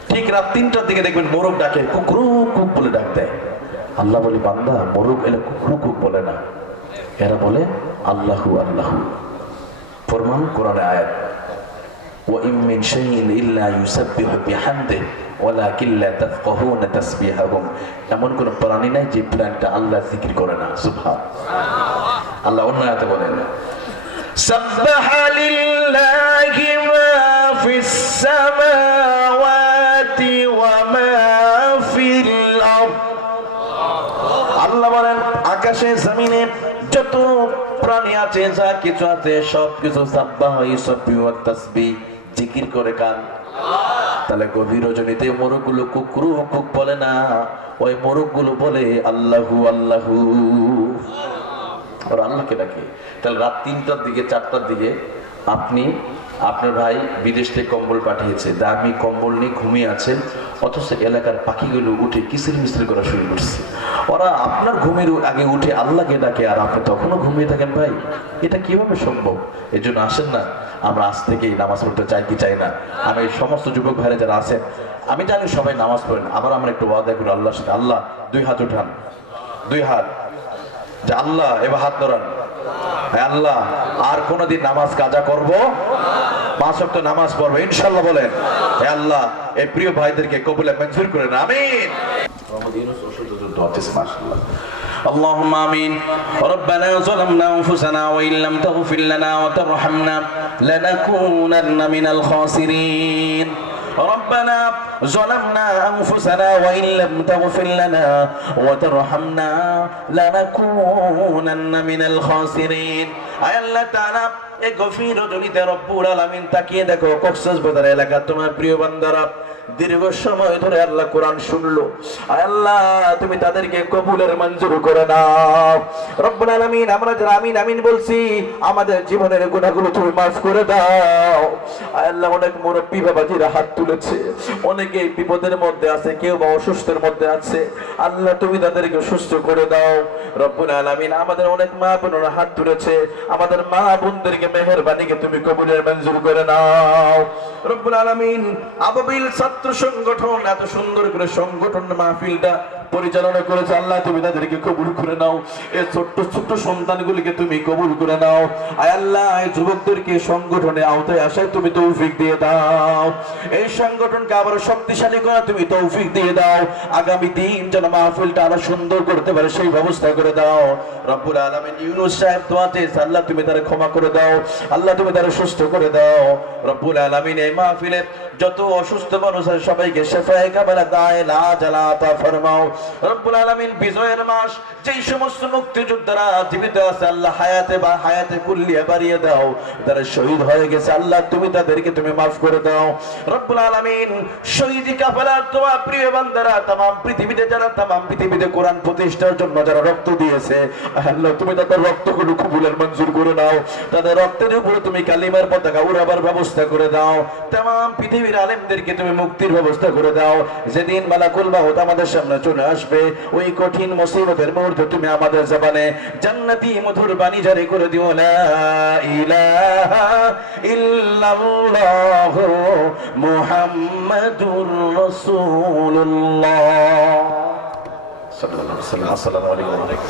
ঠিক রাত 3টার দিকে দেখবেন মোরগ ডাকে, কুকরু কুক বলে ডাক দেয়। আল্লাহ বলি, বান্দা মোরগ এলে কুকরু কুক বলে না, এরা বলে আল্লাহু আল্লাহু। ফরমান কোরআনের আয়াত, ওয়া ইম মিন শাইইন ইল্লা ইউসাব্বিহু বিহামদিহি ওয়ালাকিন লা তাফকাহুনা তাসবিহাহুম। এমন কোন প্রাণী নাই যে প্রাণীটা আল্লাহ জিকির করে না। সুবহানাল্লাহ। আল্লাহ অন্য আয়াতে বলেন, সাব্বাহা লিল্লাহি মা ফিস সামাওয়াতি ওয়া মা ফিল আরদ। আল্লাহ বলেন, আকাশে জমিনে যত প্রাণী আছে, যা কিছু আছে, সবকিছু সাব্বাহ ইউসাব্বিহু ওয়া তাসবিহ জিকির করে কার? তাহলে গভীর রজনীতে মোরগগুলো কুকরু কুক বলে না, ওই মোরগগুলো বলে আল্লাহু আল্লাহু, ওরা আল্লাহকে ডাকে। তাহলে রাত 3টার দিকে 4টার দিকে আপনি, আপনার ভাই বিদেশ থেকে কম্বল পাঠিয়েছে, দামি কম্বল নিয়ে ঘুমিয়ে আছেন, অথচ এলাকার পাখিগুলো উঠে কিচির মিচির করা শুরু করছে। ওরা আপনার ঘুমের আগে উঠে আল্লাহকে ডাকে, আর আপনি তখনও ঘুমিয়ে থাকেন। ভাই, এটা কিভাবে সম্ভব? এই জন্য আসেন না, আমরা আজ থেকেই নামাজ পড়তে চাই কি চাই না। আমি সমস্ত যুবক ভাইরা যারা আছেন, আমি জানি সবাই নামাজ পড়েন, আবার আমরা একটু ওয়াদা করি আল্লাহর সাথে। আল্লাহ, 2 হাত উঠান, 2 হাত, যে আল্লাহ, এবার হাত ধরান, আল্লাহ আর কোনদিন নামাজ কাজা করব, 5 ওয়াক্ত নামাজ পড়বো ইনশাআল্লাহ। বলেন, হে আল্লাহ এই প্রিয় ভাইদেরকে কবুলে মঞ্জুর করেন, আমিন। اللهم آمين. ربنا ظلمنا أنفسنا وإن لم تغفر لنا وترحمنا لنكونن من الخاسرين. ربنا ظلمنا أنفسنا وإن لم تغفر لنا وترحمنا لنكونن من الخاسرين. আয় আল্লাহ তাআলা, এই গভীর রজনীতে রব্বুল আলামিন তাকিয়ে দেখো, কক্সবাজার এলাকা তোমার প্রিয় বান্দারা দীর্ঘ সময় ধরে আল্লাহ কোরআন শুনলো, আয় আল্লাহ তুমি তাদেরকে কবুলের মঞ্জুর করে নাও রব্বুল আলামিন। আমরা যারা আমিন আমিন বলছি, আমাদের জীবনের গুনাহগুলো তুমি মাফ করে দাও। আয় আল্লাহ, অনেক মুরব্বী বাবাজিরা হাত তুলেছে, অনেকে বিপদের মধ্যে আছে, কেউ বা অসুস্থের মধ্যে আছে, আল্লাহ তুমি তাদেরকে সুস্থ করে দাও রব্বুল আলামিন। আমাদের অনেক মা বোনেরা হাত তুলেছে, আমাদের মা বোনদেরকে মেহেরবানিকে তুমি কবুলের মঞ্জুর করে নাও রব্বুল আলামিন। আবাবিল ছাত্র সংগঠন এত সুন্দর করে সংগঠন মাহফিলটা পরিচালনা করেছে, আল্লাহ তুমি তাদেরকে কবুল করে নাও। এই ছোট্ট ছোট্ট সন্তানগুলিকে তুমি কবুল করে নাও। আয় আল্লাহ, এই যুবকদেরকে সংগঠনে আওতায় আসায় তুমি তৌফিক দিয়ে দাও। এই সংগঠনকে আবার শক্তিশালী করা তুমি তৌফিক দিয়ে দাও। আগামী দিন যেন মাহফিলটা আরো সুন্দর করতে পারে সেই ব্যবস্থা করে দাও রব্বুল আলামিন। ইউনূস সাহেব দোয়াতে আল্লাহ তুমি তারে ক্ষমা করে দাও, আল্লাহ তুমি তারে সুস্থ করে দাও রব্বুল আলামিন। এই মাহফিলে যত অসুস্থ মানুষ আছে সবাইকে শিফায়ে কামিলা দায়েলা জালাতা ফরমাও রব্বুল আলামিন। বিজয়ের মাস, যেই সমস্ত মুক্তিযোদ্ধারা জীবিত আছে আল্লাহ হায়াতে কুল্লিয়া বাড়িয়ে দাও, তারা শহীদ হয়ে গেছে আল্লাহ তুমি তাদেরকে তুমি মাফ করে দাও রব্বুল আলামিন। শহীদি কাফেলার তোমার প্রিয় বান্দারা तमाम পৃথিবীতে যারা तमाम পৃথিবীতে কোরআন প্রতিষ্ঠার জন্য যারা রক্ত দিয়েছে আল্লাহ তুমি তাদের রক্তগুলো কবুলের মঞ্জুর করে নাও। তাদের রক্তের উপরে তুমি কালিমার পতাকা উড়াবার ব্যবস্থা করে দাও। तमाम পৃথিবীর আলেমদেরকে তুমি মুক্তির ব্যবস্থা করে দাও। যেদিন মালাকুল মাউত আমাদের সামনে চলে আসবে, ওই কঠিন মুসিবতের মুহূর্তে তুমি আমাদের জবানে জান্নাতি মধুর বাণী জারি করে দিও, লা ইলাহা ইল্লাল্লাহ মুহাম্মাদুর রাসূলুল্লাহ সাল্লাল্লাহু আলাইহি ওয়া সাল্লাম। আসসালামু আলাইকুম।